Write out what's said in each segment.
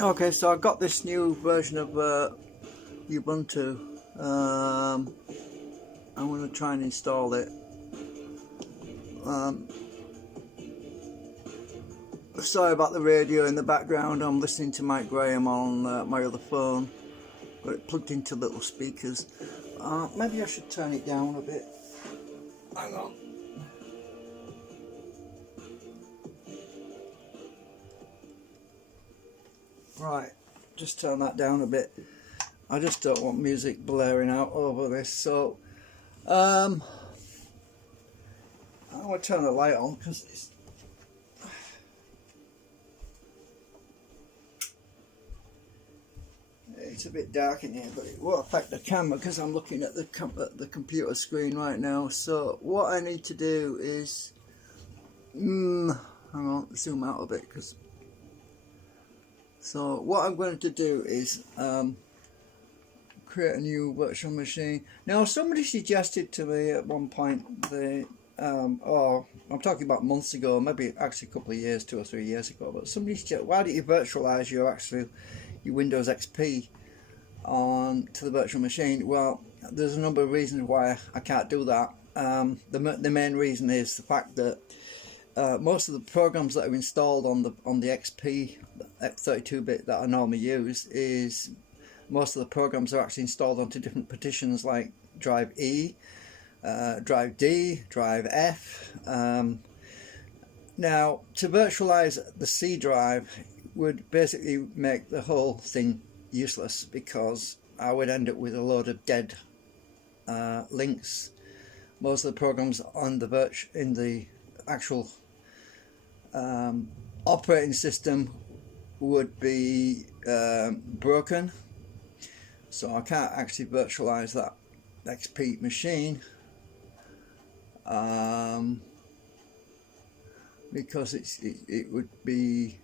Okay, so I got this new version of Ubuntu. I'm going to try and install it. Sorry about the radio in the background. I'm listening to Mike Graham on my other phone, got it plugged into little speakers. Maybe I should turn it down a bit. Hang on. Right, just turn that down a bit. I just don't want music blaring out over this, so I'm going to turn the light on because it's a bit dark in here, but it won't affect the camera because I'm looking at the computer screen right now. So what I need to do is, hang on, zoom out a bit. So what I'm going to do is create a new virtual machine. Now somebody suggested to me at one point, I'm talking about months ago, maybe actually a couple of years, 2 or 3 years ago, but somebody suggested, why don't you virtualize your Windows XP to the virtual machine? Well, there's a number of reasons why I can't do that. The main reason is the fact that most of the programs that are installed on the XP 32-bit that I normally use, is most of the programs are actually installed onto different partitions like drive E, drive D, drive F. Now, to virtualize the C drive would basically make the whole thing useless, because I would end up with a load of dead links. Most of the programs on in the actual operating system would be broken, so I can't actually virtualize that XP machine because it would be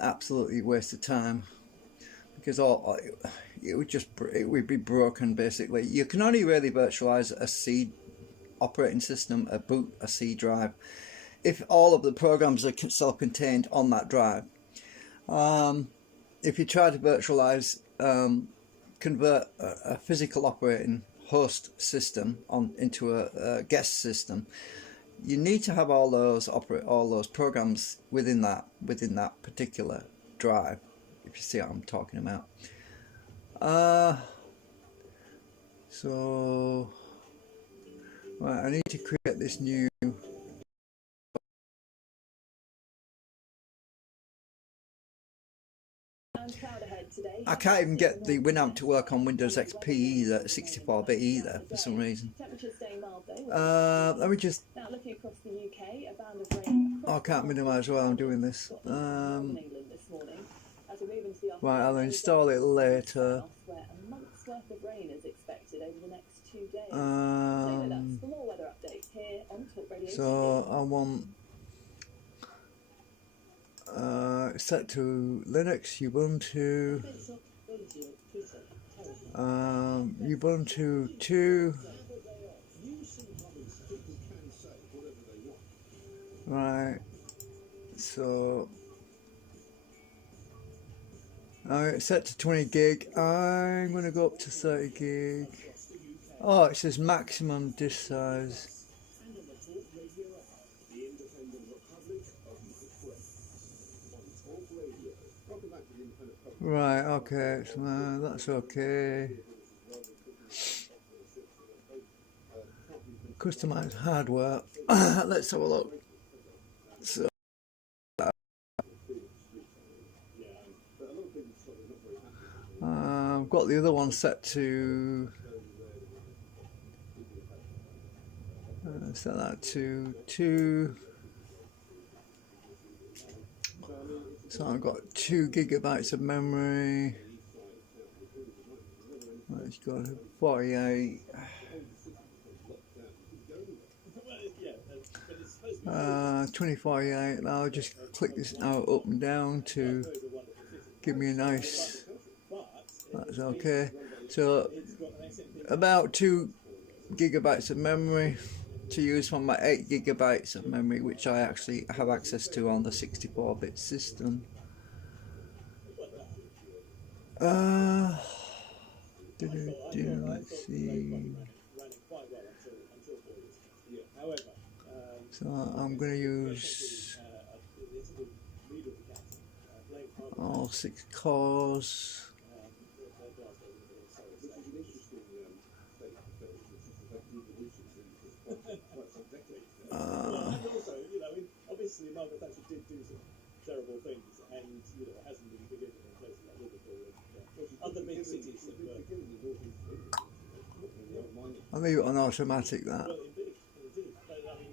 absolutely a waste of time, because it would be broken basically. You can only really virtualize a C operating system, a C drive, if all of the programs are self-contained on that drive. If you try to virtualize, convert a physical operating host system into a guest system, you need to have all those programs within that particular drive, if you see what I'm talking about. So right, I need to create this new. I can't even get the Winamp to work on Windows XP either, 64-bit either, for some reason. Let me just... I can't minimise while I'm doing this. Right, I'll install it later. So I want... set to Linux, Ubuntu, Ubuntu 2, right, so set to 20 gig, I'm going to go up to 30 gig, oh it says maximum disk size. Right, okay, so that's okay. Customize hardware. Let's have a look. So, I've got the other one set to set that to 2. So I've got 2 gigabytes of memory. Let's go to 48. 2048. Now I'll just click this now up and down to give me a nice. That's okay. So about 2 gigabytes of memory to use from my 8 gigabytes of memory, which I actually have access to on the 64-bit system. Uh, let's see. So I'm going to use all 6 cores. Obviously, Margaret Thatcher did do some terrible things, and hasn't been forgiven in places like Liverpool and other big cities. I'll leave it on automatic. That. Well, indeed. But, I mean,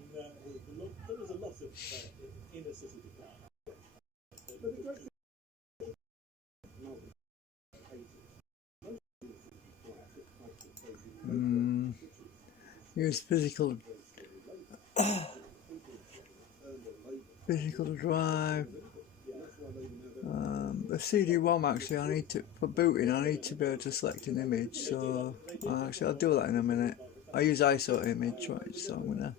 there was a lot of inner city decline. Use physical drive. The CD-ROM actually, I need to, for booting, I need to be able to select an image. So actually, I'll do that in a minute. I use ISO image, right? So I'm gonna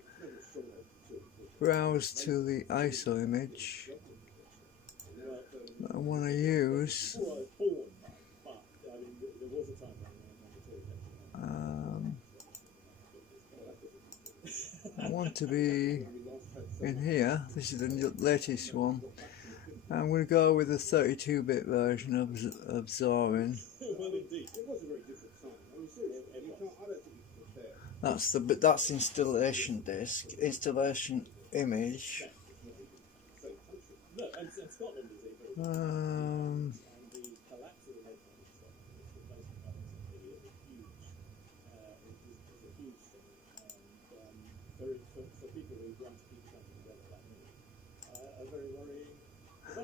browse to the ISO image that I want to use. I want to be in here. This is the latest one. I'm going to go with the 32-bit version of Zorin. That's installation disk, installation image.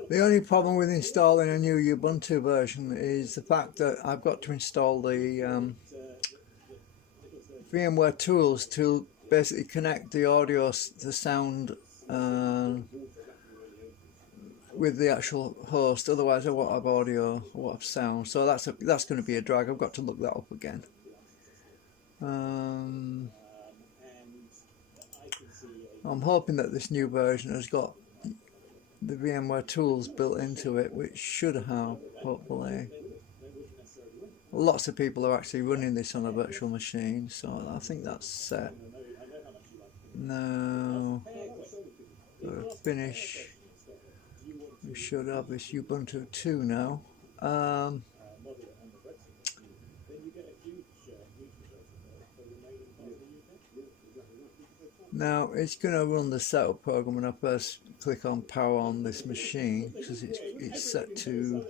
The only problem with installing a new Ubuntu version is the fact that I've got to install the VMware tools to basically connect the audio, the sound with the actual host. Otherwise, I won't have audio, I won't have sound. So that's going to be a drag. I've got to look that up again. I'm hoping that this new version has got the VMware tools built into it, which should have, hopefully. Lots of people are actually running this on a virtual machine, so I think that's set. Now, finish. We should have this Ubuntu 2 now. Now it's going to run the setup program when I first click on power on this machine, because it's set to.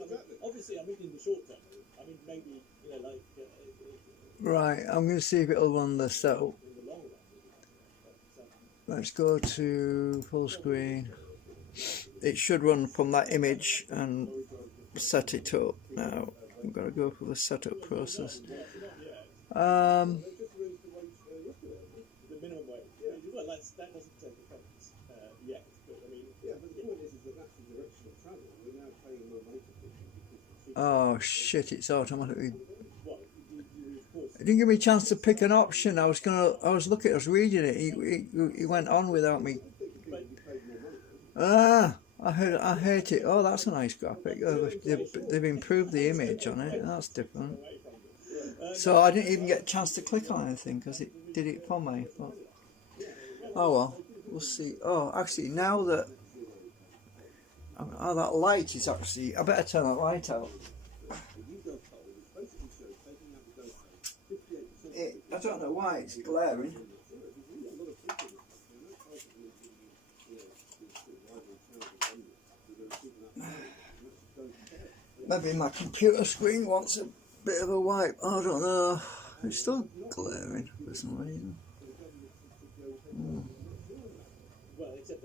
Right, I'm going to see if it'll run the setup. Let's go to full screen. It should run from that image and set it up. Now we've got to go through the setup process. Oh shit! It's automatically. It didn't give me a chance to pick an option. I was reading it. He went on without me. I hate it. Oh, that's a nice graphic. Oh, they've improved the image on it. That's different. So I didn't even get a chance to click on anything because it did it for me. But, oh well, we'll see. Oh, actually, now that that light is actually, I better turn that light out. I don't know why it's glaring. Maybe my computer screen wants a bit of a wipe. I don't know. It's still glaring for some reason.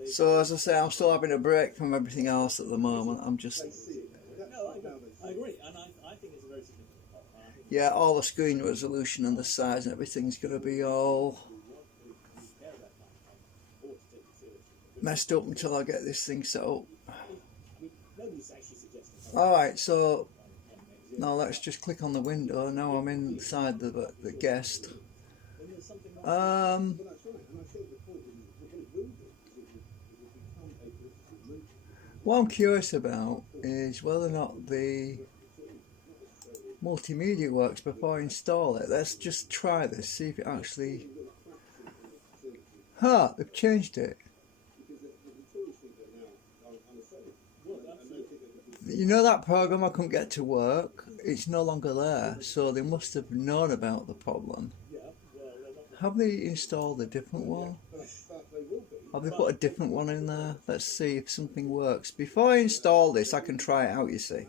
So as I say, I'm still having a break from everything else at the moment. I'm just. I agree, and I think it's a very significant. Yeah, all the screen resolution and the size and everything's going to be all messed up until I get this thing set up. Alright, so now let's just click on the window. Now I'm inside the guest. What I'm curious about is whether or not the multimedia works before I install it. Let's just try this, see if it actually... Huh, they've changed it. You know that program I couldn't get to work? It's no longer there, so they must have known about the problem. Have they installed a different one? Have they put a different one in there? Let's see if something works. Before I install this, I can try it out, you see.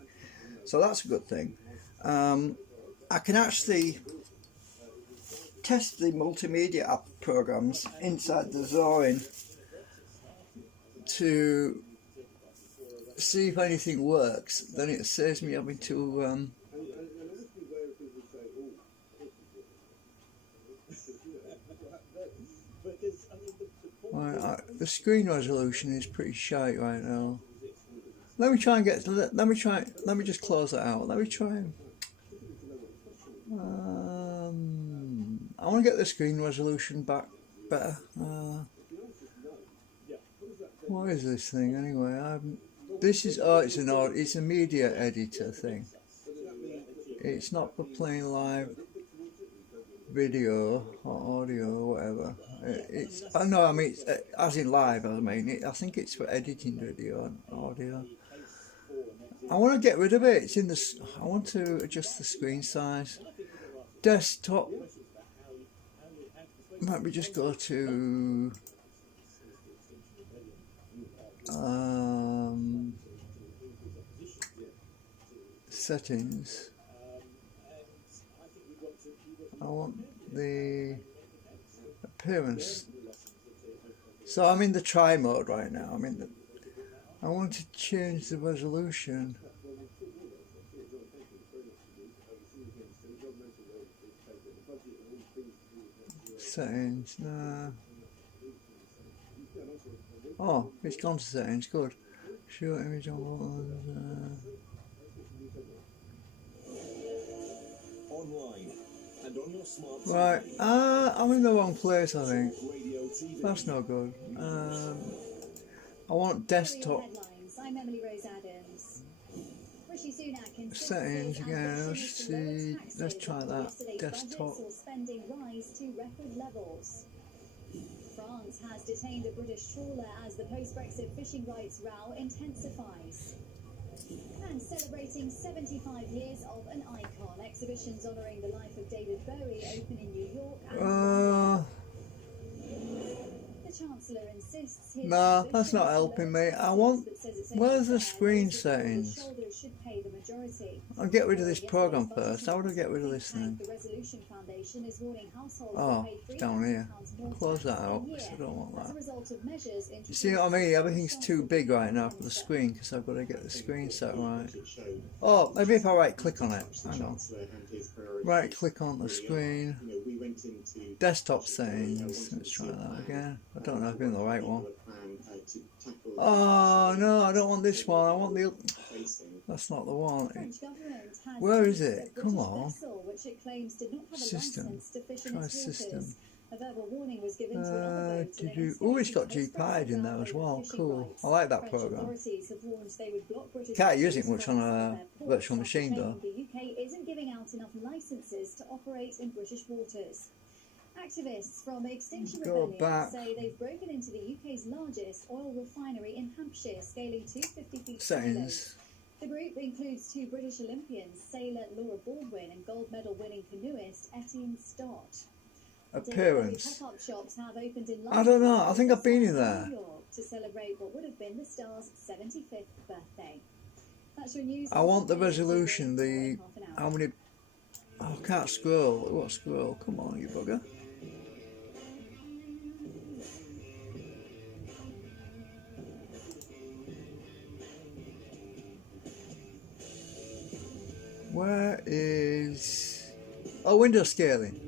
So that's a good thing. I can actually test the multimedia app programs inside the Zorin to see if anything works. Then it saves me having to the screen resolution is pretty shite right now. Let me try and get. Let me just close that out. Let me try. I want to get the screen resolution back better. What is this thing anyway? This is it's a media editor thing. It's not for playing live video or audio or whatever. I mean as in live. I think it's for editing video and audio. I want to get rid of it. It's in the. I want to adjust the screen size. Desktop. Might we just go to settings. I want the appearance. So I'm in the try mode right now. I want to change the resolution. Settings, no. Oh, it's gone to settings, good. Show image on online and on your smart TV. Right, I'm in the wrong place, I think. That's no good. I want desktop. Settings again, let's see, let's try that, desktop. France has detained a British trawler as the post-Brexit fishing rights row intensifies. And celebrating 75 years of an icon, exhibitions honouring the life of David Bowie open in New York. And the Chancellor insists his Nah, that's not helping me. I want... Where's the screen settings? I'll get rid of this program first. How would I get rid of this thing? Oh, it's down here. Close that out because I don't want that. You see what I mean? Everything's too big right now for the screen because I've got to get the screen set right. Oh, maybe if I right click on it. Hang on. Right click on the screen. Desktop settings. Let's try that again. I don't know if I'm in the right one. Oh no, I don't want this one. I want the... That's not the one. Where is it? Come on. System. Try system. Oh, it's got GPI'd in there as well. Cool. I like that program. Can't use it much on a virtual machine though. The UK isn't giving out enough licenses to operate in British waters. Activists from Extinction Rebellion say they've broken into the UK's largest oil refinery in Hampshire, scaling 250 feet Settings. The group includes two British Olympians, sailor Laura Baldwin and gold medal winning canoeist Etienne Stott. Appearance. Pop-up shops have opened in I don't know. I think I've been in there. New York to celebrate what would have been the star's 75th birthday. That's your news. I want the resolution. The how many? Oh, I can't scroll. What scroll? Come on, you bugger. Where is... Oh, window scaling.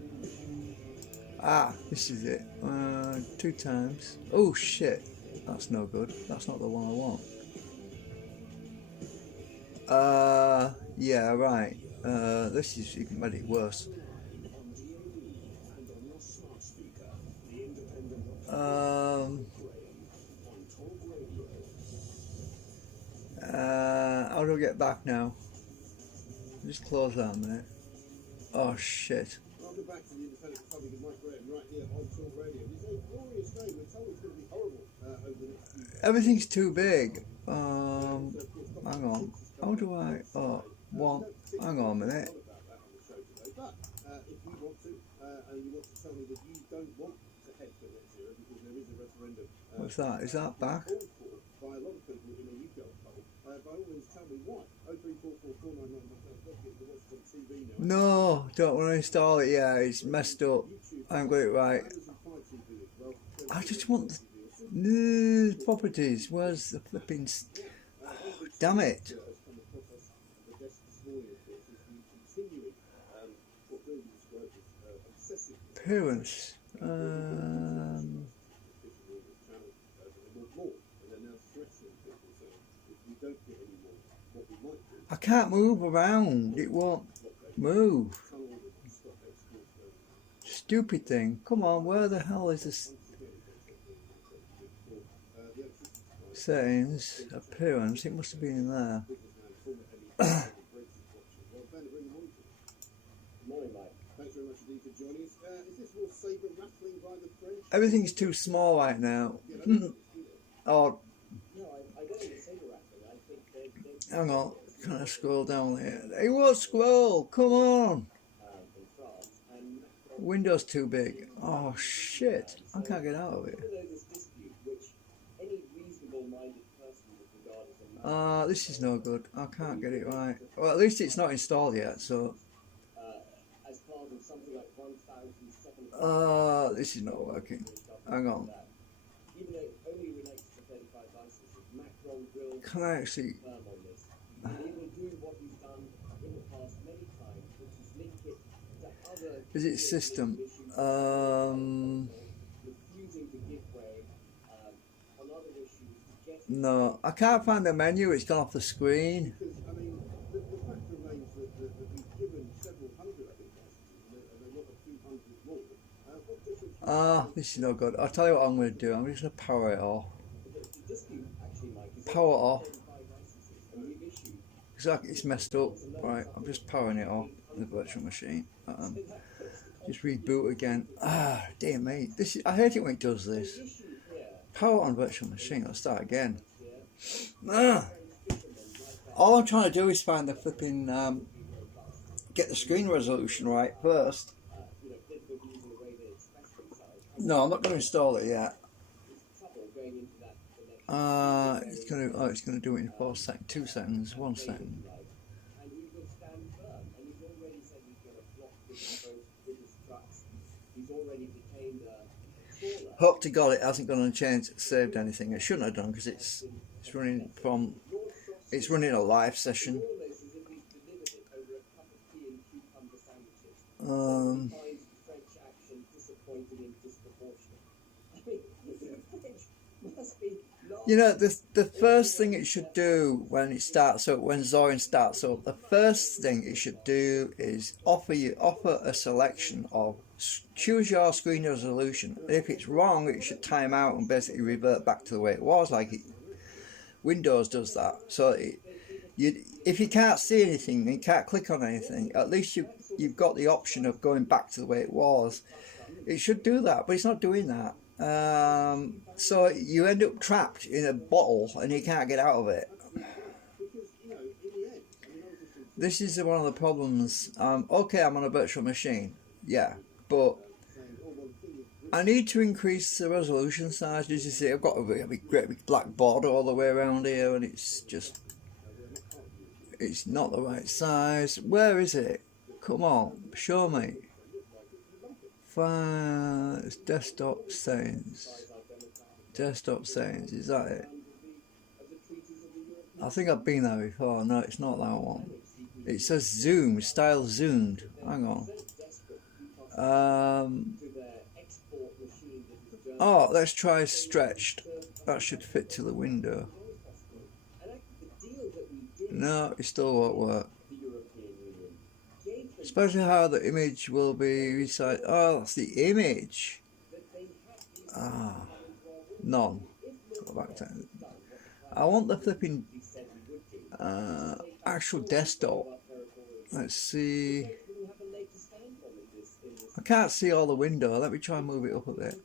Ah, this is it. 2 times. Oh shit. That's no good. That's not the one I want. Yeah, right. This is even made it worse. How do I get back now? Just close that a minute. Oh shit. Welcome back to the Independent Republic of Mike Graham, right here on Talk Radio. It's a glorious day. We're told it's going to be horrible over the next few days. Everything's too big. Hang on. How do I? Oh, one. Hang on a minute. About that on the show today. But if you want to, and you want to tell me that you don't want to head for net zero because there is a referendum. What's that? Is that back? Called for by a lot of people in a YouGov poll. By all means, tell me why. 0344499. Watch it on TV now. No, don't want to install it. Yeah, it's messed up. I haven't got it right. I just want the properties. Where's the flipping? Damn it! Appearance. I can't move around. It won't move. Stupid thing. Come on, where the hell is this? Settings, appearance. It must have been in there. Everything's too small right now. Oh, hang on. Can I scroll down here? It won't scroll. Come on. Window's too big. Oh shit! I can't get out of it. This is no good. I can't get it right. Well, at least it's not installed yet. So. This is not working. Hang on. Can I actually? Is it system? No, I can't find the menu. It's gone off the screen. This is no good. I'll tell you what I'm going to do. I'm just going to power it off. Power off. Exactly, it's messed up. Right, I'm just powering it off the virtual machine. Just reboot again. Dear me. This is, I hate it when it does this. Power on virtual machine. Let's start again. All I'm trying to do is find the flipping get the screen resolution right first. No, I'm not going to install it yet. It's going to do it in 2 seconds, 1 second. Hope to God it hasn't gone and saved anything. It shouldn't have done because it's running a live session. You know, the first thing it should do when it starts up, when Zorin starts up, the first thing it should do is offer a selection of choose your screen resolution. And if it's wrong, it should time out and basically revert back to the way it was, like Windows does that. So if you can't see anything and you can't click on anything, at least you've got the option of going back to the way it was. It should do that, but it's not doing that. So you end up trapped in a bottle and you can't get out of it. This is one of the problems. Okay, I'm on a virtual machine, yeah, but I need to increase the resolution size. As you see, I've got a great big black border all the way around here, and it's not the right size. Where is it? Come on, show me. It's desktop settings. Desktop settings, is that it? I think I've been there before. No, it's not that one. It says zoom, style zoomed. Hang on. Oh, let's try stretched. That should fit to the window. No, it still won't work. Especially how the image will be resized. Oh, that's the image. None. Go back to it. I want the flipping actual desktop Let's see. Hopefully have a leg to stand on in this I can't see all the window. Let me try and move it up a bit.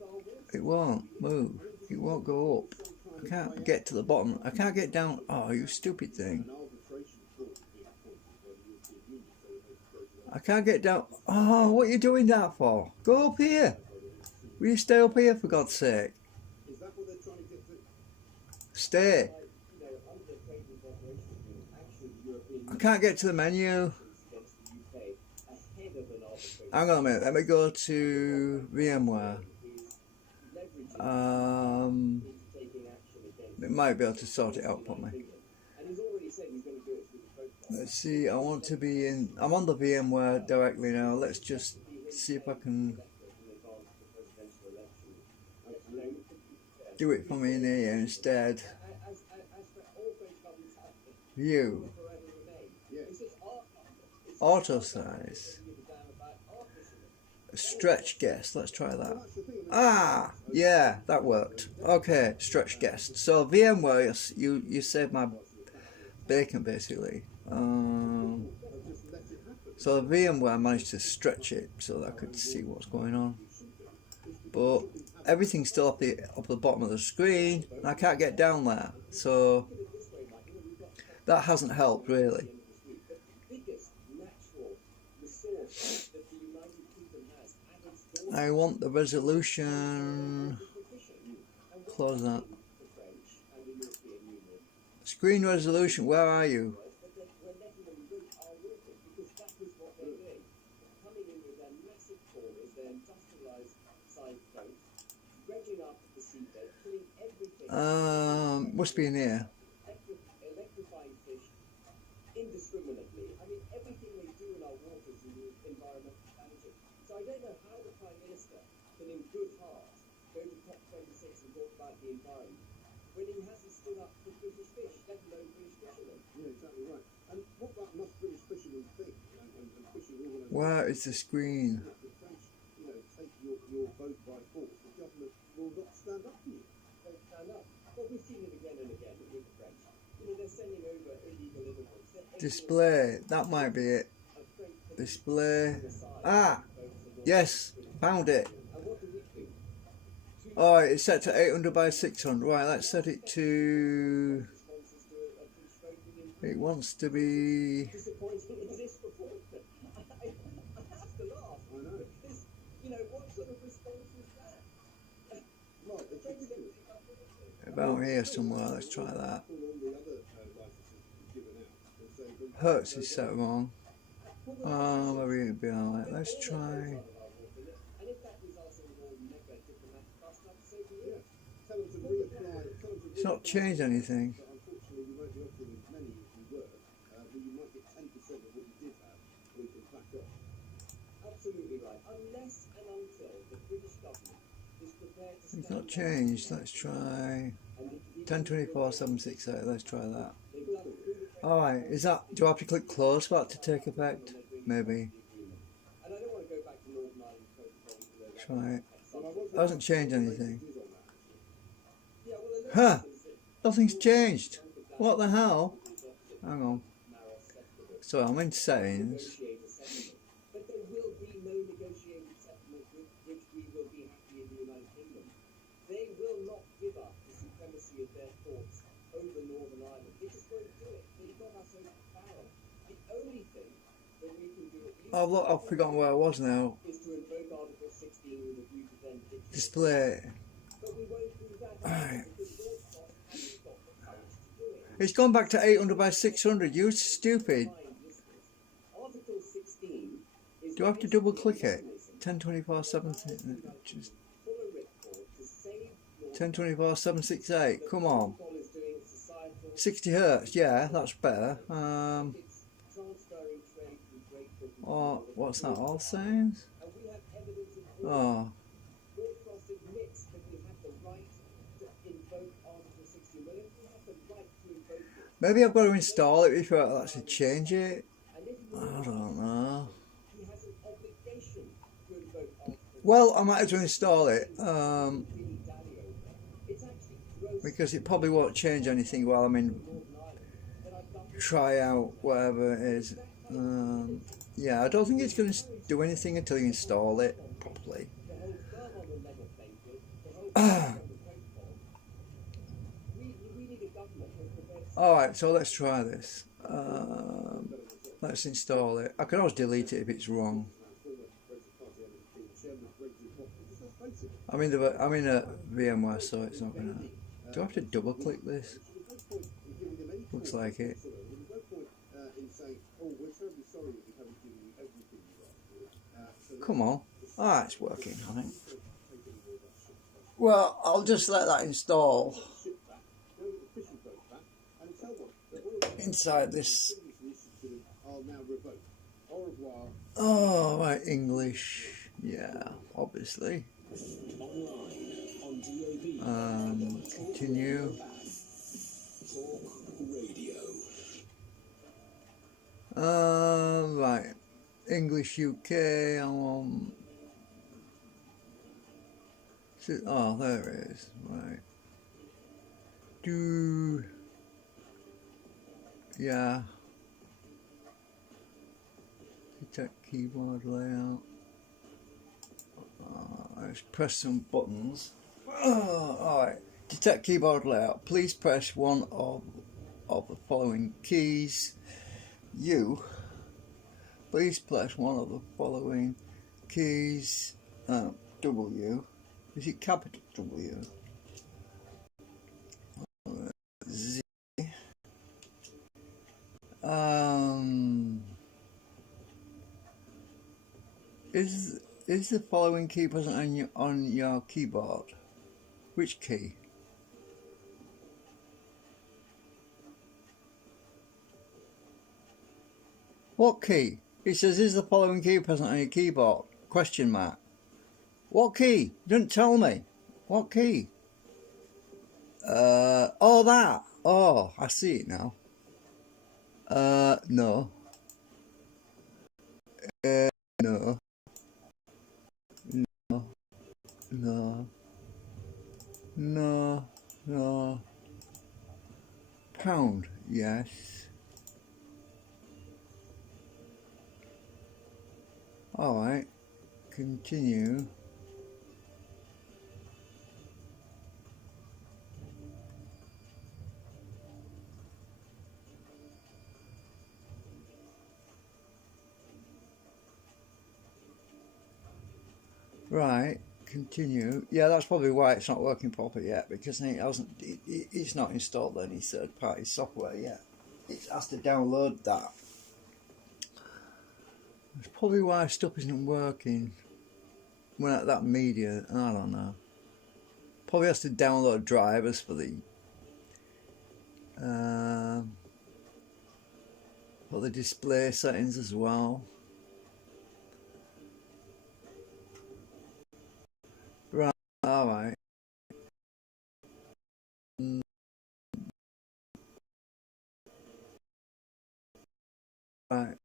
It won't move. It won't go up. I can't get to the bottom. I can't get down. Oh, you stupid thing. I can't get down. Oh, what are you doing that for? Go up here. Will you stay up here for God's sake? Is that what they're trying to get to? Stay. I can't get to the menu. Hang on a minute. Let me go to VMware. It might be able to sort it out for me. Let's see. I want to be in. I'm on the VMware directly now. Let's just see if I can do it for me in here instead. View. Auto size. Stretch guest. Let's try that. Ah, yeah, that worked. Okay, stretch guest. So VMware, you saved my bacon basically. So VMware managed to stretch it so that I could see what's going on. But everything's still up the bottom of the screen, and I can't get down there. So that hasn't helped really. I want the resolution. Close that. Screen resolution, where are you? Must be in here. Indiscriminately. I mean, everything they do in our waters is environmental management. So I don't know how the Prime Minister can, in good heart, go to COP26 and talk about the environment when he hasn't stood up for British fish, let alone British fishermen. Yeah, exactly right. And what about must British fishermen think? And fishing organisations. Where is the screen? If the French, take your boat by force, the government will not stand up to you. Don't stand up. Well, we've seen it again and again with the French. They're sending over illegal immigrants. Display, that might be it. Display. Ah, yes, found it. Oh, it's set to 800 by 600. Right, let's set it to. It wants to be. About here somewhere. Let's try that. Hertz is set wrong. Maybe it'll be alright. Let's try. It's not changed anything. It's not changed. Let's try 1024.768. Let's try that. Alright, is that, do I have to click close for that to take effect? Maybe. Try it. Hasn't changed anything. Huh! Nothing's changed. What the hell? Hang on. So I'm in settings. Oh look, I've forgotten where I was now. Display. Alright. It's gone back to 800 by 600. You stupid. Do I have to double click it? 1024.768. Come on. 60 hertz. Yeah, that's better. Oh, what's that? All sounds? Oh. Maybe I've got to install it before I actually change it. I don't know. Well, I might have to install it. Because it probably won't change anything while I'm in try out whatever it is. Yeah, I don't think it's going to do anything until you install it properly. The whole firm on the level painted, the whole firm on the coat form. We need a government who is prepared to Alright, so let's try this. Let's install it. I can always delete it if it's wrong. I'm in a VMware, so it's not gonna. Do I have to double click this? Looks like it. Come on. Ah, it's working, I think. Well, I'll just let that install inside this. Oh, right, English. Yeah, obviously. Continue. Right. English UK. Oh, there it is. Right. Yeah. Detect keyboard layout. Let's press some buttons. Alright. Detect keyboard layout. Please press one of the following keys. Please press one of the following keys. W. Is it capital W? Z. Is the following key present on your keyboard? Which key? What key? It says, is the following key present on your keyboard? Question mark. What key? Don't tell me. What key? Oh, that. Oh, I see it now. No. No. No. No. No. Pound. Yes. Alright. Continue. Right, continue. Yeah, that's probably why it's not working properly yet, because it hasn't. It's not installed any third-party software yet. It has to download that. That's probably why stuff isn't working. When that media, I don't know. Probably has to download drivers for the display settings as well. Right, alright. Right.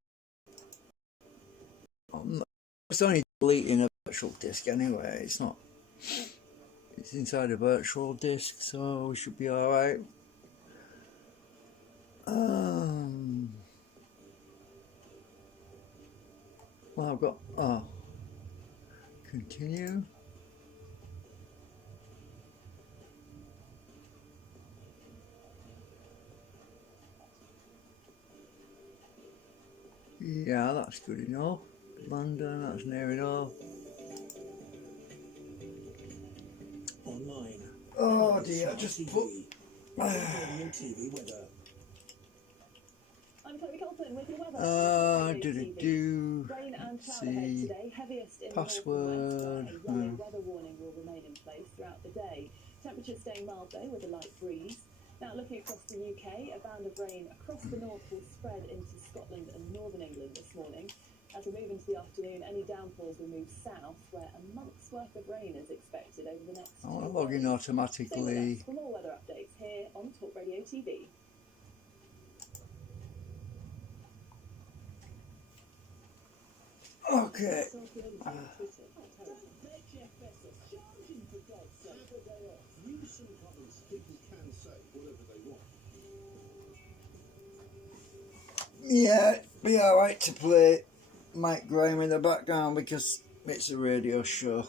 It's only deleting a virtual disk anyway. It's not. It's inside a virtual disk, so we should be alright. Well, I've got. Continue. Yeah, that's good enough. London, that's near enough. Online. Oh dear, just put. TV weather. I'm Chloe Colton with your weather. Rain and cloud ahead today, heaviest in password. A yellow weather warning will remain in place throughout the day. Temperatures staying mild though with a light breeze. Now looking across the UK, a band of rain across the north will spread into Scotland and northern England this morning. As we move into the afternoon, any downpours will move south, where a month's worth of rain is expected over the next 2 I want to days. log in automatically. For more weather updates here on Talk Radio TV. Okay. Yeah, be alright to play Mike Graham in the background because it's a radio show.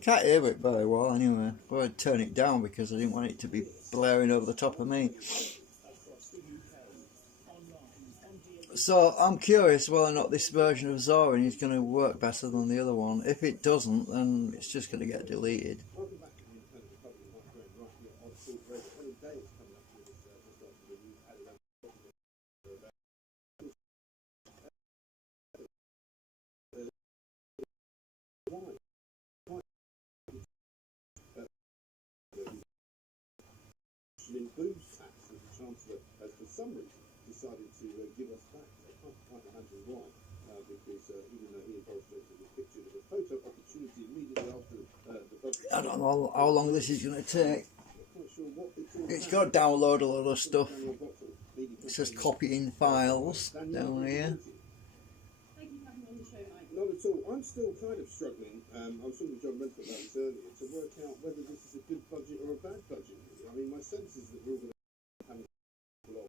Can't hear it very well anyway, but I'd turn it down because I didn't want it to be blaring over the top of me. So I'm curious whether or not this version of Zorin is going to work better than the other one. If it doesn't, then it's just going to get deleted. Welcome back to the Independent Republic of Mike Graham, right here on Talk Radio. Any day it's coming up with this just after the news added up. In booze tax, and the Chancellor has for some reason decided to give us back. I can't quite imagine why, because even though he involved was pictured as a photo opportunity immediately after the budget. I don't know how long this is going to take. Not sure what It's got to download a lot of stuff. It says copying files down here. Thank you for having me on the show, Mike. Not at all. I'm still kind of struggling. I was talking to John Renfrew about this earlier to work out whether this is a good budget or a bad budget. I mean, my sense is that we're all going to have a lot.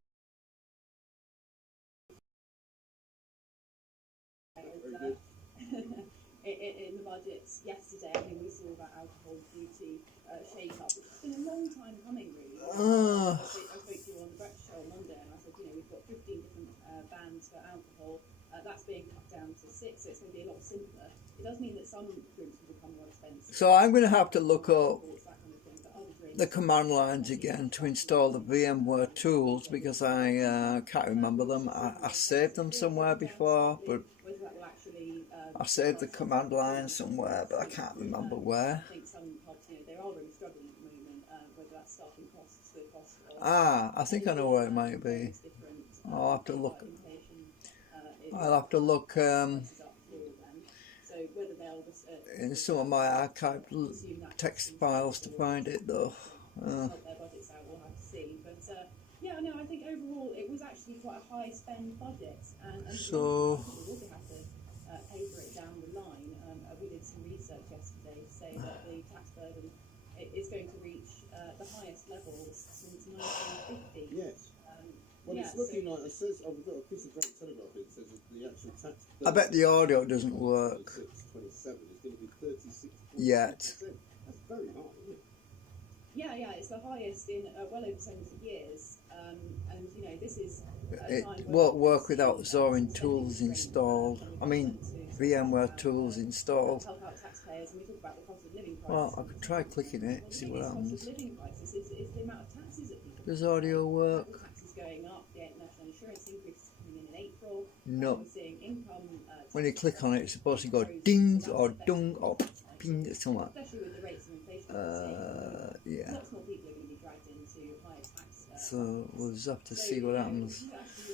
Very good. In the budgets yesterday, I mean, we saw that alcohol duty shake-up, which has been a long time coming, really. I spoke to you on the breakfast show on Monday, and I said, we've got 15 different bans for alcohol. That's being cut down to 6, so it's going to be a lot simpler. It does mean that some drinks will become more expensive. So I'm going to have to look up the command lines again to install the VMware tools because I can't remember them. I saved them somewhere before, but I saved the command line somewhere, but I can't remember where. I think some pubs, they are really struggling at the moment, whether that's staffing costs, the cost of... I think I know where it might be. I'll have to look. I'll have to look in some of my archived text files to find it, though. Their budgets out, we'll have to see. But yeah, no, I think overall it was actually quite a high spend budget, and So we also have to pay for it down the line. We did some research yesterday to say that the tax burden is going to reach the highest levels since 1950. Yes. Well, yeah, it's looking like it says. Oh, we've got a piece of Great Telegraph here. It says that the actual tax. I bet the audio doesn't work 27 is going to be 36. yet. That's very high, isn't it? Yeah, it's the highest in well over 70 years, and this is. It won't work without Zorin tools installed. I mean, VMware tools installed. Help out taxpayers, and we talk about the cost of living crisis. Well, I could try clicking it, see what happens. The cost of living crisis is the amount of taxes that people. Does audio work? Taxes going up. The national insurance increase is coming in April. No. We're seeing income. When you click on it, it's supposed to go ding or dung or ping or something. Especially with the rates of inflation. Yeah. Lots more people are going to be dragged into higher tax. So we'll just have to see what happens.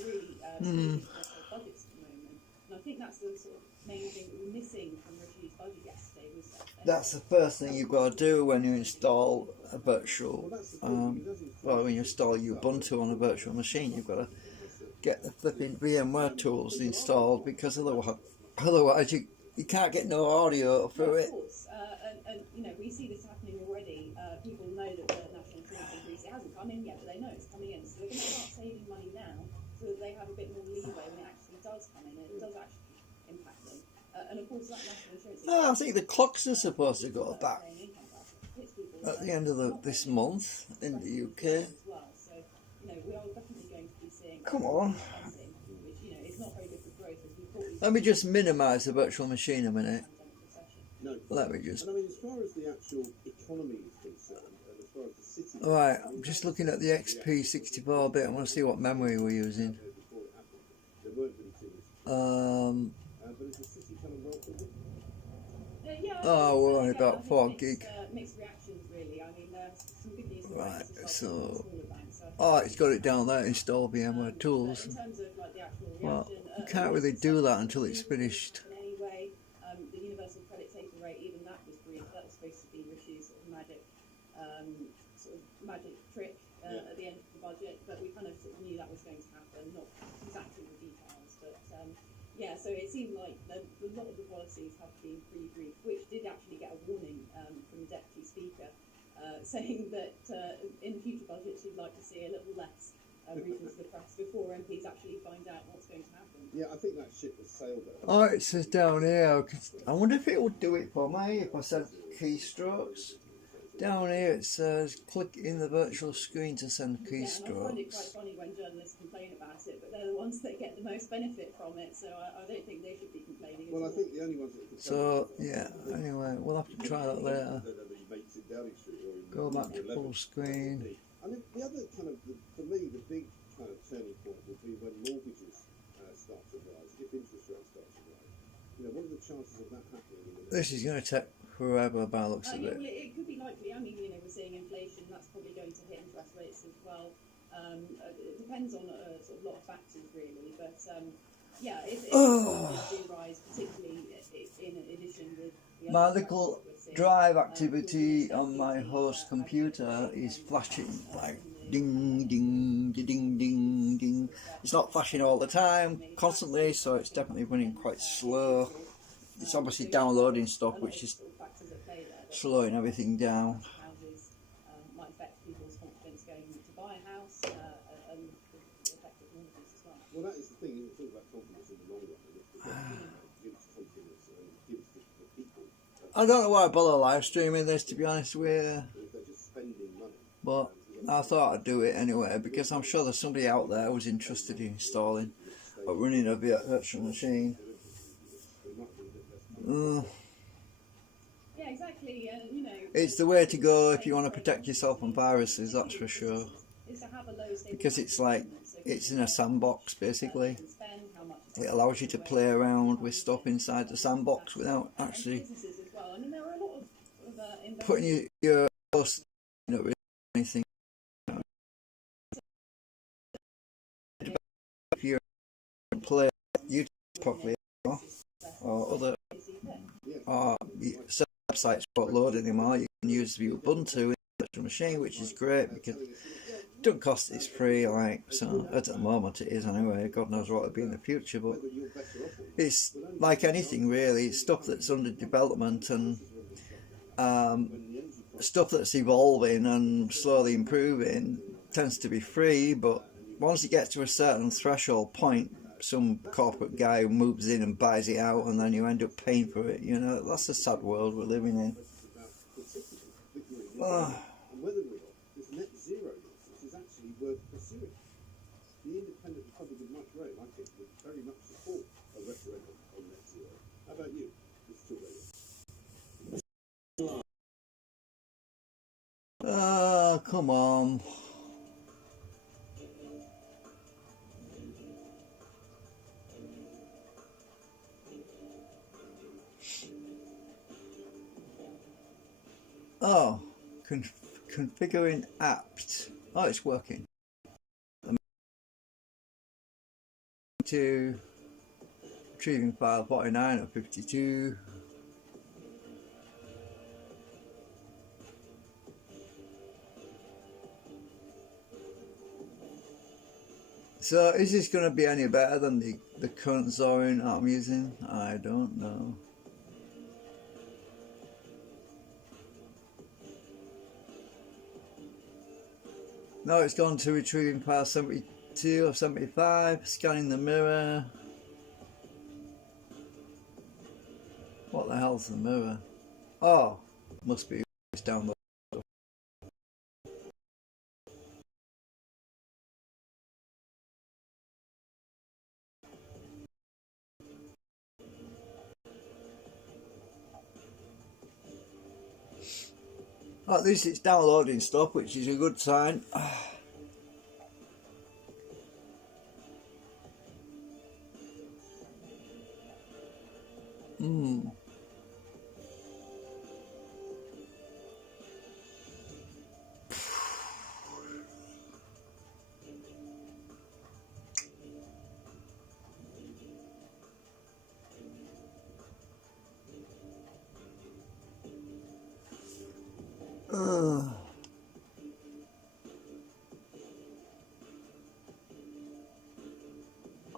Really, budgets at the moment, and I think that's the sort of main thing that we're missing from Rishi's budget yesterday. Was That's the first thing you've got to do when you install a virtual, well, when you install Ubuntu on a virtual machine, you've got to get the flipping VMware tools installed because otherwise you can't get no audio through it. Of course, and we see this happening already. People know that the national insurance increase, it hasn't come in yet, but they know it's coming in, so they're going to start saving money now so that they have a bit more leeway when it actually does come in, and it does actually impact them. And of course, that national insurance increase, I think the clocks are supposed to go back at the end of this month in the UK. as well. So, we are definitely going to be seeing. Come on. Which, is not very good for growth, as we thought. Let me just minimise the virtual machine a minute. No. Let me just. And I mean, as far as the actual economy is concerned, and as far as the city. Alright, I'm just looking at the XP64 bit. I want to see what memory we're using. Before it happened, there weren't really too much. But is the city kind of welcome? Oh, we're on about 4 gig. Mixed reactions, really. I mean, there's some good news. Right, so. Oh, it's got it down there, install VMware tools. In terms of like the actual Well, reaction, you can't really do that until it's finished. Anyway, the universal credit taker rate, even that was briefed. That was supposed to be Rishi's sort of magic trick at the end of the budget, but we kind of sort of knew that was going to happen, not exactly the details, but yeah. So it seemed like a lot of the policies have been pre-briefed, which did actually get a warning from the deputy speaker saying that in future budgets you'd like to see a little less briefing to the press before MPs actually find out what's going to happen. Yeah, I think that ship has sailed there. Oh, it says down here. I wonder if it would do it for me if I said keystrokes. Down here it says click in the virtual screen to send Yeah, and I find it quite keystrokes. funny when journalists complain about it, but they're the ones that get the most benefit from it, so I don't think they should be complaining. Well, I at all. think the only ones that can So yeah, anyway, we'll have to try that later. mates in Downing Street or in Go back to 11. full screen. I mean, the other kind of, for me, the big kind of turning point would be when mortgages start to rise, if interest rates start to rise. You know, what are the chances of that happening? In the next This is going to take forever by the looks of Yeah, it. well, it could be likely. I mean, we're seeing inflation. That's probably going to hit interest rates as well. It depends on sort of a lot of factors, really. But yeah, if mortgages do rise, particularly in addition with the My other little factors that we're seeing, drive activity on my host computer is flashing like ding, ding, ding, ding, ding. It's not flashing all the time, constantly, so it's definitely running quite slow. It's obviously downloading stuff, which is factors at play there that slowing everything down. houses might affect people's confidence going to buy a house and could affect the mortgages as well. Well, that is the thing. You talk about confidence in the long run, and if the government gives confidence and gives the people, I don't know why I bother live streaming this, to be honest with you, if they're just spending money, but I thought I'd do it anyway because I'm sure there's somebody out there who's interested in installing or running a virtual machine. Yeah, exactly. You know, It's the way to go if you want to protect yourself from viruses, that's for sure. is to have a low stable Because it's like, it's in a sandbox basically. spend, how much It allows you to play around with stuff inside the sandbox without actually businesses as well. I mean, there are a lot of investors. putting your host, you know, really anything. If you play YouTube properly or other websites for uploading them all, you can use the Ubuntu in the virtual machine, which is great because it doesn't cost, it's free, like, so at the moment it is anyway, God knows what it'll be in the future, but it's like anything really, stuff that's under development and stuff that's evolving and slowly improving tends to be free, but once it gets to a certain threshold point, some corporate guy moves in and buys it out and then you end up paying for it, you know. That's the sad world we're living in. and whether or not this net zero nonsense is actually worth pursuing. The Independent Republican Mike Graham, I think, would very much support a referendum on net zero. How about you, Mr. Talk Radio? Come on. Oh, configuring apt. Oh, it's working. To retrieving file 49 or 52. So is this going to be any better than the current Zorin I'm using? I don't know. No, it's gone to retrieving file 72 or 75, scanning the mirror. What the hell's the mirror? Oh, must be it's download. At least it's downloading stuff, which is a good sign.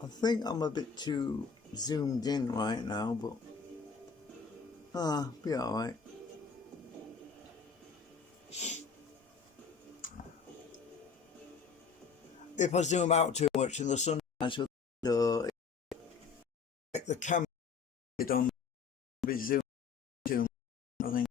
I think I'm a bit too zoomed in right now, but be alright. if I zoom out too much in the sunrise with the window, the camera don't be zooming too much, I think.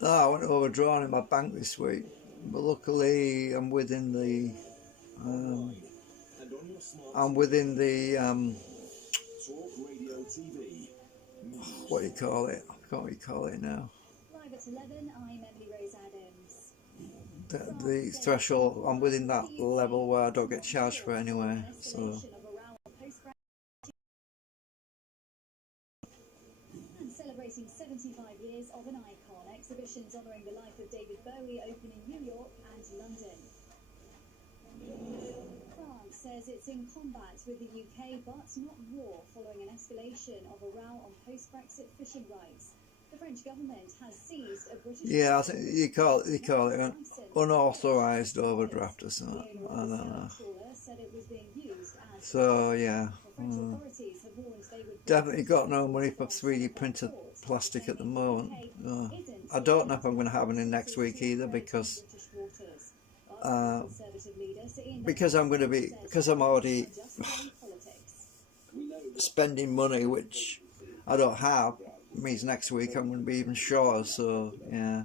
I went overdrawn in my bank this week, but luckily I'm within the what do you call it? I can't recall it now. Live at 11, I'm Emily Rose Adams. The threshold, I'm within that level where I don't get charged for it anyway, so. And celebrating 75 years of an icon, exhibitions honouring the life of David Bowie open in New York and London. France says it's in combat with the UK but not war following an escalation of a row on post-Brexit fishing rights. The French government has seized a British... Yeah, I think you call it an unauthorised overdraft or something. I don't know. So yeah, definitely got no money for 3D printed plastic at the moment. I don't know if I'm going to have any next week either because I'm already spending money which I don't have. Means next week I'm going to be even shorter, so yeah,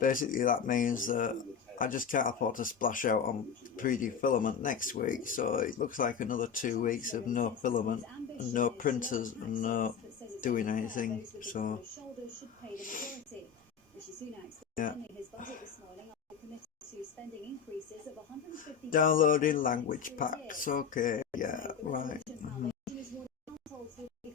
basically that means that I just can't afford to splash out on 3D filament next week, so it looks like another 2 weeks of no filament and no printers and no doing anything, so yeah. Downloading language packs, okay, yeah, right.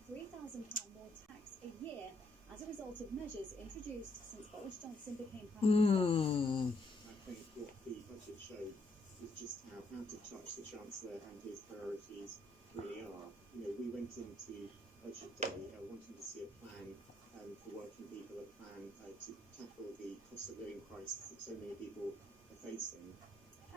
£3,000 more tax a year as a result of measures introduced since Boris Johnson became Prime Minister. I think what the budget showed is just how out of touch the Chancellor and his priorities really are. You know, we went into Budget Day wanting to see a plan for working people, a plan to tackle the cost of living crisis that so many people are facing.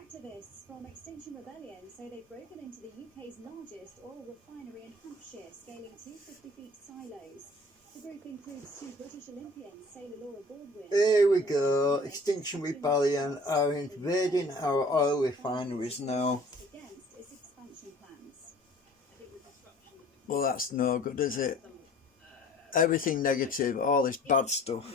Activists from Extinction Rebellion say they've broken into the UK's largest oil refinery in Hampshire, scaling 250-feet silos. The group includes 2 British Olympians, Sailor Laura Baldwin... Here we go, Extinction Rebellion are invading our oil refineries now. ...against its expansion plans. Well, that's no good, is it? Everything negative, all this bad stuff.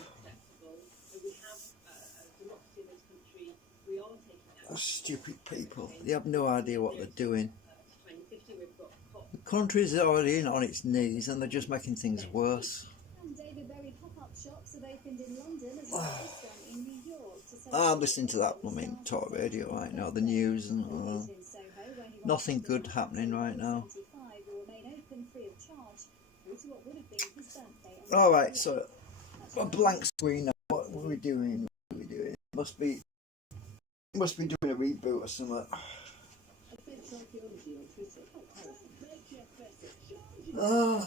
Stupid people, they have no idea what they're doing. The country's already on its knees and they're just making things worse. I'm listening to that blooming talk radio right now, the news, and nothing good happening right now. Alright, so a blank screen now. What are we doing? What are we doing? Must be doing a reboot or something. Oh.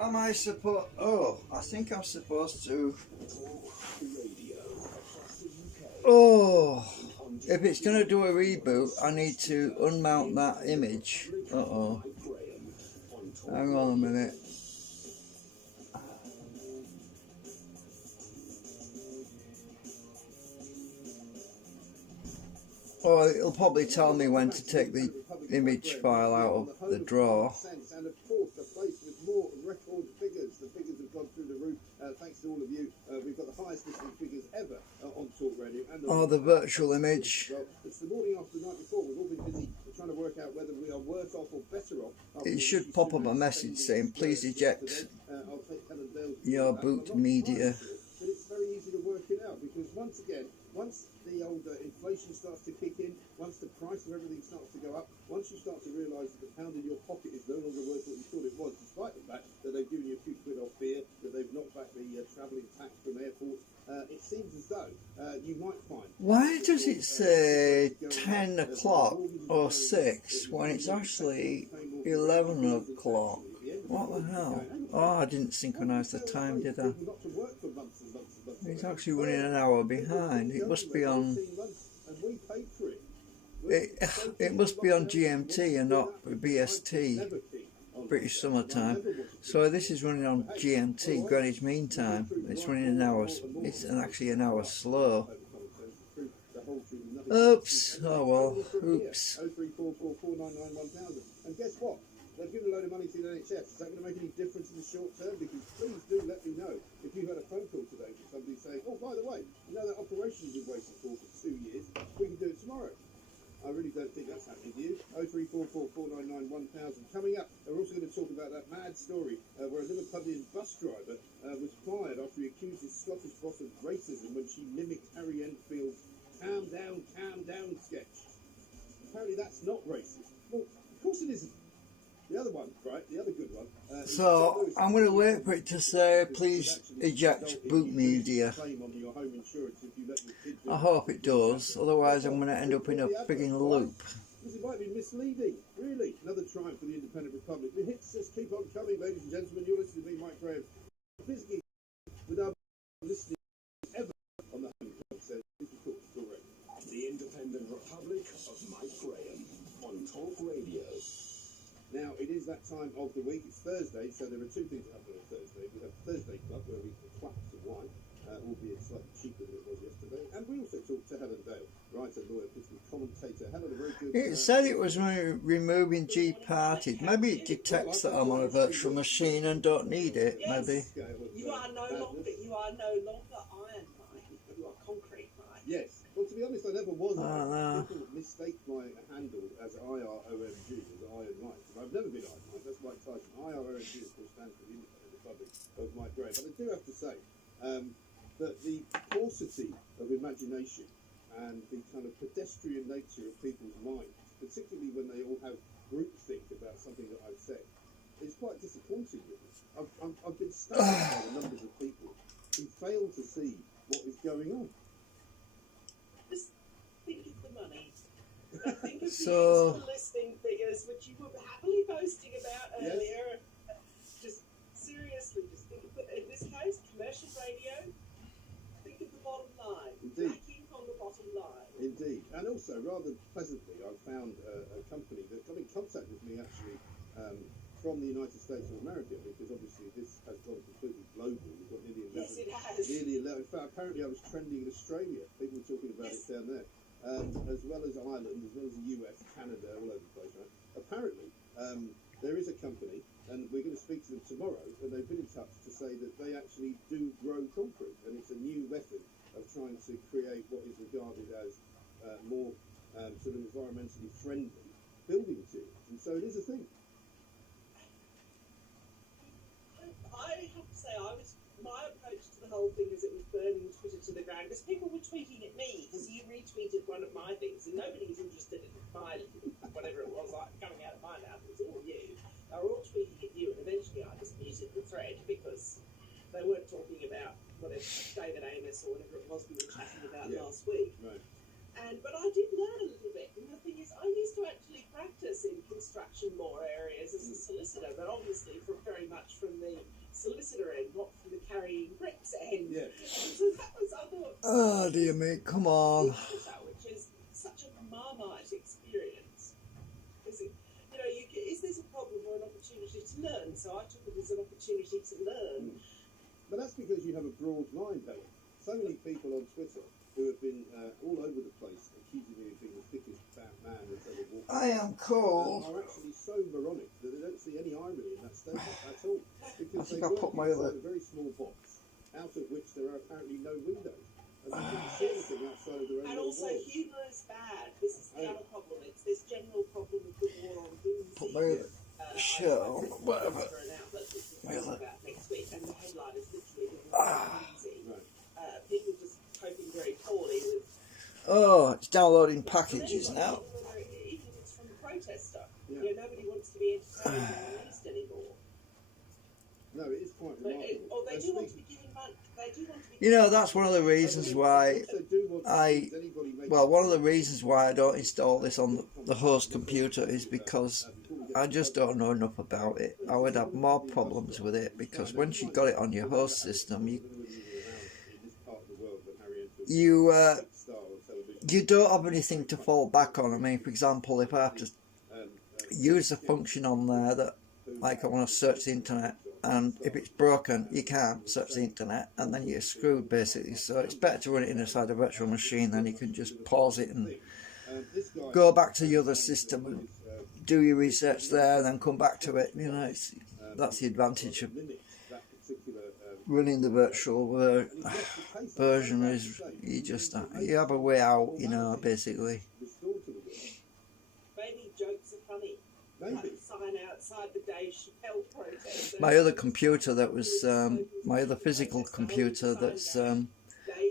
Am I supposed... Oh, I think I'm supposed to... Oh, if it's going to do a reboot, I need to unmount that image. Uh-oh. Hang on a minute. Oh, it'll probably tell me when to take the image file out of the drawer. And of course, a place with more record figures. The figures have gone through the roof. Thanks to all of you. We've got the highest listening figures ever on Talk Radio. And Oh, the virtual image. Well, it's the morning after the night before. We've all been busy trying to work out whether we are worse off or better off. It should pop up a message saying, please eject your boot media. But it's very easy to work it out because once again, once the old inflation starts to kick in, once the price of everything starts to go up, once you start to realise that the pound in your pocket is no longer worth what you thought it was, despite the fact that they've given you a few quid off beer, that they've knocked back the travelling tax from airports, it seems as though you might find... Why does it say 10 o'clock or 6 when it's actually 11 o'clock? What the hell? Oh, I didn't synchronise the time, did I? It's actually running an hour behind. It must be on... It must be on GMT and not BST, British Summer Time. So this is running on GMT, Greenwich Mean Time. It's running an hour. It's actually an hour slow. Oops. Oh well. Oops. And guess what? They've given a load of money to the NHS. Is that going to make any difference in the short term? Because please do let me know if you had a phone call today from somebody saying, oh, by the way, you know that operation you've been waiting for 2 years, we can do it tomorrow. I really don't think that's happening to you. 03444991000. Coming up, we're also going to talk about that mad story where a Liverpudlian bus driver was fired after he accused his Scottish boss of racism when she mimicked Harry Enfield's calm down sketch. Apparently that's not racist. Well, of course it isn't. The other one, right, the other good one. So I'm going to wait for it to say, please eject boot media. I hope it does, otherwise I'm going to end up in a frigging loop. Because it might be misleading, really. Another triumph for the Independent Republic. The hits just keep on coming, ladies and gentlemen. You're listening to me, Mike Graham. Physically, with our listening ever on the Home Club says, this is Talk Radio. The Independent Republic of Mike Graham on Talk Radio. Now, it is that time of the week. It's Thursday, so there are two things that happen on Thursday. We have Thursday Club, where we can clap some wine, albeit slightly cheaper than it was yesterday. And we also talk to Helen Dale, writer, lawyer, political commentator. Helen, a very good... It said it was removing G-parted. Maybe it detects that I'm on a virtual machine and don't need it, maybe. You are no longer iron, Mike. You are concrete, Mike. Yes. Well, to be honest, I never was. People mistake my handle as IROMG, as Iron Mike. I've never been Iron Mike. That's Mike Tyson. IROMG, of course, stands for the Independent Republic of Mike Graham. But I do have to say that the paucity of imagination and the kind of pedestrian nature of people's minds, particularly when they all have groupthink about something that I've said, is quite disappointing. Really. I've been stunned by the numbers of people who fail to see what is going on. Just think of the money. Think of So, the listing figures, which you were happily boasting about earlier. Just seriously, just think of in this case, commercial radio. Think of the bottom line. Indeed. Tracking on the bottom line. Indeed. And also, rather pleasantly, I found a company that got in contact with me actually from the United States of America, because obviously this has gone completely global. We've got nearly 11. Yes, it has. Nearly 11. In fact, apparently I was trending in Australia. People were talking about it down there. As well as Ireland, as well as the US, Canada, all over the place, right? Apparently, there is a company, and we're going to speak to them tomorrow, and they've been in touch to say that they actually do grow concrete, and it's a new method of trying to create what is regarded as more sort of environmentally friendly building materials. And so it is a thing. I have to say, my approach to the whole thing is it was burning Twitter to the ground because people were tweeting at me because you retweeted one of my things and nobody was interested in my whatever it was like coming out of my mouth. It was all you. They were all tweeting at you, and eventually I just muted the thread because they weren't talking about whatever David Amos or whatever it was we were chatting about last week. Right. But I did learn a little bit, and the thing is, I used to actually practice in construction law areas as a solicitor, but obviously very much from the solicitor end, not from the carrying bricks end. Yeah. And so that was, I thought, oh dear me, come on. which is such a Marmite experience. Is this a problem or an opportunity to learn, so I took it as an opportunity to learn. But that's because you have a broad mind, Helen. So many people on Twitter who have been all over the place accusing me of being the thickest fat man that's ever walked. I am cool. Are actually so moronic that they don't see any irony in that statement at all. Because I think they I'll work put my inside other... a very small box, out of which there are apparently no windows. And they couldn't see anything outside of their own And little also, world. humour is bad. This is the other problem. It's this general problem with the war on booze. Put my other shirt on, whatever. My other... About next week, and the headline is literally the war on boozy. People just coping very poorly with. Oh, it's downloading packages now. Even if it's from a protester, Yeah. you know, nobody wants to be entertained and released anymore. No, it is quite But remarkable. or they And do want to speaking- be given money. They do want to be. You know, that's one of the reasons why also do want to I... see anybody make Well, one of the reasons why I don't install this on the host computer is because I just don't know enough about it. I would have more problems with it because once you got it on your host system, you don't have anything to fall back on. I mean, for example, if I have to use a function on there that, like, I want to search the internet, and if it's broken, you can't search the internet, and then you're screwed basically. So it's better to run it inside a virtual machine, then you can just pause it and go back to the other system and do your research there, and then come back to it. You know, that's the advantage of running the virtual version. Is you have a way out, you know, basically. Maybe jokes are funny. Like the sign outside the Dave Chappelle protest. My other computer that was my other physical computer that's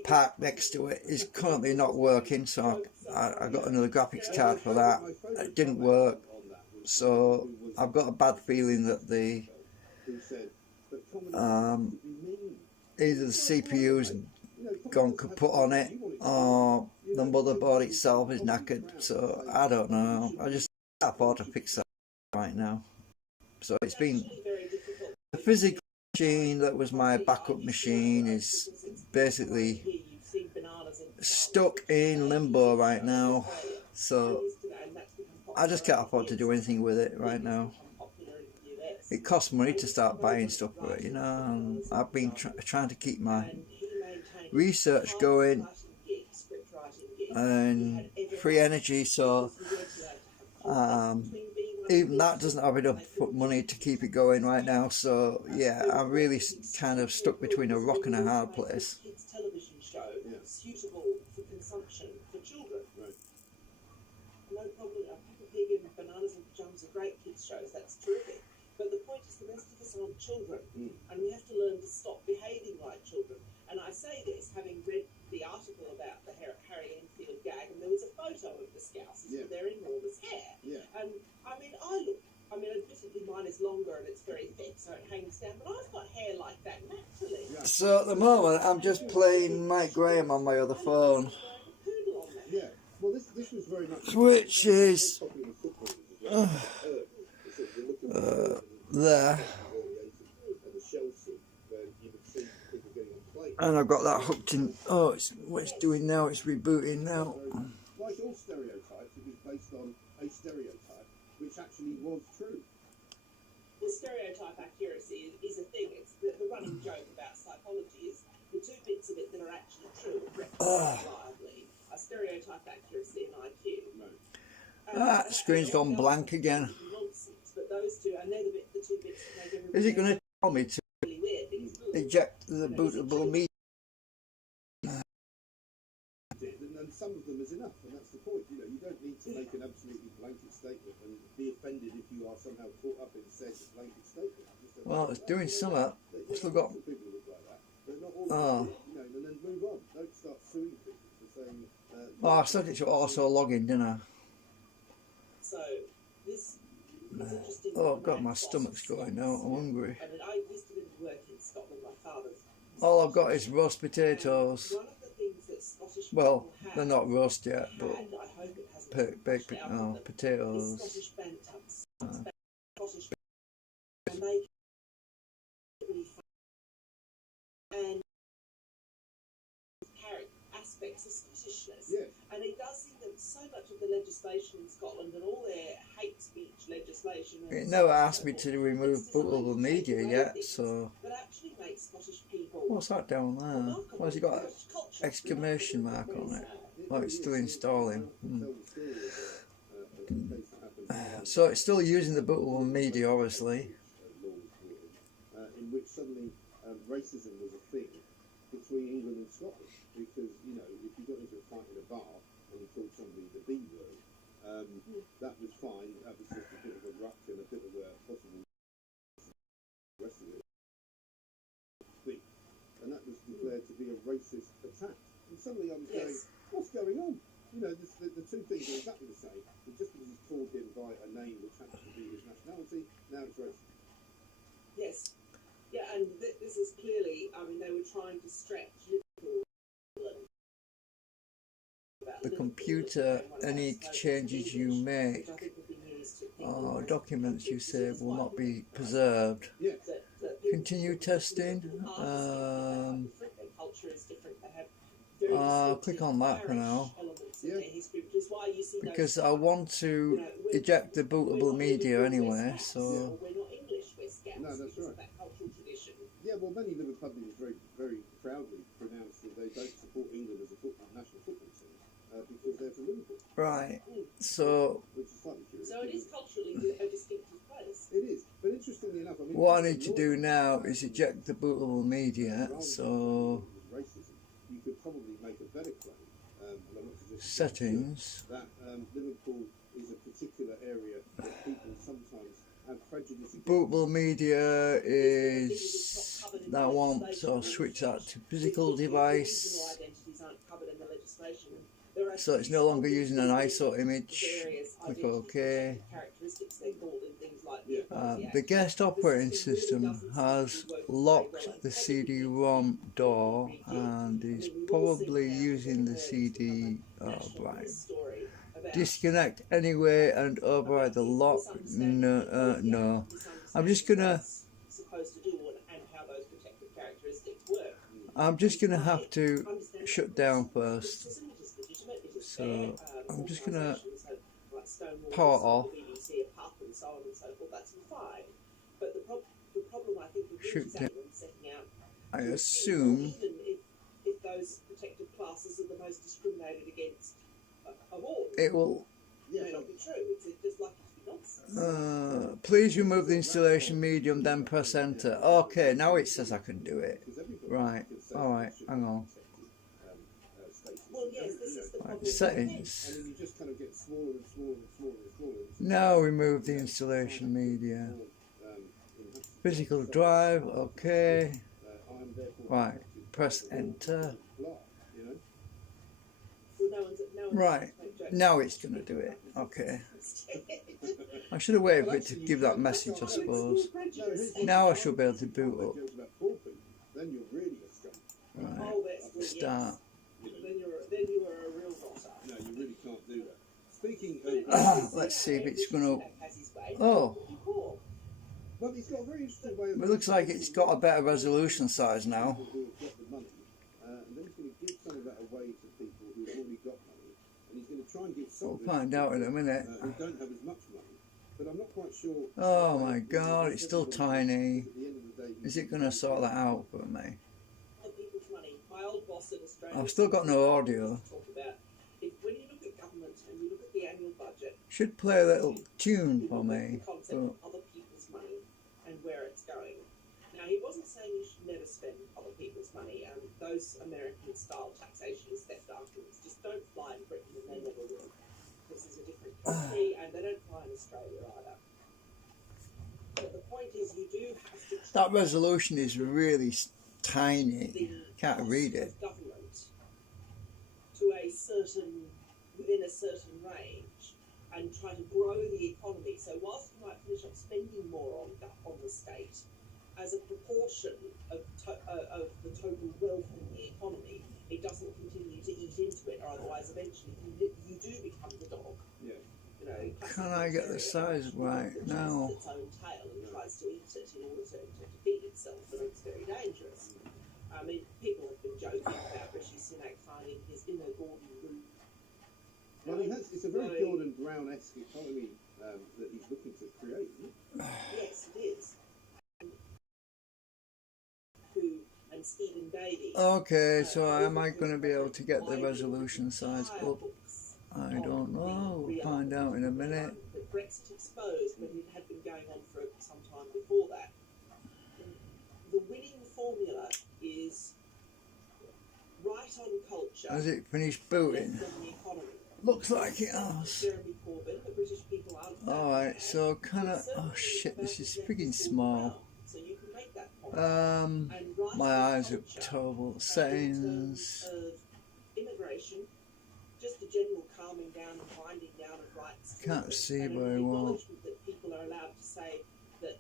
parked next to it is currently not working, so I got another graphics card for that. It didn't work, so I've got a bad feeling that the either the CPU's gone kaput on it or the motherboard itself is knackered, so I don't know. I just can't afford to fix that right now. So it's been the physical machine that was my backup machine is basically stuck in limbo right now, so I just can't afford to do anything with it right now. It costs money to start buying stuff for it, you know, and I've been trying to keep my research going and free energy, so even that doesn't have enough money to keep it going right now. So yeah, I'm really kind of stuck between a rock and a hard place. Kids television show suitable for consumption for children. No problem. Peppa Pig and Bananas and Pajamas are great kids shows. That's terrific. But the point is, the rest of us aren't children, and we have to learn to stop behaving like children. And I say this having read the article about the Harry Enfield gag, and there was a photo of the Scousers with their enormous hair. And I mean, admittedly mine is longer and it's very thick, so it hangs down, but I've got hair like that naturally. So at the moment, I'm just playing Mike Graham on my other phone, Yeah, well, this was very much which is there. And I've got that hooked in. Oh, what it's doing now, it's rebooting now. Like all stereotypes, it was based on a stereotype, which actually was true. The stereotype accuracy is a thing. It's the running joke about psychology is the two bits of it that are actually true reliably are stereotype accuracy and IQ. Ah, the screen's gone blank again. Nonsense, but those two, and they're the two bits that make everybody Is it going to tell me to really weird? It's good. eject the bootable media? And some of them is enough, and that's the point. You know, you don't need to make an absolutely blanket statement and be offended if you are somehow caught up in said blanket statement. Well, it's doing something. I've still got. People look like that, but not all Oh. you know, and then move on. Don't start suing people for saying. Oh, I said it should also log in, didn't I? So this is interesting. Oh, God, my stomach's going now. I'm hungry. I mean, I used to live and work in Scotland. My father's. All I've got is roast potatoes. One of the things that Scottish Well, people have they're not roast yet, but had, I hope it hasn't baked been pushed out of them, is potatoes. Scottish bantams. Scottish and they really fun and carry aspects of Scottishness. Yes. And it does seem that so much of the legislation in Scotland and all their hate speech legislation. It never asked me to remove bootable media yet, so... That actually makes Scottish people. What's that down there? Why has it got an exclamation mark on it? Oh, it's still installing. So it's still using the bootable media, obviously. In which suddenly racism was a thing between England and Scotland, because you know if you got into a fight in a bar and you called somebody the B word, that was fine. That was just a bit of a ruck and a bit of a possible rest of it thing, and that was declared to be a racist attack. And suddenly I was going, what's going on? You know, the two things are exactly the same. But just because he's called him by a name which happens to be his nationality, now it's racist. Yes. Yeah, and this is clearly, I mean, they were trying to stretch Liverpool. The computer, any changes you make or documents you save will not be preserved. Continue testing. I'll click on that for now. Because I want to eject the bootable media anyway, so... No, that's right. Yeah, well, many Liverpudlians very, very proudly pronounced that they don't support England as a national football team because they're from Liverpool. Right. So... Which is slightly curious. So it is culturally a distinctive place. It is, but interestingly enough, I mean, what I need to do now is eject the bootable media, so... Racism, you could probably make a better claim, and I'm not suggesting Settings. that Liverpool is a particular area that people sometimes have prejudice against. Bootable media is that one, so I'll switch that to physical device. So it's no longer using an ISO image. Click OK. The guest operating system has locked the CD-ROM door and is probably using the CD. Oh, right. Disconnect anyway and override the lock. No, no. I'm just gonna have to shut down first. So I'm just gonna power off. Shoot down. I assume if those protected classes are the most discriminated against of all, it will. may not be true. It's just like nonsense. Please remove the installation medium, then press enter. Okay, now it says I can do it. Right. Alright, hang on. Well, yes, this is the Right, problem. settings. And then you just kind of get smaller and smaller and smaller and smaller. Now remove the installation media. Physical drive, okay. Right, press enter. Right, now it's going to do it. Okay. I should have waited for it to give that message, I suppose. Now I should be able to boot up. Right, start. Then you are a real rotter. No, you really can't do that. Speaking of... Let's see if it's going to... Oh, Well, it's got a very interesting way of... it looks like it's got a better resolution size now. People who have got the money, and then he's going to give some of that away to people who have already got money, and he's going to try and give some We'll of it find out in a minute. who don't have as much money. But I'm not quite sure... Oh my god, it's still tiny. At the end of the day, Is it going to sort that out for me? People's money. My old boss in Australia. I've still got no audio. Talk about when you look at government and you look at the annual budget. Should play a little tune for me. The concept of other people's money and where it's going. Now, he wasn't saying you should never spend other people's money. Those American-style taxation is theft arguments just don't fly in Britain, and they never will. This is a different country, and they don't fly in Australia either. But the point is, you do have to. That resolution is really tiny. Can't read it. Government to a certain, within a certain range, and try to grow the economy. So whilst you might finish up spending more on the state, as a proportion of the total wealth in the economy, it doesn't continue to eat into it, or otherwise eventually you do become the dog. Yeah. You know, Can I get the size right now? Its own tail and tries to eat it in order to feed itself, and it's very dangerous. I mean, people have been joking about Rishi Sunak finding his inner Gordon Roo Well, it's a very Gordon Brown-esque economy that he's looking to create, isn't it? Yes, it is. Who and Stephen Davey. Okay, so am I going to be able to get the resolution size up? I don't know. We'll find out in a minute. That Brexit exposed, but it had been going on for some time before that. The winning formula is right on culture. Has it finished booting? left on the economy. Looks like it has. Jeremy Corbyn, the British people aren't. Alright, so kind of. Oh shit, this is freaking small. So you can make that point. And right My on eyes are culture, terrible. in Settings. terms of immigration, just the general calming down and winding down of rights. Can't see and very well. acknowledgement that people are allowed to say that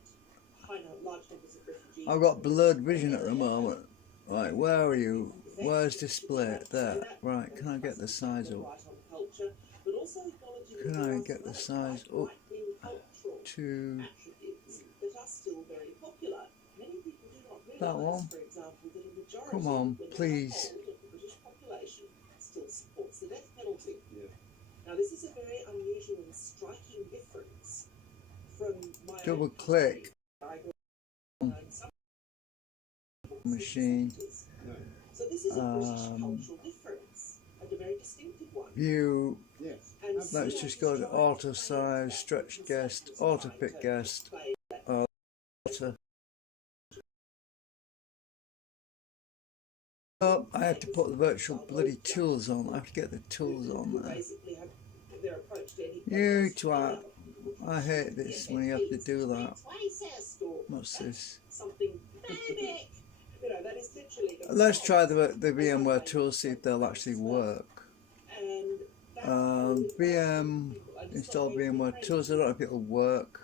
large numbers of refugees. I've got blurred vision at the moment. Right, where are you? Where's display? There. Right, can I get the size up? Can I get the size up to that one? Come on, please. Now this is a very unusual and striking difference from my Double click machine. So this is a British cultural difference, and a very distinctive one. View. Yes. Let's just go to auto size, stretch guest, auto pick guest, auto. Oh, I have to put the virtual bloody tools on. I have to get the tools on there. You twat. I hate this when you have to do that. What's this? Let's try the VMware tools, see if they'll actually work. VM, install VMware tools. I don't know if it'll work.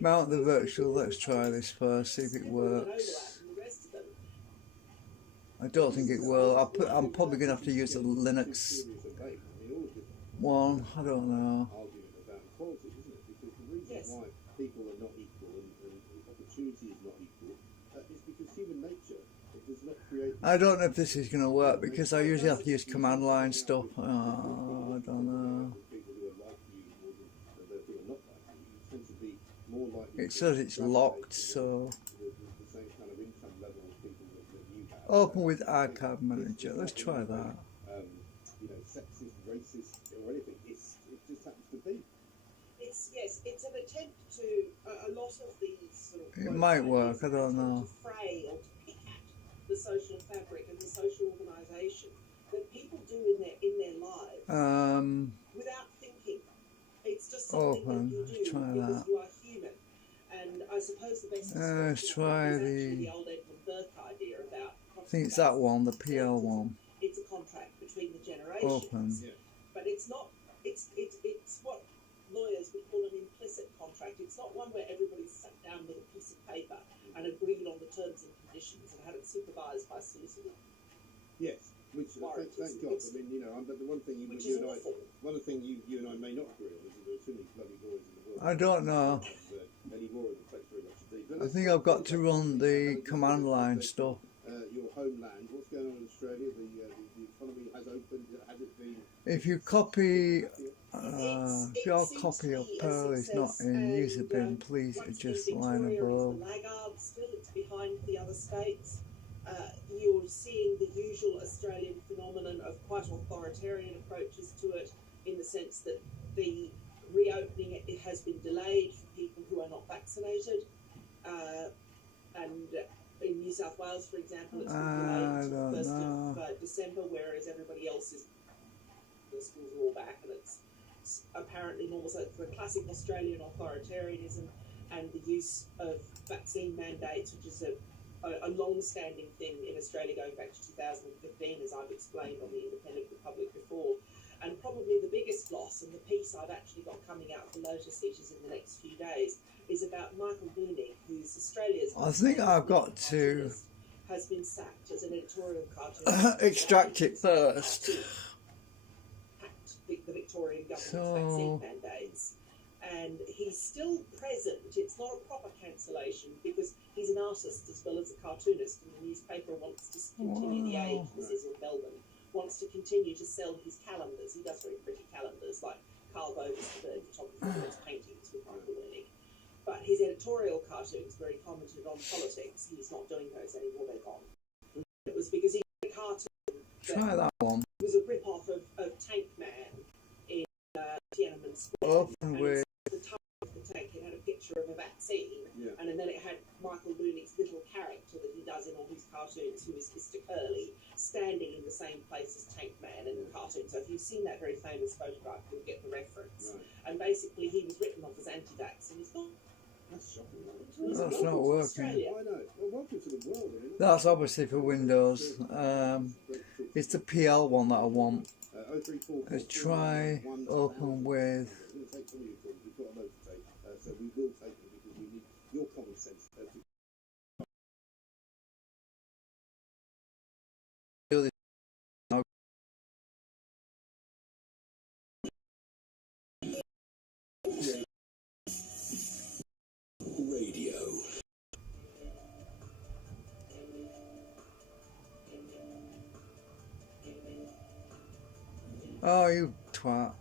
Mount the virtual. Let's try this first, see if it works. I don't think it will. I'm probably going to have to use the Linux one. I don't know. Why people are not equal and opportunity is not equal is because human nature does not create. I don't know if this is going to work because I usually have to use command line stuff. I don't know. People who are like you more than those who are not like you, you tend to be more likely. It says it's locked, so The same kind of income level as people that you have. open with Archive Manager. Let's try that. Sexist, racist, or anything. It just happens to be. It's an attempt to a lot of these sort of. It might work. I don't know. To fray or to pick at the social fabric and the social organisation that people do in their lives without thinking. It's just something Open. that you do Try because that. you are human. And I suppose the best Let's try is actually the. the old Edmund Burke idea about. I think it's that one, the PL one. It's a contract between the generations. Open. But it's not. It's what lawyers would call an implicit contract. It's not one where everybody's sat down with a piece of paper and agreed on the terms and conditions and had it supervised by solicitor. Yes, which thank God. I mean, but the one thing you and I may not agree on is that there are too many bloody lawyers in the world. I don't know. Any more of them takes very much indeed. But I think I've got to run the command line stuff. Your homeland. What's going on in Australia? The economy has opened. Has it been? If you copy, if your copy of Pearl is not in user bin, please adjust the line above. Still, it's behind the other states. You're seeing the usual Australian phenomenon of quite authoritarian approaches to it, in the sense that the reopening it has been delayed for people who are not vaccinated, and in New South Wales, for example, it's been delayed until the 1st of December, whereas everybody else the schools are all back, and it's apparently normal. So for a classic Australian authoritarianism and the use of vaccine mandates, which is a long-standing thing in Australia going back to 2015, as I've explained on the Independent Republic before. And probably the biggest loss, and the piece I've actually got coming out for Lotus Eaters in the next few days, is about Michael Booney, who's Australia's. I think I've got to has been sacked as an editorial cartoonist. extract it first. The Victorian government's So, vaccine mandates, and he's still present. It's not a proper cancellation because he's an artist as well as a cartoonist, and the newspaper wants to continue, the Age, this is in Melbourne, wants to continue to sell his calendars. He does very pretty calendars, like Carl Bovis, the photographer, does paintings with Michael Winnick. But his editorial cartoons, where he commented on politics, he's not doing those anymore, they're gone. It was because he had a cartoon Try that one. was a rip-off of Tank Man in Tiananmen Square. Open with The top of the tank, it had a picture of a vaccine, Yeah. and then it had Michael Looney's little character that he does in all his cartoons, who is Mr. Curly, standing in the same place as Tank Man in the cartoon. So if you've seen that very famous photograph, you'll get the reference. Right. And basically, he was written off as anti-vax, and he's not. That's shocking. That's not working. I know. Well, welcome to the world, isn't it? That's obviously for Windows. It's the PL one that I want. 034. Let's try open with. We'll take some of your calls. We've got a load to take, so we will take them because we need your common sense to Radio. Oh, you twat.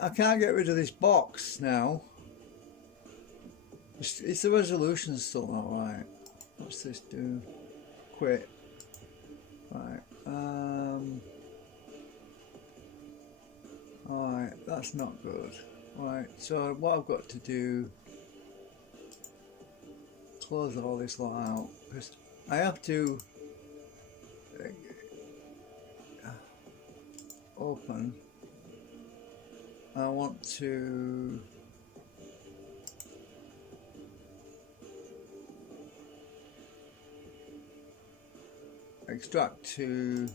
I can't get rid of this box now. It's the resolution's still not right. What's this do? Quit. Right. Alright, that's not good. Right, so what I've got to do, close all this lot out, because I have to open. I want to extract to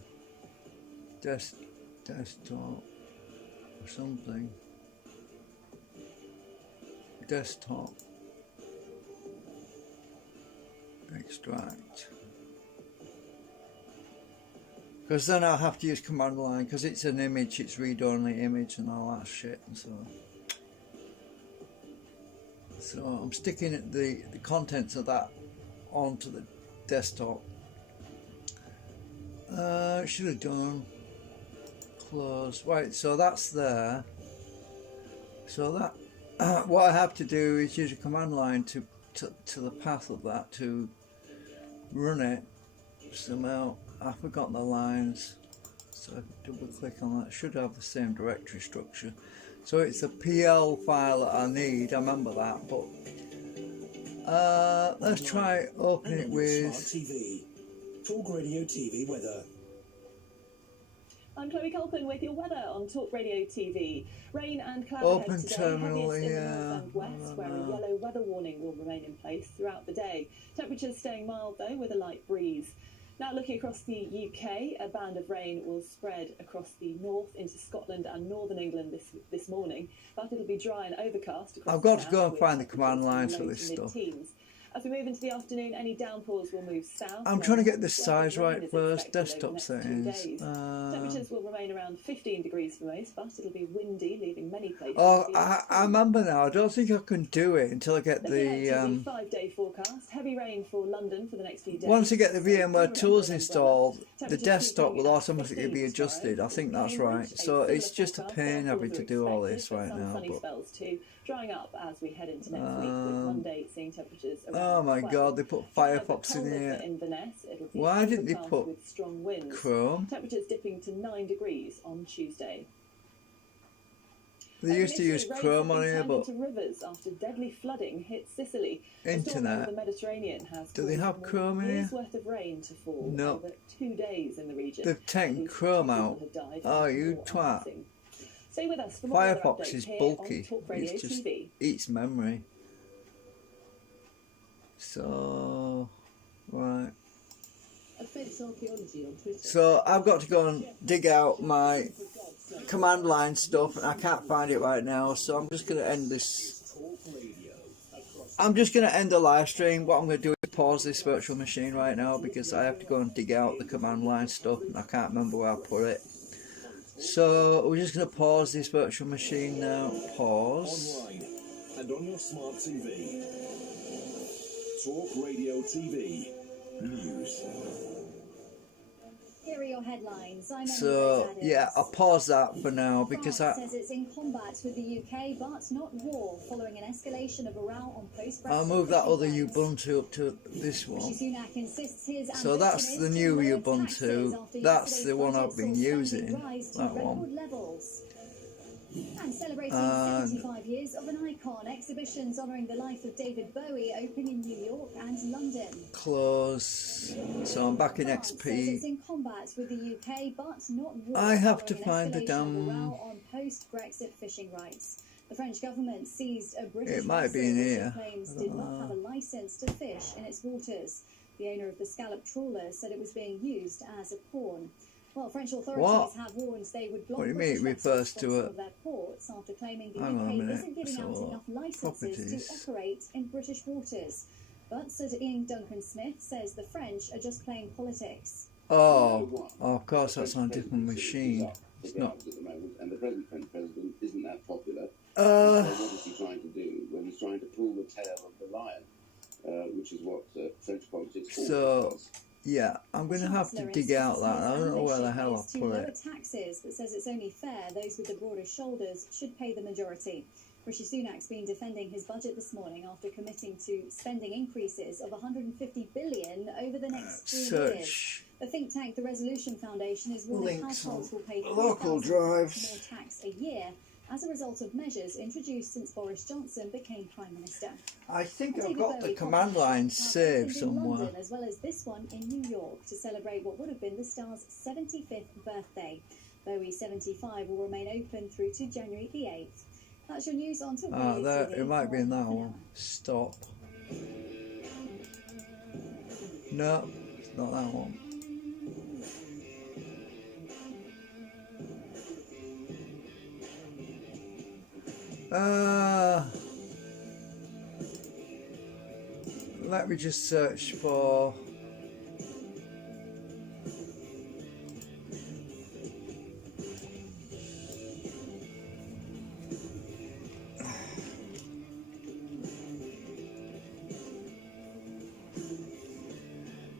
desktop or something. Desktop, extract, because then I'll have to use command line because it's an image, it's read-only image and all that shit, and so I'm sticking the contents of that onto the desktop. Should have done close. Right, so that's there. So that what I have to do is use a command line to the path of that to run it somehow. I've forgotten the lines, so I double click on that. Should have the same directory structure. So it's a PL file that I need, I remember that, but let's try opening it with Smart TV. Talk Radio TV weather. I'm Chloe Culpin with your weather on Talk Radio TV. Rain and cloud Open ahead today, terminal, heaviest in the yeah. north and west, where a yellow weather warning will remain in place throughout the day. Temperatures staying mild though, with a light breeze. Now looking across the UK, a band of rain will spread across the north into Scotland and northern England this morning, but it'll be dry and overcast across I've got the to go south, and find the with command temperatures lines in for the this low to stuff. mid-teens. As we move into the afternoon, any downpours will move south. I'm trying to get the size right first. Desktop settings. Temperatures will remain around 15 degrees for most, but it'll be windy, leaving many places. Oh, to be I remember now. I don't think I can do it until I get Looking ahead to the. the 5-day forecast. Heavy rain for London for the next few days. Once I get the VMware Remember tools umbrella. installed, the Temperatures desktop peaking will at automatically 15 be adjusted. tomorrow. I think that's Cambridge, right. a So it's similar just a forecast, pain where having to cooler do all expected, this but right some now. sunny But spells too, drying up as we head into next week, with Monday seeing temperatures around oh my 12. God, they put However, Firefox in colder here. for Inverness. It'll be Why didn't they overcast put with strong winds. Chrome? Temperatures dipping to 9 degrees on Tuesday. They used to use Chrome on here, but into rivers after deadly flooding hit Sicily. A storm over internet. the Mediterranean has Do they caused have more Chrome in than a year's here? worth of rain to fall No. over 2 days in the region. They've taken At least Chrome 2 people out. have died Oh, and you 4 are twat. missing. Stay with us for more weather Firefox updates is here bulky. on Talk Radio It just TV. eats memory. So, right. Offence Archaeology on Twitter. So I've got to go and dig out my command line stuff, and I can't find it right now. So I'm just going to end this Talk Radio across I'm just going to end the live stream. What I'm going to do is pause this virtual machine right now because I have to go and dig out the command line stuff and I can't remember where I put it. So we're just going to pause this virtual machine now. Pause. Online and on your smart TV. Talk Radio TV. News. Here are your headlines. So yeah, I'll pause that for now because France says it's in combat with the UK, but not war, following an escalation of a row on post-Brexit. I'll move that other Ubuntu up to this one. So that's the new Ubuntu. That's the one I've been using. That one. And celebrating 75 years of an icon, exhibitions honouring the life of David Bowie open in New York and London. Close. So I'm back in XP. It's in combat with the UK, but not war. I have to find the damn. On post-Brexit fishing rights. The French government seized a British It might be in here. Claims did not have a licence to fish in its waters. The owner of the scallop trawler said it was being used as a pawn. Well, French authorities have warned they would block what do you mean it refers to a their ports after claiming the Hang on a UK minute. isn't giving out enough licences to operate in British waters. But Sir Ian Duncan Smith says the French are just playing politics. Oh, of course, that's on a different machine. It's not. At the moment, and the present French president isn't that popular. So what is he trying to do? Well, he's trying to pull the tail of the lion, which is what French politics So, yeah, I'm going to have to dig out that. I don't know where the hell I put it. Taxes that says it's only fair those with the broadest shoulders should pay the majority. Rishi Sunak's been defending his budget this morning after committing to spending increases of 150 billion over the next 3 years. The think tank, the Resolution Foundation, is warning households will pay local drives more tax a year as a result of measures introduced since Boris Johnson became Prime Minister. I think I've got the command line saved somewhere. London, as well as this one in New York, to celebrate what would have been the star's 75th birthday. Bowie 75 will remain open through to January the 8th. That's your news on Talk Radio There, TV. it might be in that one. Stop. No, it's not that one. Let me just search for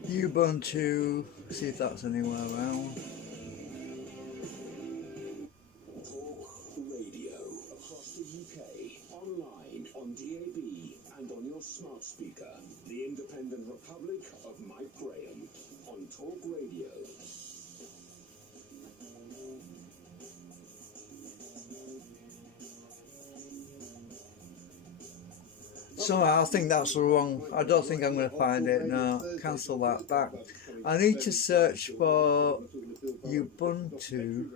Ubuntu, see if that's anywhere around. On DAB and on your smart speaker, the Independent Republic of Mike Graham on Talk Radio. So I think that's the wrong. I don't think I'm going to find it. No, cancel that back. I need to search for Ubuntu.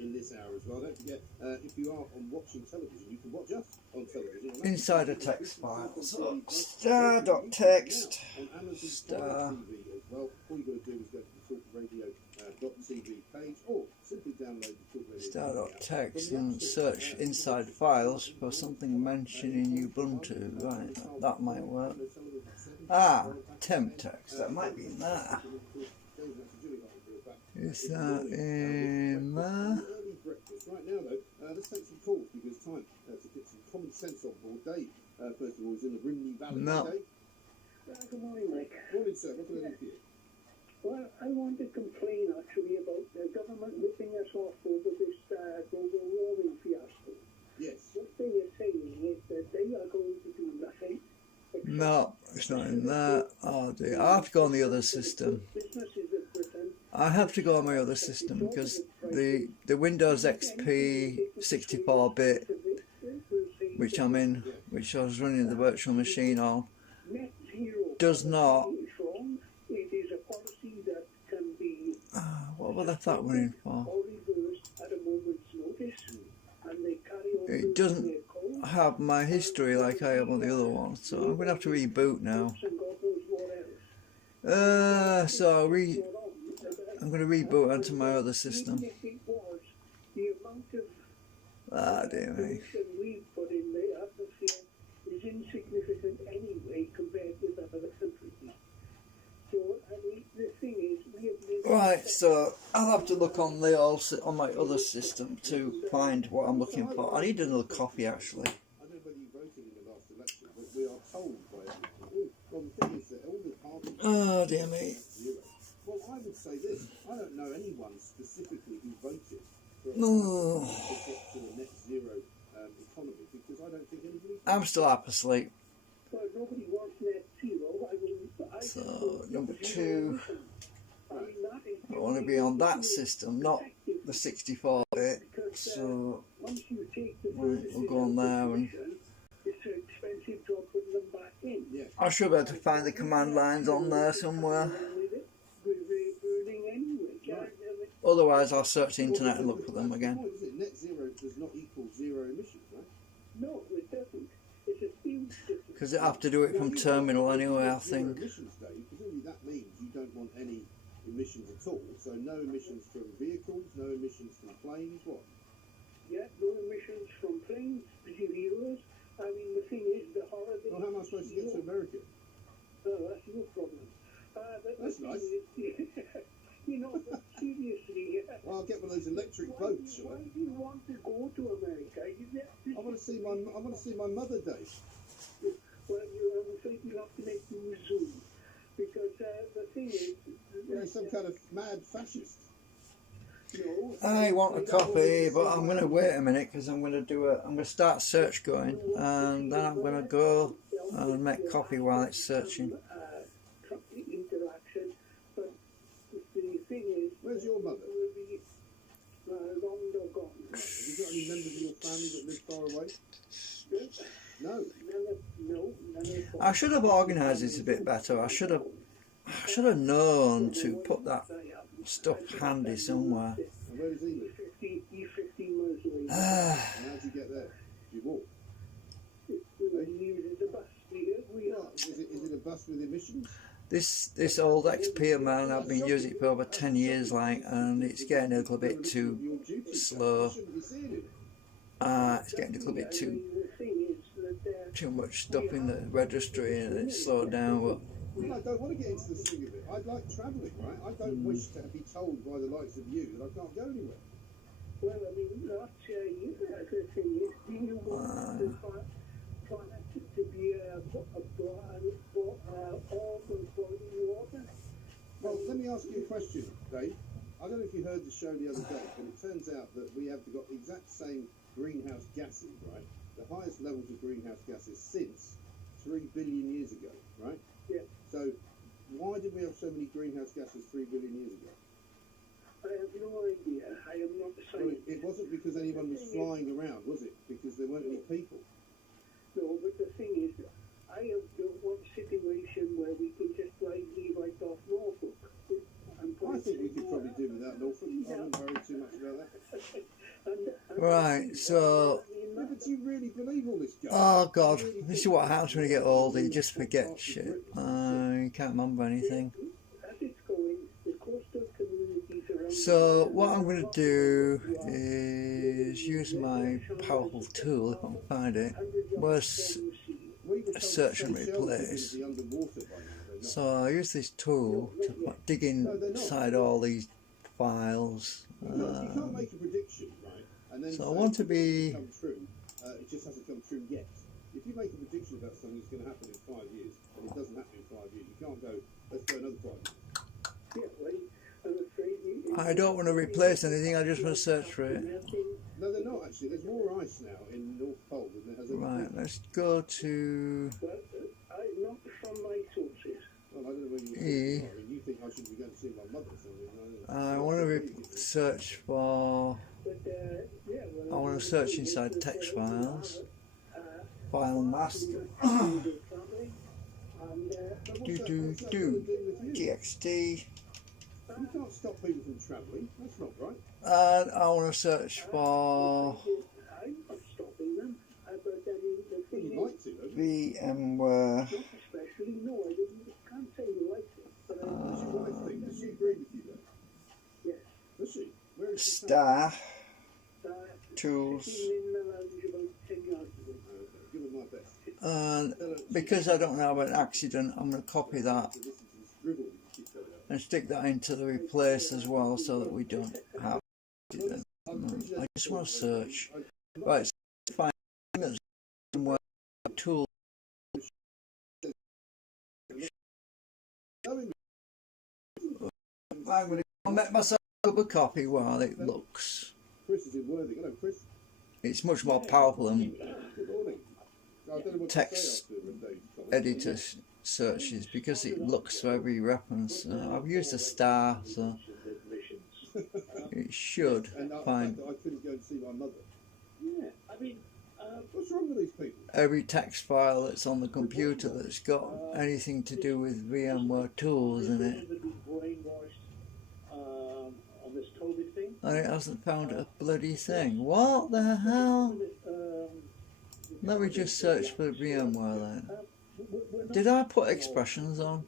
In this hour as well. Don't forget, if you are on watching television, you can watch us on television. Inside a text file. So star.text. Star. Well, all you've got to do is go to the talkradio.tv page or simply download the Talk Radio. Star.text and search inside files for something mentioning Ubuntu. Right, that might work. Temp text. That might be in there. Is that in there? Right now, though, let's take some calls because time to get some common sense on board. Dave, first of all, is in the Rhymney Valley. No. Good morning, Mike. Morning, sir. What can I do for you? Well, I want to complain actually about the government ripping us off over this global warming fiasco. Yes. What they are saying is that they are going to do nothing. No, it's not in there. Oh dear. I have to go on the other system. I have to go on my other system because the Windows XP 64-bit, which I'm in, which I was running the virtual machine on, does not. What was that running for? It doesn't have my history like I have on the other one, so I'm going to have to reboot now. I'm going to reboot onto my other system. Dear me. is insignificant anyway compared with other countries. So, I mean, the thing is, we have lived... Right, so I'll have to look on the on my other system to find what I'm looking for. I need another coffee, actually. I don't know whether you voted in the last election, but we are told by everyone. Well, the thing is that all the parties... Oh, dear me. Well, I would say this. I don't know anyone specifically who voted for Oh. to get to a net zero economy, because I don't think anybody... I'm still half asleep. Well, nobody wants net zero. So, number 2, I want to be on that system, not the 64-bit. So, once you take the we'll go on there, and it's an expensive job putting them back in. Yeah. I should be able to find the command lines on there somewhere. Burning anyway. Otherwise, I'll search the internet and look for them again. What is it? Net zero does not equal zero emissions, right? No, it doesn't. It's a huge difference. Because they have to do it from terminal anyway, I think. Zero emissions, Dave, presumably that means you don't want any emissions at all. So no emissions from vehicles, no emissions from planes, what? Yeah, no emissions from planes, zeros. I mean, the thing is, the holiday... Well, how am I supposed to get to America? Oh, that's no problem. That's nice. You know, but seriously... Well, I'll get one of those electric boats, shall Why I? do you want to go to America? I want to see my mother, Dave. Well, I'm afraid you have to make you Zoom. Because the thing is... You're some kind of mad fascist. No, I want a coffee, but I'm going to wait a minute because I'm going to start search going, and then I'm going to go and make coffee while it's searching. interaction, but the thing is... Where's your mother? Will be long gone. Have you got any members of your family that live far away? No. None of I should have organised this a bit better. I should have known to put that stuff handy somewhere. And where does he live? 15 miles away. And how do you get there? Do you walk? He uses the bus. Is it a bus with emissions? This old XP of mine, I've been using it for over 10 years, like, and it's getting a little bit too slow. It's getting a little bit too much stuff in the registry, and it's slowed down. But Well, I don't want to get into the swing of it. I like travelling, right? I don't wish to be told by the likes of you that I can't go anywhere. Well, I mean, that's the thing is, do you want the planet to be all good quality water? Well, let me ask you a question, Dave. I don't know if you heard the show the other day, but it turns out that we have got the exact same greenhouse gases, right? The highest levels of greenhouse gases since 3 billion years ago, right? Yeah. So, why did we have so many greenhouse gases 3 billion years ago? I have no idea. I am not a Well, scientist. it wasn't because anyone was flying around, was it? Because there weren't any people. No, but the thing is, I have one situation where we could just leave right off Norfolk. I think we could probably do without Norfolk. I wouldn't worry too much about that. right, so No, but do you really believe all this, guy? oh god, this is what happens when you get older. You just forget shit. You can't remember anything. As it's going, the coastal communities around... So what I'm going to do is use my powerful tool, if I can find it. Where's We were told search and Seychelles was replace? gonna be underwater by now, they're not. So I use this tool to dig inside all these files. You can't make a prediction, right? And then So I say want to it's be- come true. It just hasn't come true yet. If you make a prediction about something that's going to happen in 5 years, and it doesn't happen in 5 years, you can't go, let's go another 5 years. Yeah, well, I'm afraid I don't want to replace anything, I just want to search for it. No, they're not actually. There's more ice now in the North Pole than there has ever Right, been. let's go to Well, not from my sources. Well, I don't know where you E. I mean, you think I should be going to see my mother or something. I want to search for. But, yeah, well, I want to search inside text files. File master. TXT. You can't stop people from travelling. That's not right. And I want to search for I'm not stopping them. But I mean, the Well, thing you'd is, like to, don't you? VMware. not especially, no, I can't say you like it. But Does your wife think? Does she agree with you then? yes. Does she? Where is she? Star Uh, tools. sitting in the lounge about 10 yards away. Okay, give her my best. And because I don't have an accident, I'm going to copy that and stick that into the replace as well, so that we don't have accident. I just want to search. Right, so find tool. I'm going to make myself a cup of coffee while it looks. It's much more powerful than text editor searches because it looks for every reference. I've used a star, so it should find every text file that's on the computer that's got anything to do with VMware tools in it. And it hasn't found a bloody thing. What the hell? Let me just search for VMware then. Did I put expressions on?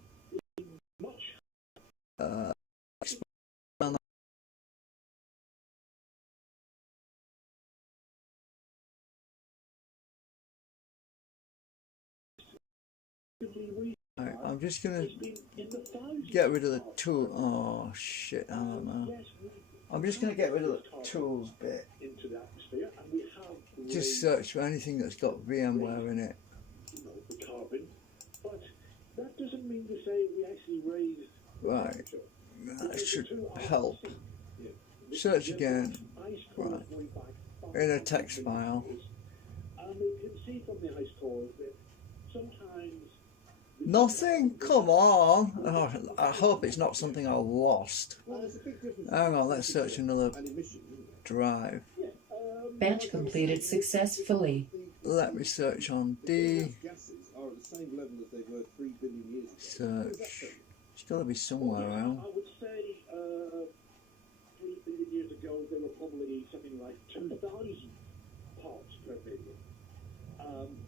Right, I'm just gonna get rid of the tool. Oh shit, I don't know. I'm just gonna get rid of the tools bit. Just search for anything that's got VMware in it. Right, that should help. Search again. Right, in a text file. Nothing? Come on. Oh, I hope it's not something I lost. Hang on, let's search another drive. Batch completed successfully. Let me search on D. Search. It's got to be somewhere around. I would say 3 billion years ago there were probably something like 2,000 parts per billion.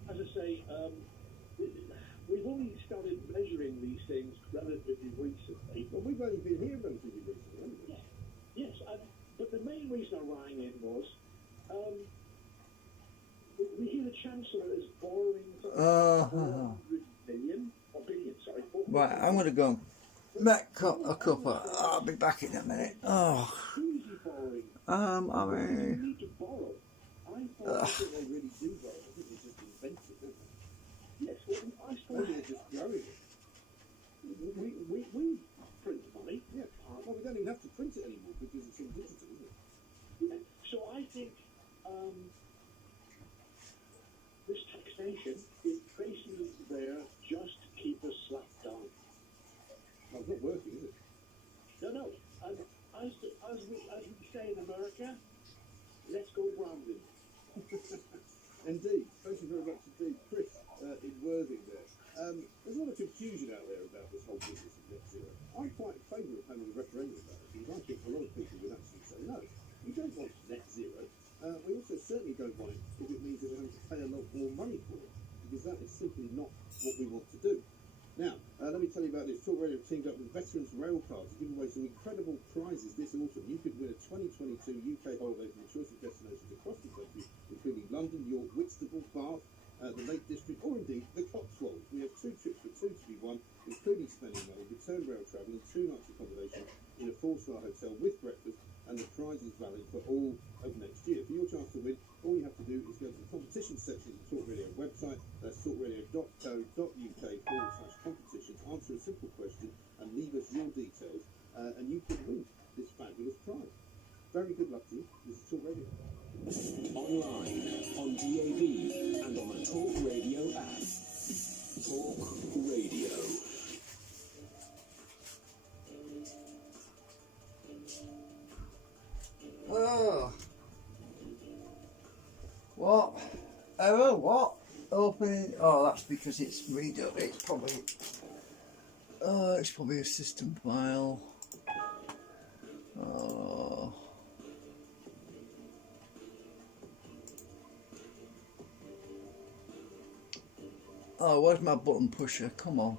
As I say, we've only started measuring these things relatively recently. Well, we've only been here relatively recently, haven't we? Yes, but the main reason I rang in was we hear the Chancellor is borrowing 400 million, or billion, sorry. Right, I'm going to go and make a cuppa. I'll be back in a minute. Oh. Who is he borrowing? I They mean. need to borrow. I thought they really do borrow. I think they just invent it, don't they? Yes, well, I suppose they're just growing it. We print money. Yeah. Well, we don't even have to print it anymore because it's all digital, isn't it? Yeah. So I think this taxation is basically there just to keep us slapped down. Well, it's not working, is it? No. And as we say in America, let's go grounding. Indeed. Thank you very much indeed, Chris, in Worthing there. There's a lot of confusion out there about this whole business of net zero. I'm quite in favour of having a referendum about it because I think a lot of people would actually say no. We don't want net zero. We also certainly don't want it if it means that we're having to pay a lot more money for it, because that is simply not what we want to do. Now, let me tell you about this. Talk Radio teamed up with Veterans Rail Cards to give away some incredible prizes this autumn. You could win a 2022 UK holiday from a choice of destinations across the country, including London, York, Whitstable, Bath, the Lake District, or indeed the Cotswolds. We have 2 trips for 2 to be won, including spending money, return rail travel, and 2 nights accommodation in a 4-star hotel with breakfast, and the prize is valid for all of next year. For your chance to win, all you have to do is go to the competition section of the Talk Radio website. That's talkradio.co.uk/competitions. Answer a simple question and leave us your details, and you can win this fabulous prize. Very good luck to you. This is Talk Radio. Online, on DAB, and on the Talk Radio app. Talk Radio. Oh. What? Error? What? Opening? Oh, that's because it's redone. It's probably a system file. Oh. Oh, where's my button pusher? Come on.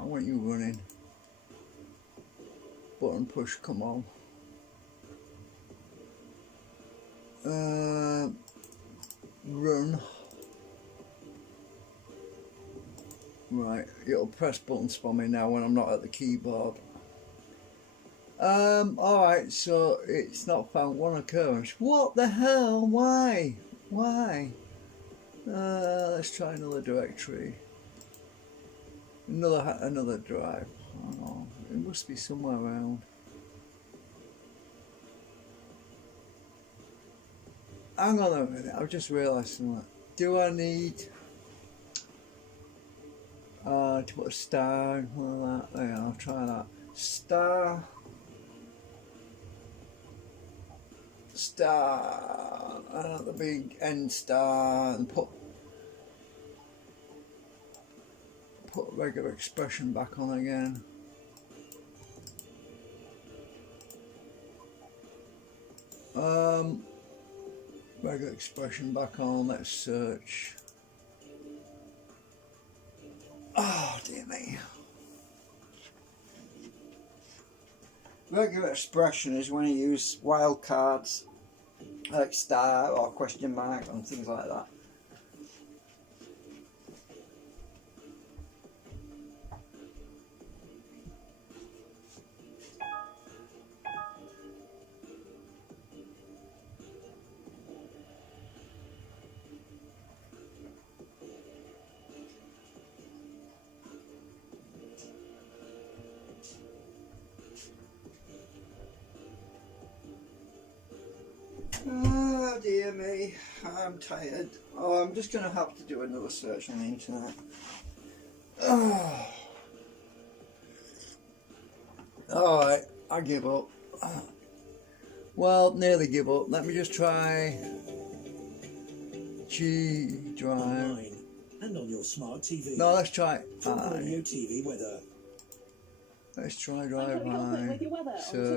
I want you running. Button push, come on. Run. it'll press buttons for me now when I'm not at the keyboard. Alright, so it's not found one occurrence. What the hell? Why? Why? Let's try another directory. Another drive. Oh, it must be somewhere around. Hang on a minute, I've just realised something. Do I need to put a star in one of that? Yeah, I'll try that. Star, the big end star, and put regular expression back on again. Regular expression back on, let's search. Oh dear me. Regular expression is when you use wildcards like star or question mark and things like that. Oh dear me, I'm tired. Oh, I'm just going to have to do another search on the internet. Oh. Alright, I give up. Well, nearly give up. Let me just try G drive. And on your smart TV. No, let's try Talk Radio TV weather. Let's try drive with your weather on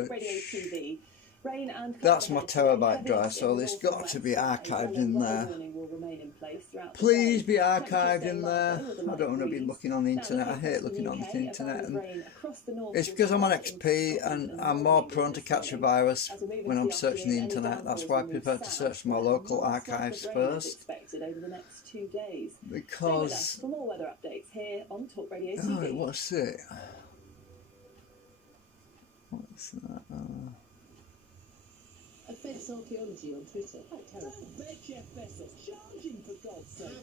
Talk Radio search. TV. Rain and That's my terabyte drive, so there's got to be archived in there. Please be archived in there. I don't want to be looking on the internet. I hate looking on the internet. And it's because I'm on XP and I'm more prone to catch a virus when I'm searching the internet. That's why I prefer to search my local archives first. Because... For more weather updates here on Talk Radio Oh, TV. what's it? What's that? Offence archaeology on Twitter. Quite terrible.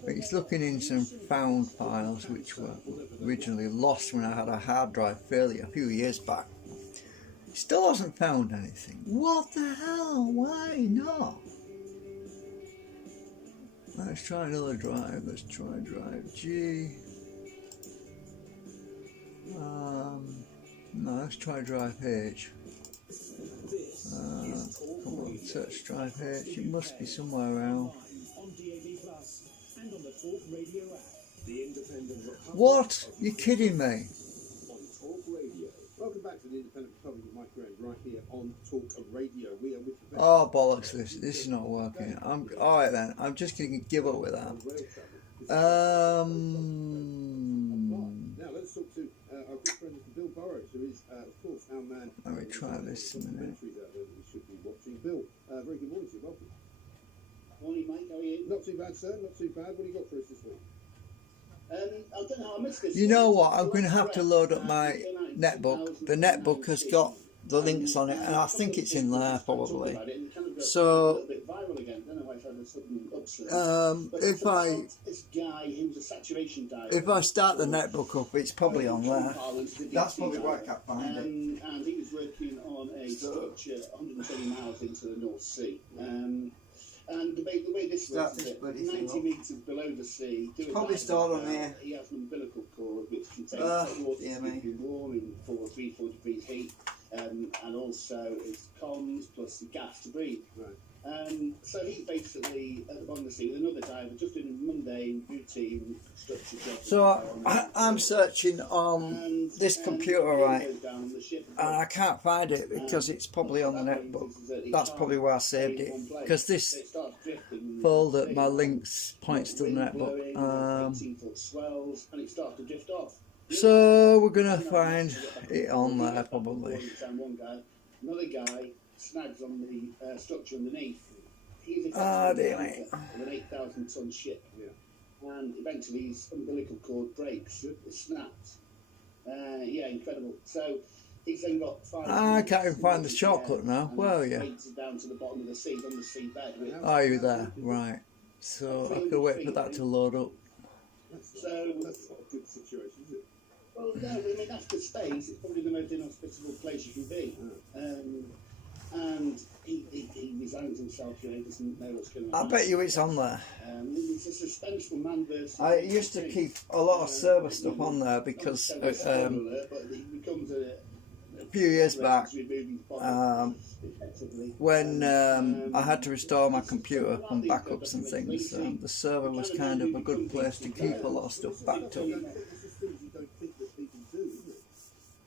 It's looking in some found files which were originally lost when I had a hard drive failure a few years back. It still hasn't found anything. What the hell? Why not? Let's try another drive. Let's try drive G. No, let's try drive H. Come on, search drive H. It must be somewhere around. What? You're kidding me? Welcome back to the Independent Republic of Mike Graham, right here on Talk Radio. We are with the Oh bollocks! This is not working. All right then. I'm just going to give up with that. Now let's talk to our good friend Mr. Bill Burrows, who is, of course, our man. Let me try this a minute. That we should be watching. Bill, very good morning to you. Welcome. Morning, mate. How are you? Not too bad, sir. Not too bad. What do you got for us this week? I don't know. I missed this. You know what? I'm going to have to load up my netbook. The netbook has got the links on it, and I think it's in there probably. So, if I start the netbook up, it's probably on there. That's probably why I can't find it. And he was working on a structure 120 miles into the North Sea. And the way this works is that 90 metres below the sea, probably stored on there. He has an umbilical cord which contains water to keep him warm in 4 degrees heat, and also it's comms plus the gas to breathe. Right. So he's basically at the bottom of the sea with another diver, just doing a mundane, routine structure job. So I'm searching on this computer, right, and I can't find it because it's probably on the netbook. That's probably where I saved it, because this folder, my links, points to the netbook. So we're going to find it on there probably. Another guy snags on the structure underneath. Ah, dear me. Of an 8,000 ton ship. Yeah. and eventually his umbilical cord breaks. It snaps. Yeah, incredible. So he's then got 5 I can't even find the shortcut now. Where are you? Down to the bottom of the sea, on the seabed. Are you there? Right. So I could wait for that to load up. So That's not a good situation, is it? well, no, I mean after space, it's probably the most inhospitable place you can be. And he resigns himself, you know, he doesn't know what's going on. I bet you it's on there. It's a suspenseful man versus. I used to keep a lot of server stuff on there because but it becomes a few years back, when I had to restore my computer from backups and things, the server was kind of a good place to keep a lot of stuff backed up.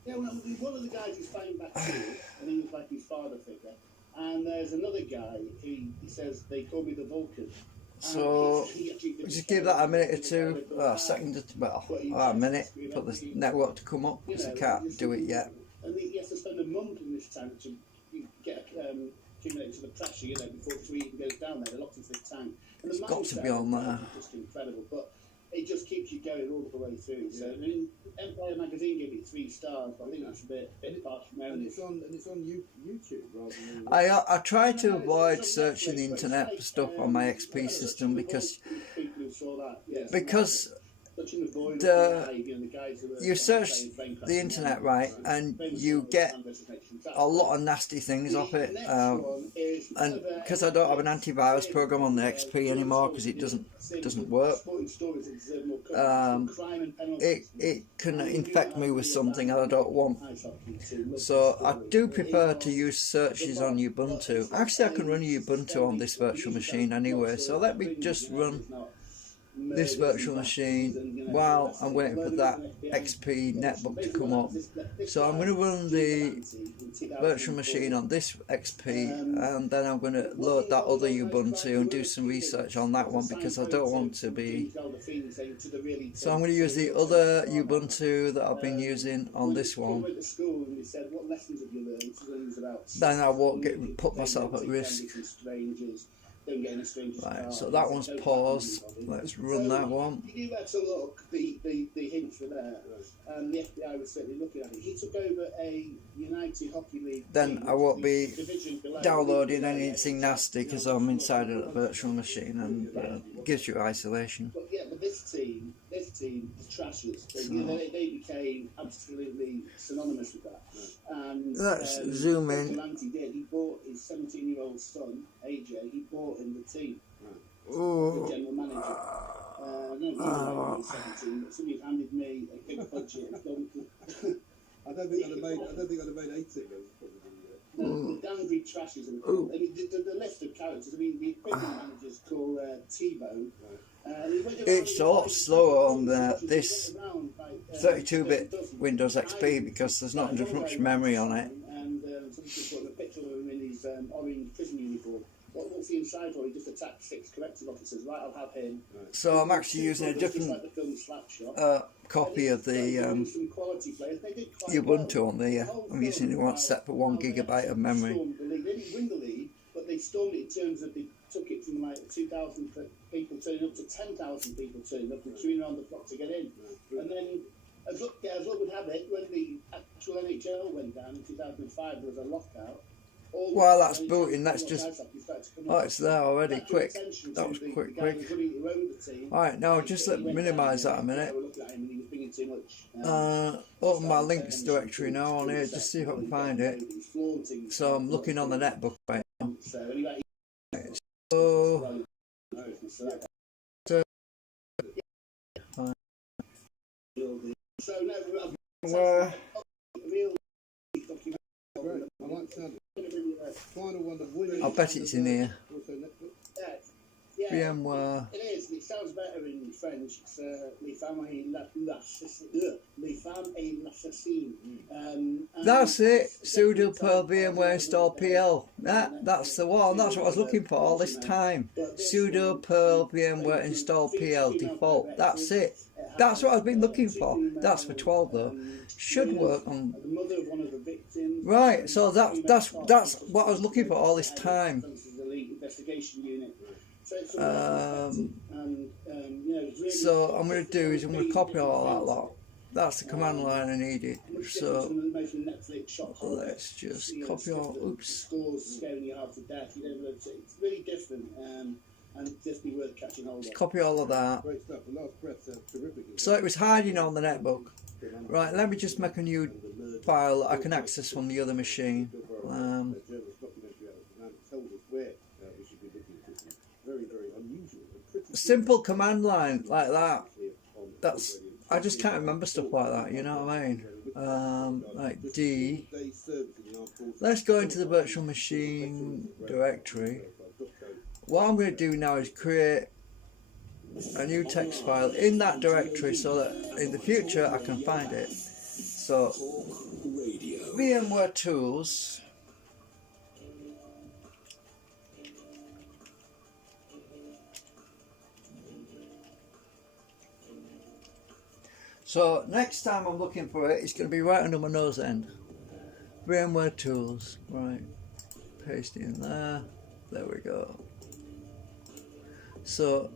Yeah, well, one of the guys is flying back to it, and he was like his father figure. And there's another guy, he says, they call me the Vulcan. So, just give that a minute or two, a second, well, a minute for the network to come up, because I can't do it yet. And he has to spend a month in this tank to get accumulated to the pressure, you know, before he even goes down there. They're locked into the tank. And It's got to be on there. Just incredible, but it just keeps you going all the way through. So, I mean, Empire Magazine gave it 3 stars, but I think that's a bit harsh from And it's on YouTube rather than. I try to avoid searching the internet for stuff on my XP system because you search the internet, right, and you get a lot of nasty things off it, and because I don't have an antivirus program on the XP anymore because it doesn't work, it can infect me with something I don't want. So I do prefer to use searches on Ubuntu. Actually, I can run Ubuntu on this virtual machine anyway, so let me just run this virtual machine while I'm waiting for that XP netbook to come up. So I'm going to run the virtual machine on this XP, and then I'm going to load that other Ubuntu and do some research on that one because I don't want to be. So I'm going to use the other Ubuntu that I've been using on this one. Then I won't put myself at risk. Right, so that one's paused. Let's run that one. If you had to look, the hints were there, and the FBI was certainly looking at it. He took over a United Hockey League. Then I won't be downloading anything nasty because I'm inside a virtual machine, and it gives you isolation. But yeah, but this team, the Trashers, they became absolutely synonymous with that. And let's zoom in. He bought his 17-year-old son, AJ. He bought him the team. Oh. The general manager. No, he was 17, but somebody handed me a big budget. I don't think I'd have made 18. The Danbury Trashers. I mean, the list of characters. I mean, the equipment manager's called T-Bone. It's a lot slower on this 32-bit Windows XP because there's not as much memory on it. And somebody put a picture of him in his orange prison uniform. What's the inside for? He just attacked 6 corrective officers. Right, I'll have him. So I'm actually using a different copy of the Ubuntu on there. I'm using the one set for 1 GB of memory. They didn't win the league, but they stormed it in terms of they took it from like 2,000 people turning up to 10,000 people turning up and queuing around the block to get in. And then, as luck would have it, when the actual NHL went down in 2005, there was a lockout. While that's booting, let's just. Oh, it's there already. Quick. That was quick. Alright, now just let me minimise that a minute. Open my links directory now on here, just see if I can find it. So I'm looking on the netbook right now. I bet it's in here. VMware. It is. It sounds better in French. It's Les Femmes et l'Assassin. That's it. Sudo Perl VMware install PL. That's the one. That's what I was looking for all this time. Sudo Perl VMware install PL default. That's it. That's what I've been looking for. That's for 12 though. Should work on. Right. So that's what I was looking for all this time. So it's all and you know, really so I'm going to do is I'm going to copy all that lot. That's the command line I needed. So let's just copy all. Oops. Scores scaring you half to death. You don't know, it's really different, and just be worth catching hold of. Copy all of that. Great stuff. The last breath sounds terrific. So it was hiding on the netbook. Right, let me just make a new file that I can access from the other machine. Simple command line like that. That's, I just can't remember stuff like that, you know what I mean? Like D. Let's go into the virtual machine directory. What I'm going to do now is create a new text file in that directory so that in the future I can find it. So VMware Tools. So next time I'm looking for it, it's going to be right under my nose end. VMware Tools, right, paste it in there, there we go. So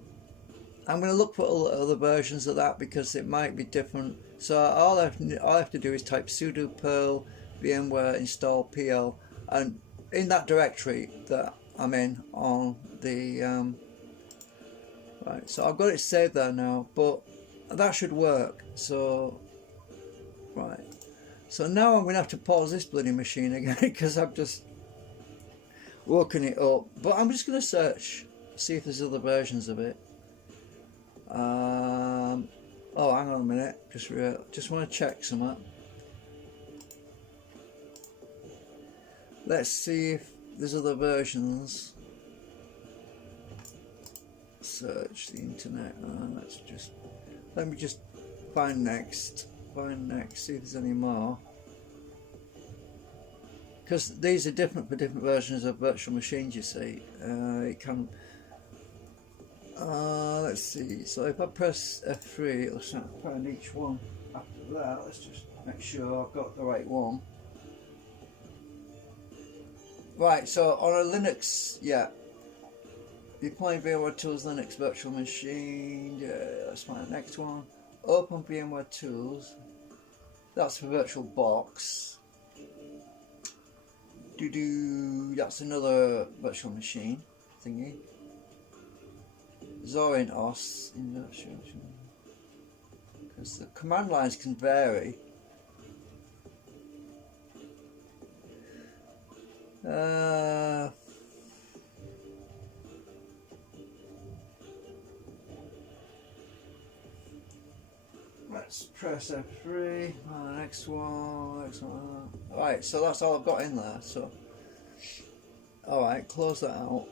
I'm going to look for other versions of that because it might be different. So all I have to do is type sudo perl VMware install pl, and in that directory that I'm in on the right, so I've got it saved there now, but that should work. So right, so now I'm going to have to pause this bloody machine again because I've just woken it up. But I'm just going to search, see if there's other versions of it. Oh, hang on a minute, just want to check something. Let's see if there's other versions. Search the internet. Let me just find next, see if there's any more. Because these are different for different versions of virtual machines, you see. It can. Let's see. So if I press F3, it'll find each one. After that, let's just make sure I've got the right one. Right. So on a Linux, yeah. Deploying VMware Tools Linux virtual machine. Let's find the next one. Open VMware Tools. That's for VirtualBox. That's another virtual machine thingy. Zorin-os. Because the command lines can vary. Let's press F3. Next one. Right, so that's all I've got in there. So, alright, close that out.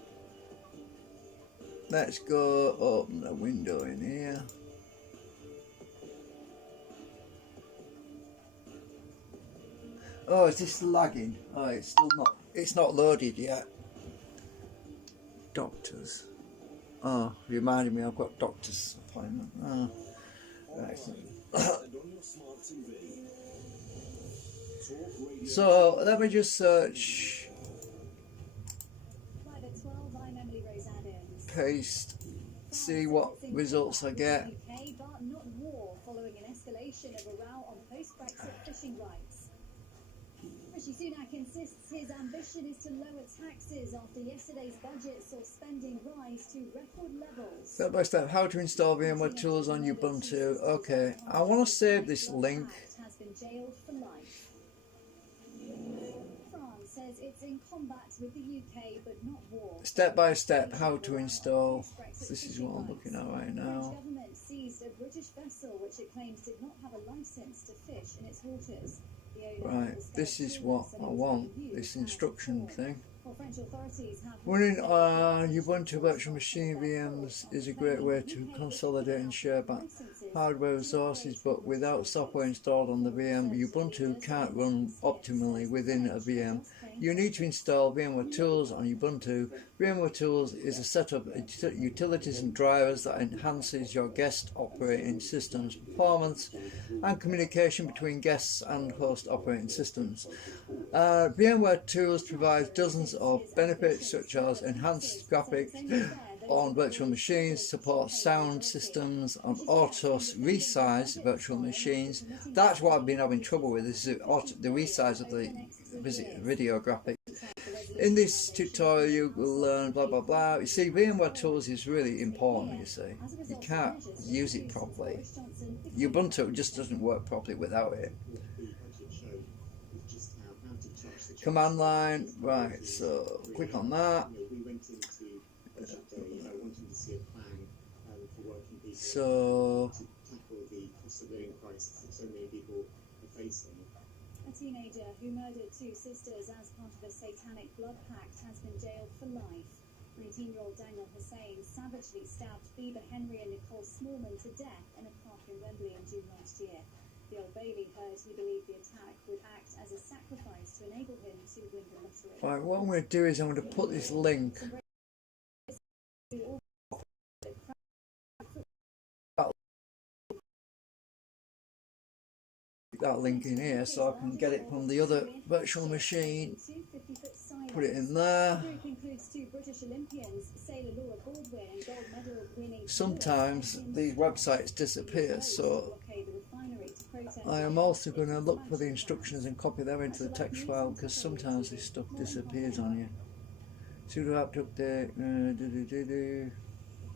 Let's go open the window in here. Oh, is this lagging? Oh, it's still not. It's not loaded yet. Doctors. Oh, reminded me I've got doctor's appointment. Oh, right. So let me just search. Paste. See what results I get. Following an escalation of a row on post-Brexit fishing rights. Rishi Sunak insists his ambition is to lower taxes after yesterday's budget saw spending rise to record levels. Step by step, how to install VMware Tools on Ubuntu. Okay, I want to save this link. Has been jailed for life. France says it's in combat with the UK but not war. Step by step, how to install. This is what I'm looking at right now. The French government seized a British vessel which it claims did not have a license to fish in its waters. Right, this is what I want, this instruction thing. Running on Ubuntu virtual machine VMs is a great way to consolidate and share hardware resources, but without software installed on the VM, Ubuntu can't run optimally within a VM. You need to install VMware Tools on Ubuntu. VMware Tools is a set of utilities and drivers that enhances your guest operating system's performance and communication between guests and host operating systems. VMware Tools provides dozens of benefits such as enhanced graphics, on virtual machines, supports sound systems on auto resize virtual machines. That's what I've been having trouble with, is the resize of the video graphics. In this tutorial you will learn blah blah blah. You see, VMware Tools is really important, you see. You can't use it properly. Ubuntu just doesn't work properly without it. Command line, right, so click on that. So a teenager who murdered two sisters as part of a satanic blood pact has been jailed for life. 19-year-old Daniel Hussein savagely stabbed Bieber Henry and Nicole Smallman to death in a park in Wembley in June last year. The Old Bailey heard he believed the attack would act as a sacrifice to enable him to win the lottery. right, what I'm going to do is I'm going to put this link that link in here so I can get it from the other virtual machine, put it in there. Sometimes these websites disappear, so I am also going to look for the instructions and copy them into the text file, because sometimes this stuff disappears on you. Sudo apt update,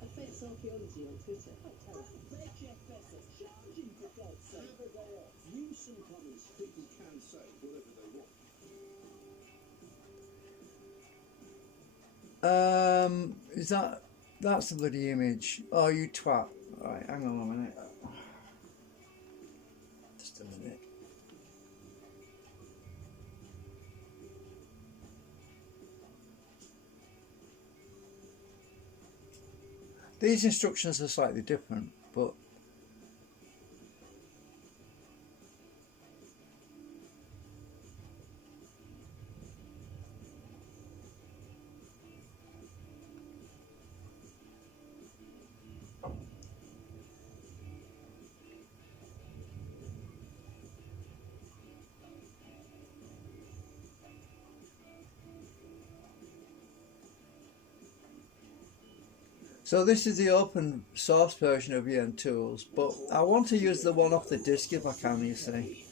Offence archaeology on Twitter. Use some comments. People can say whatever they want. Is that's the bloody image? Oh, you twat. Right, hang on a minute. Just a minute. These instructions are slightly different, but so this is the open source version of VM Tools, but I want to use the one off the disk if I can, you see.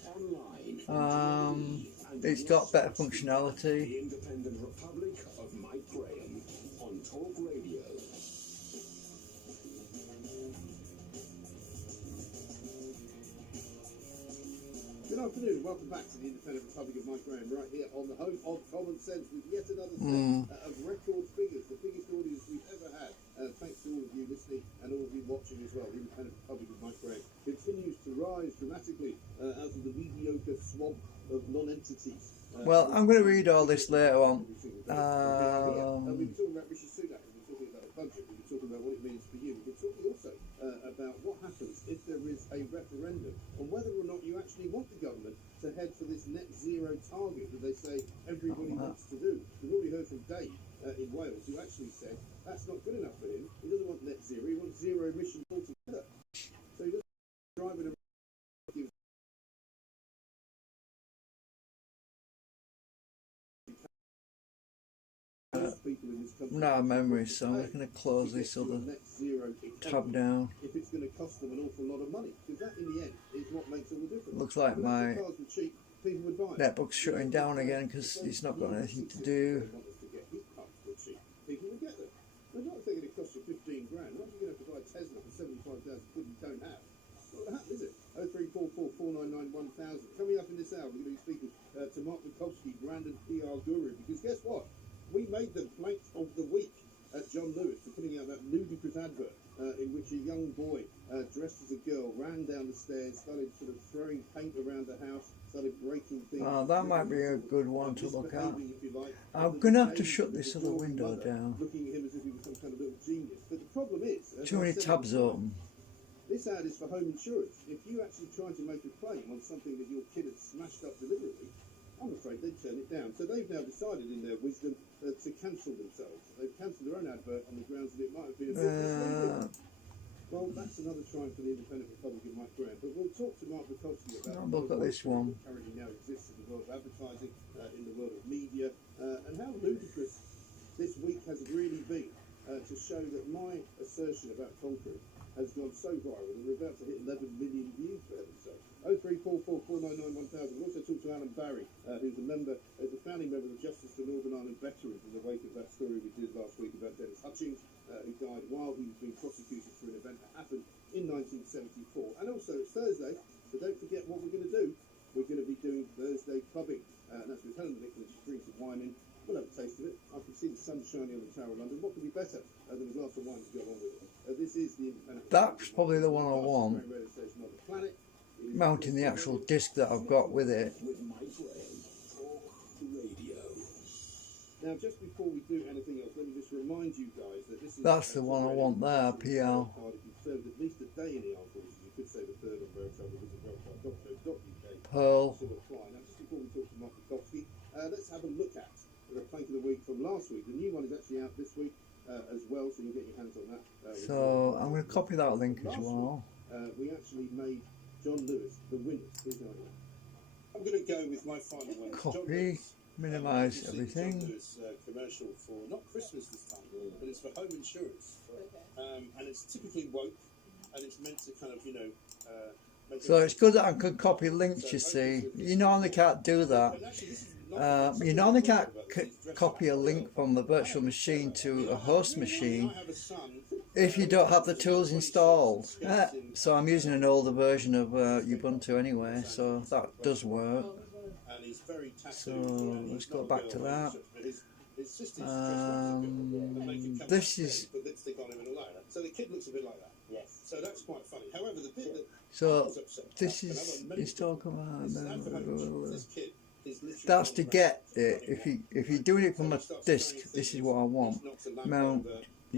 It's got better functionality. The Independent Republic of Mike Graham on Talk Radio. Good afternoon, welcome back to the Independent Republic of Mike Graham, right here on the home of Common Sense, with yet another set of record figures, the biggest audience we've ever had. Thanks to all of you listening and all of you watching as well. The Independent Republic of Mike Graham continues to rise dramatically out of the mediocre swamp of non-entities. Well, I'm going to read all this later on. We were talking about Rishi Sunak, we were talking about the budget, we were talking about what it means for you. We were talking also about what happens if there is a referendum on whether or not you actually want the government to head for this net zero target that they say everybody wants to do. We've already heard from Dave in Wales, who actually said that's not good enough for him. He doesn't want net zero, he wants zero emissions altogether. So he doesn't drive in a people in this country. No memory, so I'm going to close this other tab down. If it's going to cost them an awful lot of money, because that in the end is what makes all the difference. Looks like my cars were cheap, people would buy it. netbook's shutting down again because it's not got anything to do. People will get them. They're not thinking it costs you 15 grand. Not you're going to have to buy a Tesla for 75,000 quid you don't have. Not going to happen, is it? 0344 499 1000. Coming up in this hour, we're going to be speaking to Mark Mikowski, brand and PR guru, because guess what? We made them Plank of the Week at John Lewis for putting out that ludicrous advert in which a young boy dressed as a girl ran down the stairs, started sort of throwing paint around the house, started breaking things. Oh, that might be a good one to look at. I'm going to have to shut this other window down. Looking at him as if he was some kind of little genius. But the problem is, Too many tabs open. this ad is for home insurance. If you actually try to make a claim on something that your kid had smashed up deliberately, I'm afraid they'd turn it down. So they've now decided in their wisdom to cancel themselves. They've cancelled their own advert on the grounds that it might have been a bit misleading. Well, that's another triumph for the Independent Republic of Mike Graham. But we'll talk to Mark Mikowski about Look at this one. that currently now exists in the world of advertising, in the world of media, and how ludicrous this week has really been. to show that my assertion about Conqueror has gone so viral that we're about to hit 11 million views for heaven's sake. 03444991000. We'll also talk to Alan Barry, who's a founding member of the Justice for Northern Ireland Veterans in the wake of that story we did last week about Dennis Hutchings, who died while he was being prosecuted for an event that happened in 1974. And also it's Thursday, so don't forget what we're going to do. We're going to be doing Thursday clubbing, and that's with Helen Nicholas. She brings some wine in. We'll have a taste of it. I can see the sun shining on the Tower of London. What could be better than a glass of wine to go along with it? This is the That's probably the one I want. Mounting the actual disc that I've got with it. Now, just before we do anything else, let me just remind you guys that this is... That's the one I want there, PL. If you've served at least a day in the armed forces, you could save a third on Railtravel. Visit railtravel.co.uk. Pearl. Now, just before we talk to Mark Bukowski, let's have a look at the plank of the week from last week. The new one is actually out this week as well, so you'll get your hands on that. So I'm going to copy that link as well. We actually made John Lewis the winner. I'm going to go with my final one. Copy, minimise everything. John Lewis commercial for not Christmas this time, but it's for home insurance, and it's typically woke, and it's meant to kind of So it's good that I could copy links, you see. You normally can't do that. You normally can't copy a link from the virtual machine to a host machine if you don't have the tools installed. So I'm using an older version of Ubuntu anyway, so that does work. So let's go back to that. This is... So the kid looks a bit like that. Yes. So that's quite funny. However, the bit that... So this is install command. That's to get it. If you're doing it from a disk, this is what I want. Mount. I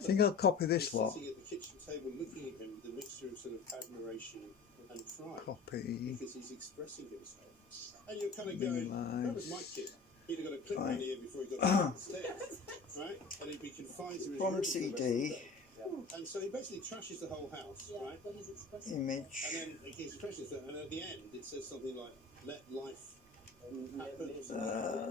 think I'll copy this lot. Copy. Because he's expressing himself. And you're kind of going, that was my kid. He'd have got a clip on here before he got downstairs, right? And he'd be confined to his from CD. And so he basically trashes the whole house, right? Image. And then he trashes it, and at the end it says something like, "Let life happen."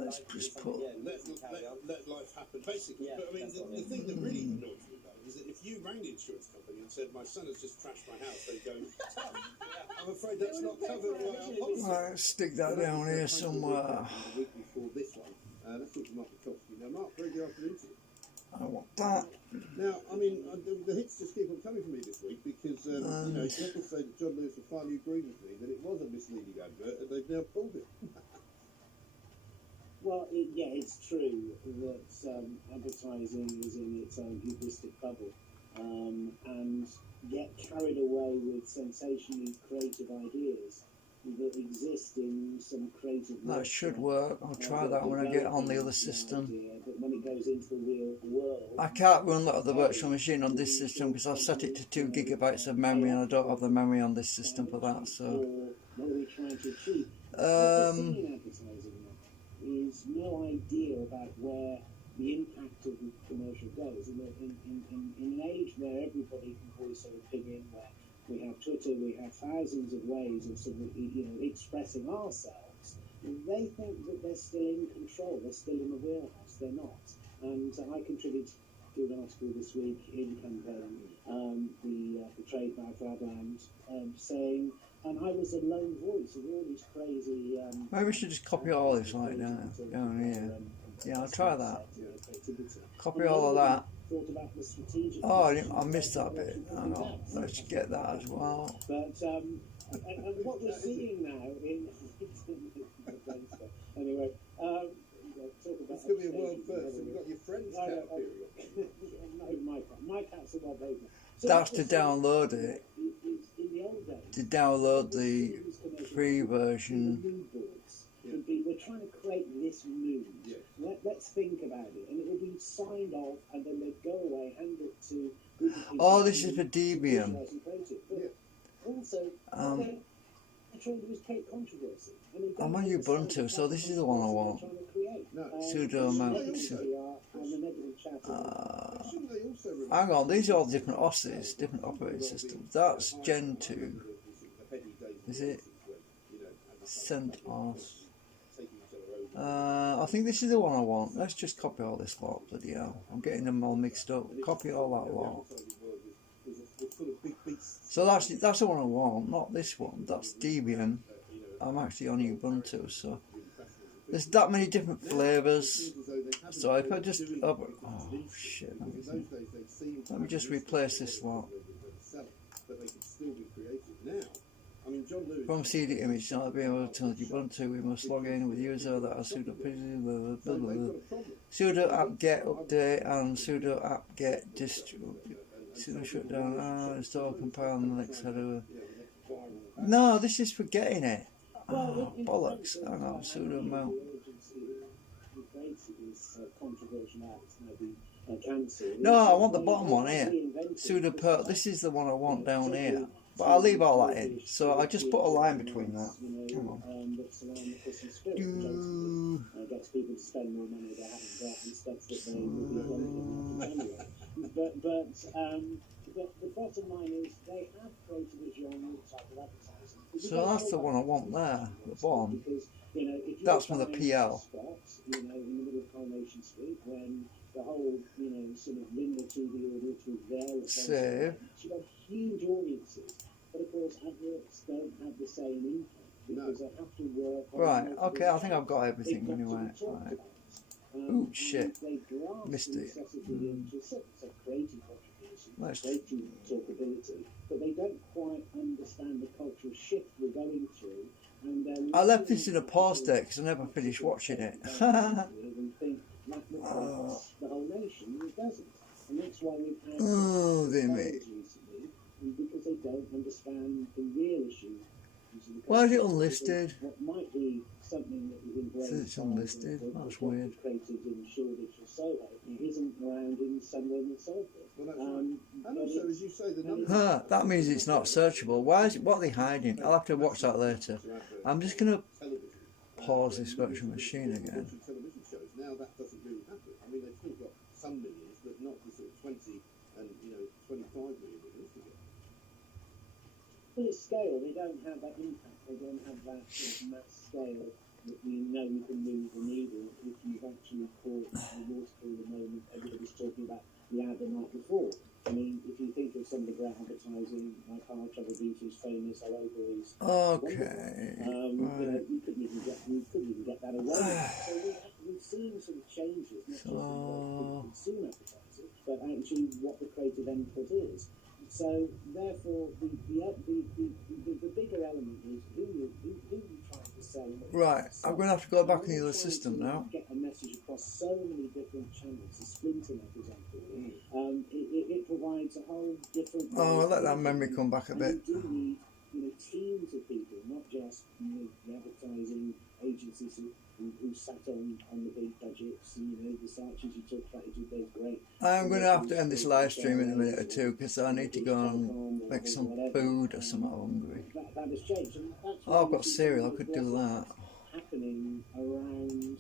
Let's just put. Let life happen, basically. But I mean, the thing that really annoys me about it is that if you rang the insurance company and said, "My son has just trashed my house," they'd go, "I'm afraid that's not covered by our policy." Let's stick that down here somewhere. The week before this one, let's talk to Mark Bukowski. Now, Mark, very good afternoon to you. I want that. Now, I mean, the hits just keep on coming for me this week because, people say that John Lewis will finally agree with me that it was a misleading advert and they've now pulled it. Well, it's true that advertising is in its own hubristic bubble and get carried away with sensationally creative ideas that exist in some creative... That should work. I'll try that when I get on the other system. But when it goes into the real world... I can't run the virtual machine on this system because I've set it to 2 gigabytes of memory and I don't have the memory on this system for that, so... What are we trying to achieve? The thing in advertising is no idea about where the impact of the commercial goes. In an age where everybody can voice their opinion, where we have Twitter, we have thousands of ways of sort of, expressing ourselves, they think that they're still in control, they're still in the wheelhouse. They're not. And I contributed to an article this week in Campaign, the trademark Radland, saying, and I was a lone voice of all these crazy... Maybe we should just copy all this right down here. Yeah, I'll try that. Copy all of that. Oh, I missed that bit. Hang on, let's get that as well. But and what we're seeing now in anyway, talk about it's going to be a world first. So we've got your friend's cat period. No, my cat's a well baby. That's to download it. To download the free version. We're trying to create this mood. Yeah. Let's think about it, and it will be signed off, and then they go away, hand it to. Oh, this is for Debian. Also, they're trying to just create controversy. I'm on Ubuntu, so this is the one I want. Sudo mount. Hang on, these are all different OSes, different operating systems. That's Gen 2. Is it? CentOS. I think this is the one I want. Let's just copy all this lot, bloody hell. I'm getting them all mixed up. Copy all that lot. So that's the one I want, not this one. That's Debian. I'm actually on Ubuntu, so there's that many different flavours. So if I just oh shit, let me just replace this lot. From CD image, not being able to tell Ubuntu, we must log in with user that has sudo sudo apt-get update and sudo apt-get distro. Sudo shutdown, install, compile, and the next header. No, this is for getting it. Oh, bollocks. Hang on, sudo mount. No, I want the bottom one here. Sudo perl. This is the one I want down here. But I'll leave all that in. So I just put a line between that. Hang on. But the bottom line is they have created a genre type of advertising. So that's the one I want there, the bottom. Because, you know, if that's from the PL. Spots, you know, in the middle of Coronation Street, when the whole, you know, sort of linear TV audience was there. Save. She got huge audiences, but of course adverts don't have the same impact because they have to work. Right. Okay. I think I've got everything anyway. Right. Oh shit. Missed it. Let's talkability, but they don't quite understand the cultural shift we're going through. And I left this in a pause there because I never finished watching it. The whole nation doesn't, and that's why we've had recently, because they don't understand the real issue. Why is it unlisted? What might be something that was embraced. It's unlisted. That's weird. Created in Shoreditch or Soho isn't around in Sunderland and so forth. And also, as you say, the number. That means it's not searchable. Why is it? What are they hiding? I'll have to watch that later. I'm just gonna pause this virtual machine again. Television shows now that doesn't really happen. I mean, they've still got some millions, but not the sort of 20 and 25 million that used to get. Full scale, they don't have that impact. They don't have that sort of mass scale that you know you can move the needle if you've actually caught the water cooler moment. Everybody's talking about the ad the night before. I mean, if you think of some of the great advertising, like Hard Trouble Beauty's famous all over his okay. You couldn't even get that away. So we've seen some changes, not just in the consumer advertising, but actually what the creative input is. So therefore, the bigger element is who you're trying to sell. Right, I'm going to have to go back into the system now. Get a message across so many different channels. The Splinter, for example, it provides a whole different. Oh, I'll let that memory come back a bit. You do need, teams of people, not just the advertising agencies who sat on the big budgets, and the Saatchis you talked about, who do those great. I'm going to have to end this live stream in a minute or two because I need to go and make some food or something. I'm hungry. That has changed. And that's oh, I've got cereal. I could do that. Happening around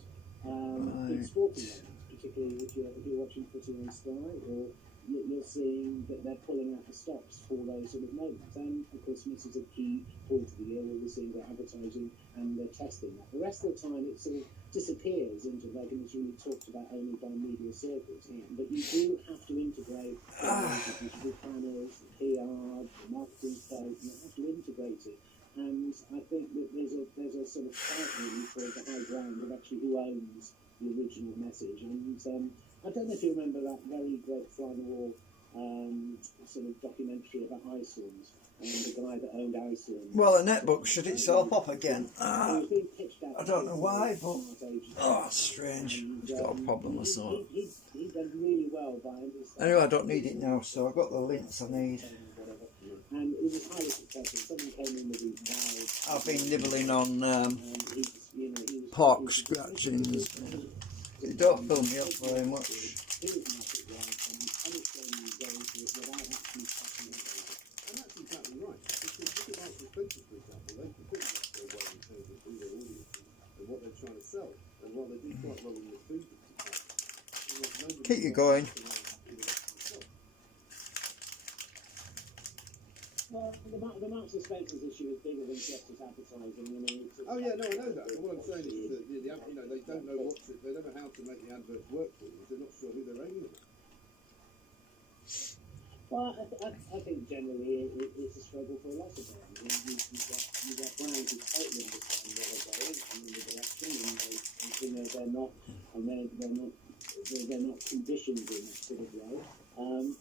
big sporting events, particularly if you're watching footy on Sky, or you're seeing that they're pulling out the stops for those sort of moments. And of course, this is a key point of the year where we're seeing their advertising and they're testing that. The rest of the time, it sort of disappears into like, and it's really talked about only by media circles. But you do have to integrate the digital planners, the PR, the marketing folk. You have to integrate it. And I think that there's a sort of fight really for the high ground of actually who owns the original message. And I don't know if you remember that very great Fly the Wall sort of documentary about Iceland and the guy that owned Iceland. Well, the netbook shut itself off again. I don't know why, but it's strange. It's got a problem or something. He done really well by understanding. Anyway, I don't need it now, so I've got the links I need. And it was highly successful. Someone came in with these wild. I've been nibbling on pork scratchings. It don't fill me up very much. And that's exactly right. Because look at Marks and Spencer, for example, they completely lost their way in terms of who their audience is and what they're trying to sell. And while they do quite well in the food department, keep you going. Well, The Marks and Spencer's issue is bigger than just as advertising. I mean, Oh yeah, no, I know that. But what I'm saying is that they don't know they don't know how to make the adverts work for them. They're not sure who they're aiming at. Well, I think generally it's a struggle for a lot of brands. You've got brands who totally understand where they're going and the direction, and they're not conditioned in that sort of way.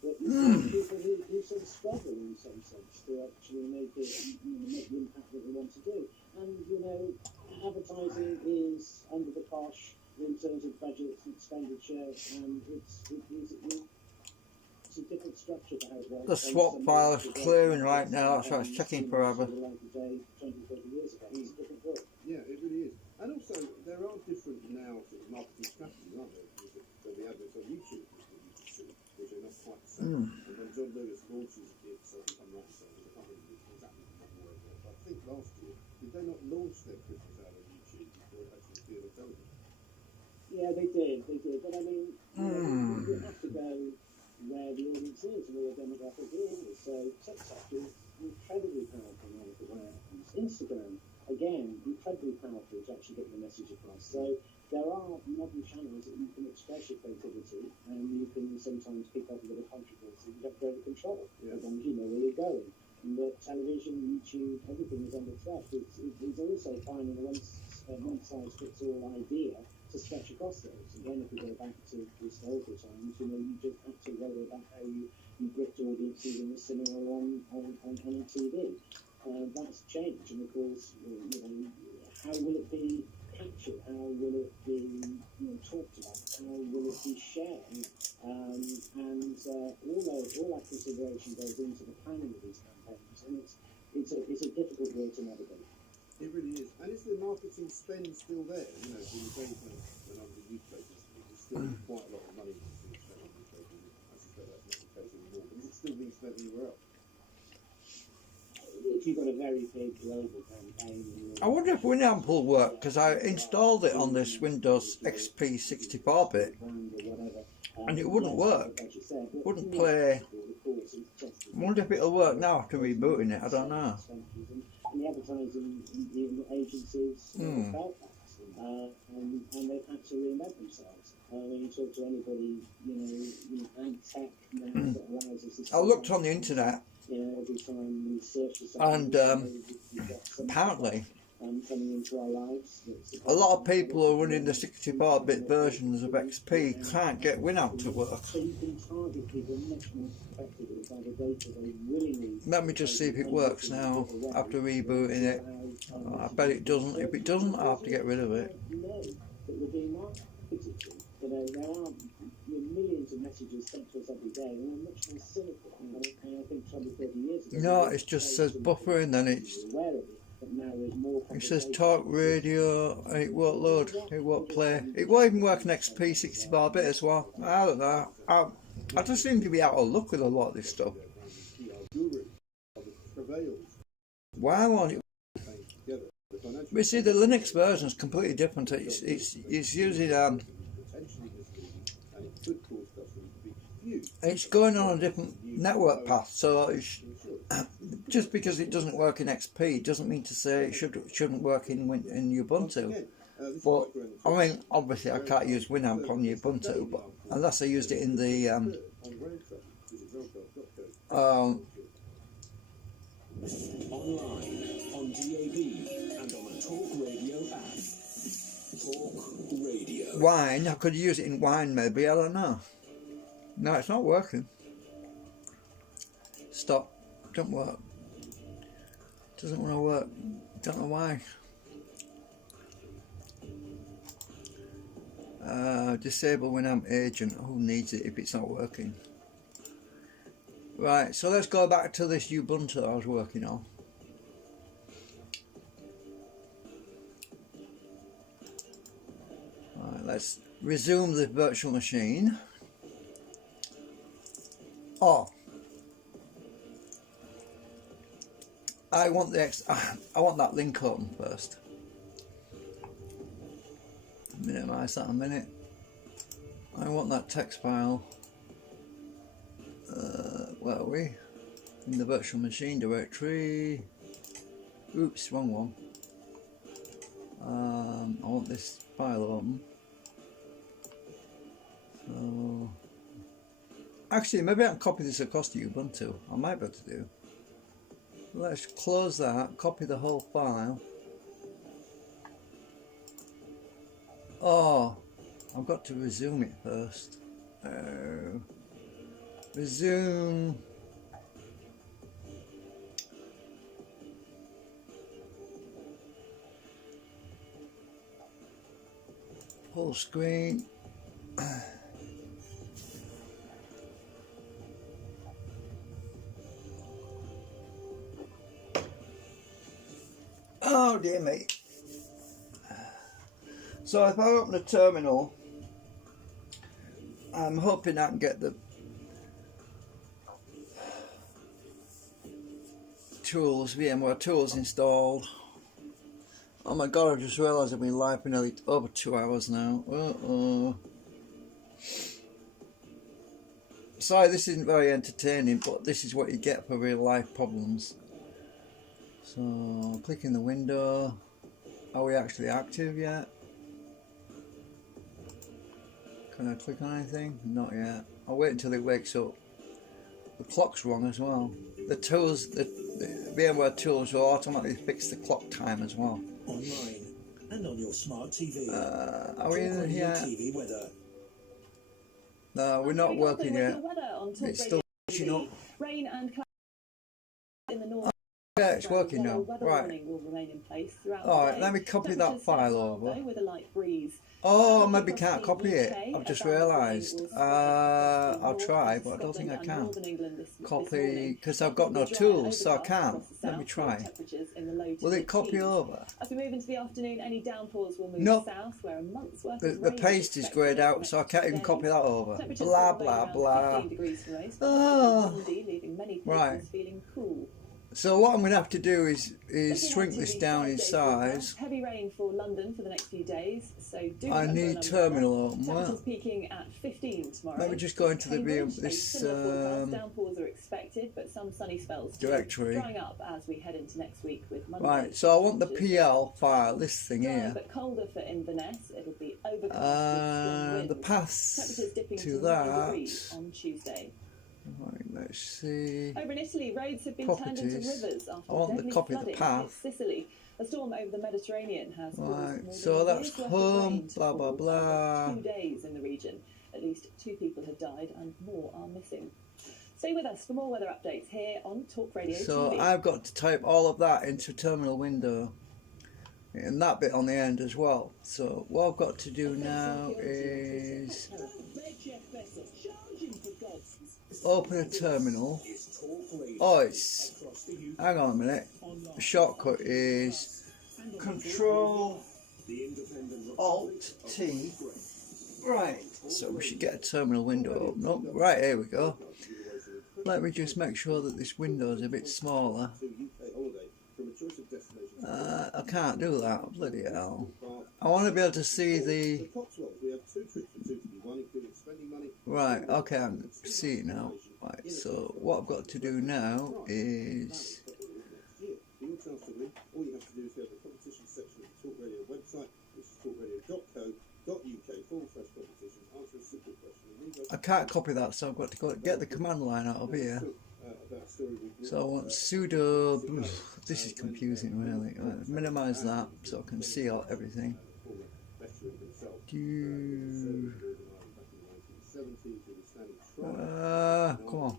But you see people who sort of struggle in some sense to actually make the impact that they want to do. And advertising is under the cosh in terms of budgets and expenditure, and it's a different structure to how it works. The swap file is clearing right now, so it's checking forever. Like today, 20, 30 years ago, it's a different world. Yeah, it really is. And also, there are different now sort of marketing strategies, aren't there? So the adverts on YouTube that you can see, which are not quite the same. And when John Lewis launches it, so if I'm right in saying, I can't remember exactly the word, but I think last year, did they not launch their Christmas ad on YouTube before it actually appeared on television? Yeah, they did. But I mean, you have to go where the audience is and where the demographic is. So TikTok is incredibly powerful now for brands. Instagram, again, incredibly powerful to actually get your message across. So there are modern channels that you can express your creativity, and you can sometimes pick up a bit of controversy. You have greater control as long as you know where you're going. And television, YouTube, everything is under threat. It's also finding a one-size-fits-all idea to stretch across those. Again, if we go back to historical times, you just have to worry about how you gripped audiences in the cinema or on TV. That's changed, and of course, how will it be captured? How will it be talked about? How will it be shared? And all that consideration goes into the planning of these campaigns, and it's a difficult way to navigate. It really is. And is the marketing spend still there? In the days when I was in newspapers, there's still quite a lot of money being spent on newspapers. I suspect that's not the case anymore. But is it still being spent anywhere else? If you've got a very big global campaign... I wonder if Winamp will work, because I installed it on this Windows XP 64-bit, and it wouldn't work. It wouldn't play. I wonder if it'll work now after rebooting it. I don't know. And the advertising agencies felt that, and they've had to reinvent themselves. When you talk to anybody, ad tech now that allows us to... I looked on the internet, every time we search for something, and apparently coming into our lives. a lot of people who are running the 64-bit versions of XP can't get Winamp to work. So you can target people much more effectively by the data they willingly... Let me just see if it works now after rebooting it. I bet it doesn't. If it doesn't, I'll have to get rid of it. know that we're being marketed to. There are millions of messages sent to us every day, and we're much more cynical. And I think 20, 30 years ago... No, it just says buffering, then it's... It says talk radio, and it won't load, it won't play. It won't even work in XP 64-bit as well. I don't know. I just seem to be out of luck with a lot of this stuff. Why won't it? We see the Linux version is completely different. It's using it's going on a different network path, so it's, just because it doesn't work in XP doesn't mean to say it shouldn't work in Ubuntu. But I mean, obviously I can't use Winamp on Ubuntu, but unless I used it in the online, on DAB, and on a Talk Radio app. Talk Radio. Wine. I could use it in Wine maybe. I don't know. No, it's not working. Stop. Don't work. Doesn't want to work. Don't know why. Disable Winamp agent. Who needs it if it's not working? Right, so let's go back to this Ubuntu I was working on. Right, let's resume the virtual machine. Oh, I want that link open first. Minimize that a minute. I want that text file. Where are we? in the virtual machine directory. Oops, wrong one. I want this file open. So, actually, maybe I can copy this across to Ubuntu. I might be able to do. Let's close that, copy the whole file. Oh, I've got to resume it first. Resume. Full screen. Oh dear me. So if I open the terminal, I'm hoping I can get the tools, VMware tools installed. Oh my god, I just realised I've been live for nearly over 2 hours now. Sorry, this isn't very entertaining, but this is what you get for real life problems. So, click in the window. Are we actually active yet? Can I click on anything? Not yet. I'll wait until it wakes up. The clock's wrong as well. The tools, the VMware tools will automatically fix the clock time as well. Online and on your smart TV. Are we in here? TV weather. No, we're not working yet. It's still catching up. Rain and clouds in the north. Yeah, it's working now. Right. Alright, let me copy that file over. Oh, maybe can't copy it. I've just realised. I'll try, but I don't think I can. Copy, because I've got no tools, so I can't. Let me try. Will it copy over? As we move into the afternoon, any downpours will move Nope. south, where a month's worth The paste is greyed out, so I can't even copy that over. Blah, blah, blah. Oh. Right. So what I'm going to have to do is shrink this down in size. Heavy rain for London for the next few days, so do I need terminal open. temperatures peaking at 15 tomorrow. Let me just go into the Cambridge, this downpours are expected, but some sunny spells too, directory. drying up as we head into next week with Monday. Right, so I want the PL file, this thing here. But colder for Inverness. It'll be overcast with The strong path temperatures dipping to 9 that. degrees on Tuesday. Right, let's see. Over in Italy, roads have been turned into Properties. rivers I after want the deadly copy of the flooding path. hit Sicily. A storm over the Mediterranean has caused Right, more so than a that's year's worth of home, rain to blah, blah, fall blah. over 2 days in the region. At least 2 people have died and more are missing. Stay with us for more weather updates here on Talk Radio So TV. I've got to type all of that into terminal window. And that bit on the end as well. So what I've got to do now is open a terminal. Oh, it's, hang on a minute. The shortcut is Control Alt T. Right, so we should get a terminal window open up. Right, here we go. Let me just make sure that this window is a bit smaller. I can't do that, bloody hell. I want to be able to see the... Right, okay, I can see it now. Right, so what I've got to do now is... All you have to do is go to the competition section of the Talk Radio website, which is talkradio.co.uk/competitions, answer a simple question. I can't copy that, so I've got to go get the command line out of here. So I want sudo... This is confusing, really. Right, minimise that so I can see everything. Come on.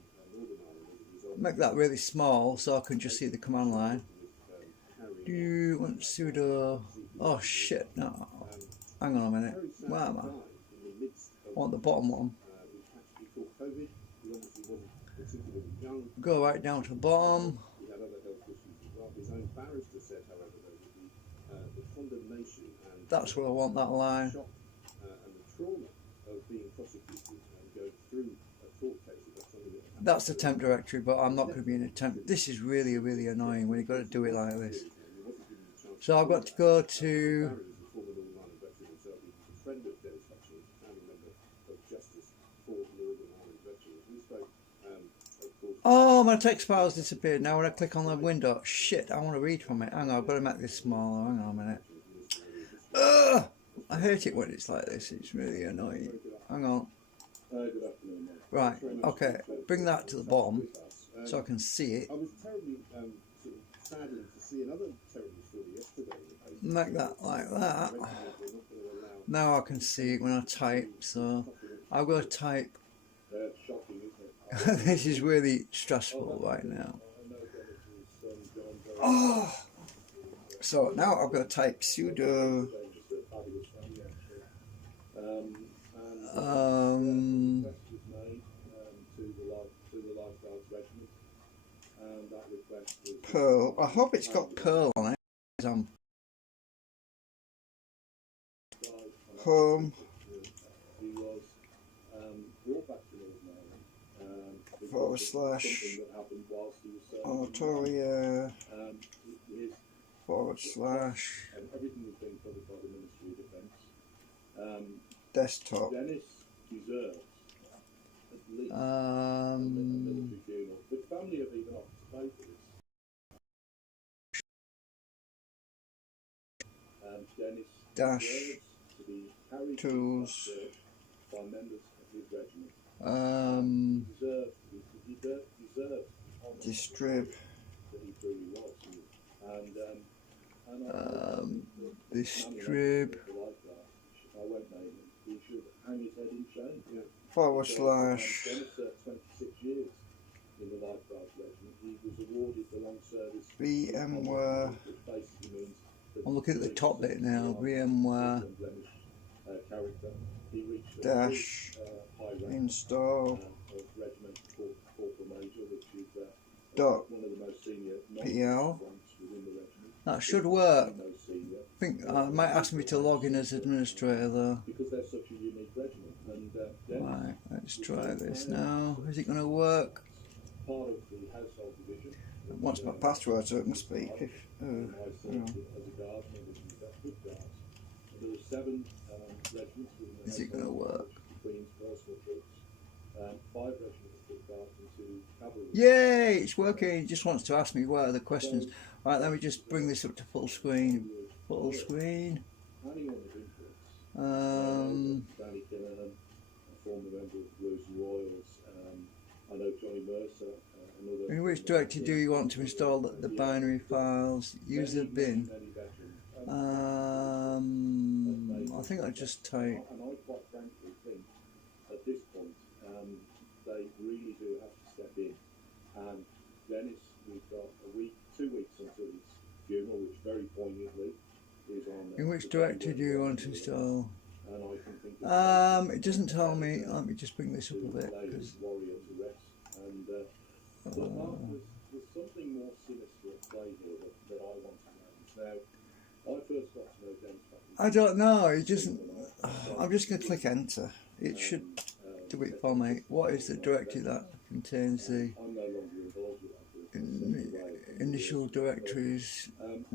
Make that really small so I can just see the command line. Do want sudo... Oh shit, no. Hang on a minute. Where am I? I want the bottom one. Go right down to the bottom. That's where I want that line. That's the temp directory, but I'm not going to be in a temp. This is really, really annoying when you've got to do it like this. So I've got to go to... Oh, Oh, my text file's disappeared. Now when I click on the window, shit, I want to read from it. Hang on, I've got to make this smaller. Hang on a minute. Ugh! I hate it when it's like this. It's really annoying. Hang on. Right, okay. Bring that to the bottom so I can see it. I was terribly sort of saddened to see another terrible story yesterday. Make that like that. Now I can see it when I type, so I've got to type. This is really stressful right now. Oh! So now I've got to type sudo Perl. I hope it's got Perl on it. Home / Autoria / desktop. Dash tools distrib distrib / VMware. I'm looking at the top bit now. VMware dash install dot pl. That should work. I think I might ask me to log in as administrator though. Right, let's try this now. Is it going to work? What's my password? So it must be. Is it going to work? Yay! It's working. It just wants to ask me what are the questions. Right, let me just bring this up to full screen. Full screen. In which directory do you want to install the binary files? Use the bin. I think I just type. At this point, they really do have to step in. And Dennis, we've got 2 weeks until his funeral, which very poignantly is on. In which directory do you want to install? And I can think it doesn't tell me. Let me just bring this up a bit. And but there's something more sinister at play here that I want to know. Now, I first got to know Dennis back in I don't know. It doesn't. I'm just going to click enter. It should do it for me. What is the directory that contains the initial directories? I've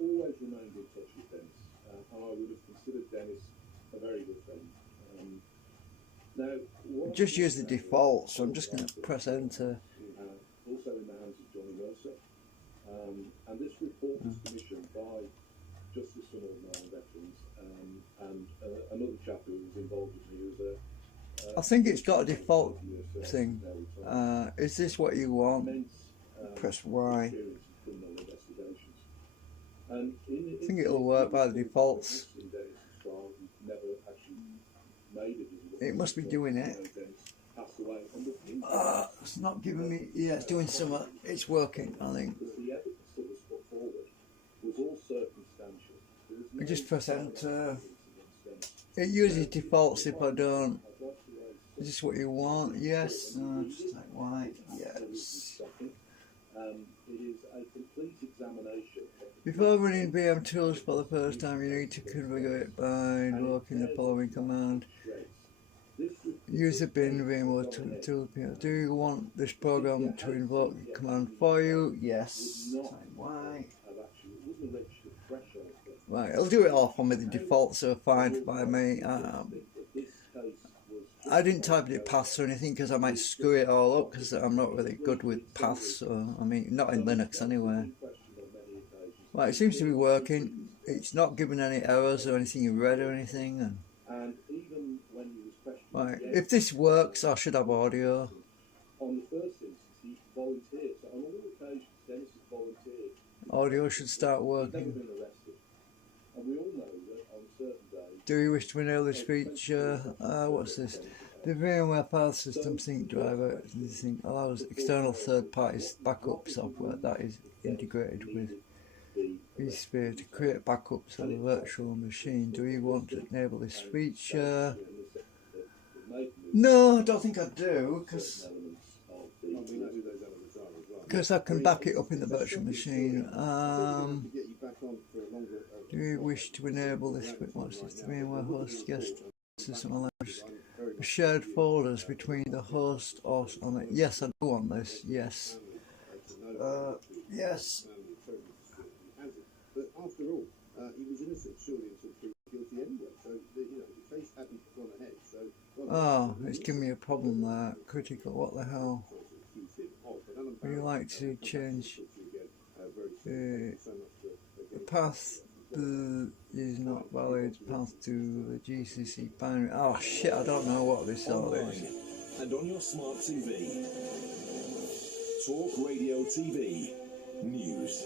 always remained in touch with Dennis, and I would have considered Dennis a very good friend. Now, Just use the default, so I'm just going to press enter. Also in the hands of Johnny Mercer, and this report was commissioned by Justice for Northern Ireland Veterans and another chap who was involved with me was I think it's got a default thing. Is this what you want? Press Y. I think it'll work by the defaults. It must be doing it. It's not giving me. Yeah, it's doing something. It's working, I think. I just press enter. It uses defaults if I don't. Is this what you want? Yes. Just like Y. Yes. Before running VM tools for the first time, you need to configure it by invoking the following command. Use the bin remote tool. Do you want this program to invoke the command for you? Yes. Type Y. Right, it'll do it all for me. The defaults are fine by me. I didn't type it paths or anything because I might screw it all up because I'm not really good with paths. So I mean, not in Linux anyway. Well, it seems to be working. It's not giving any errors or anything in red or anything. And right, if this works, I should have audio. On the first instance, he volunteered. So on all occasions, Dennis has volunteered. Audio should start working. Never been arrested. And we all know that on certain days. Do you wish to enable this feature? What's this? The VMware Path System Sync Driver allows external third-party backup software that is integrated with vSphere to create backups of a virtual machine. Do you want to enable this feature? No, I don't think I do, because I can back it up in the virtual machine. Do you wish to enable this? What's this? VMware host? Yes. System allows shared folders between the host or on it. Yes, I do want this. Yes. Yes. But after all, he was innocent, surely, until proven guilty anyway. So the case hadn't gone ahead. So. Oh, it's giving me a problem there. Critical. What the hell? Would you like to change the path? Is not valid. Path to the GCC binary. Oh shit! I don't know what this all is. And on your smart TV, Talk Radio TV News.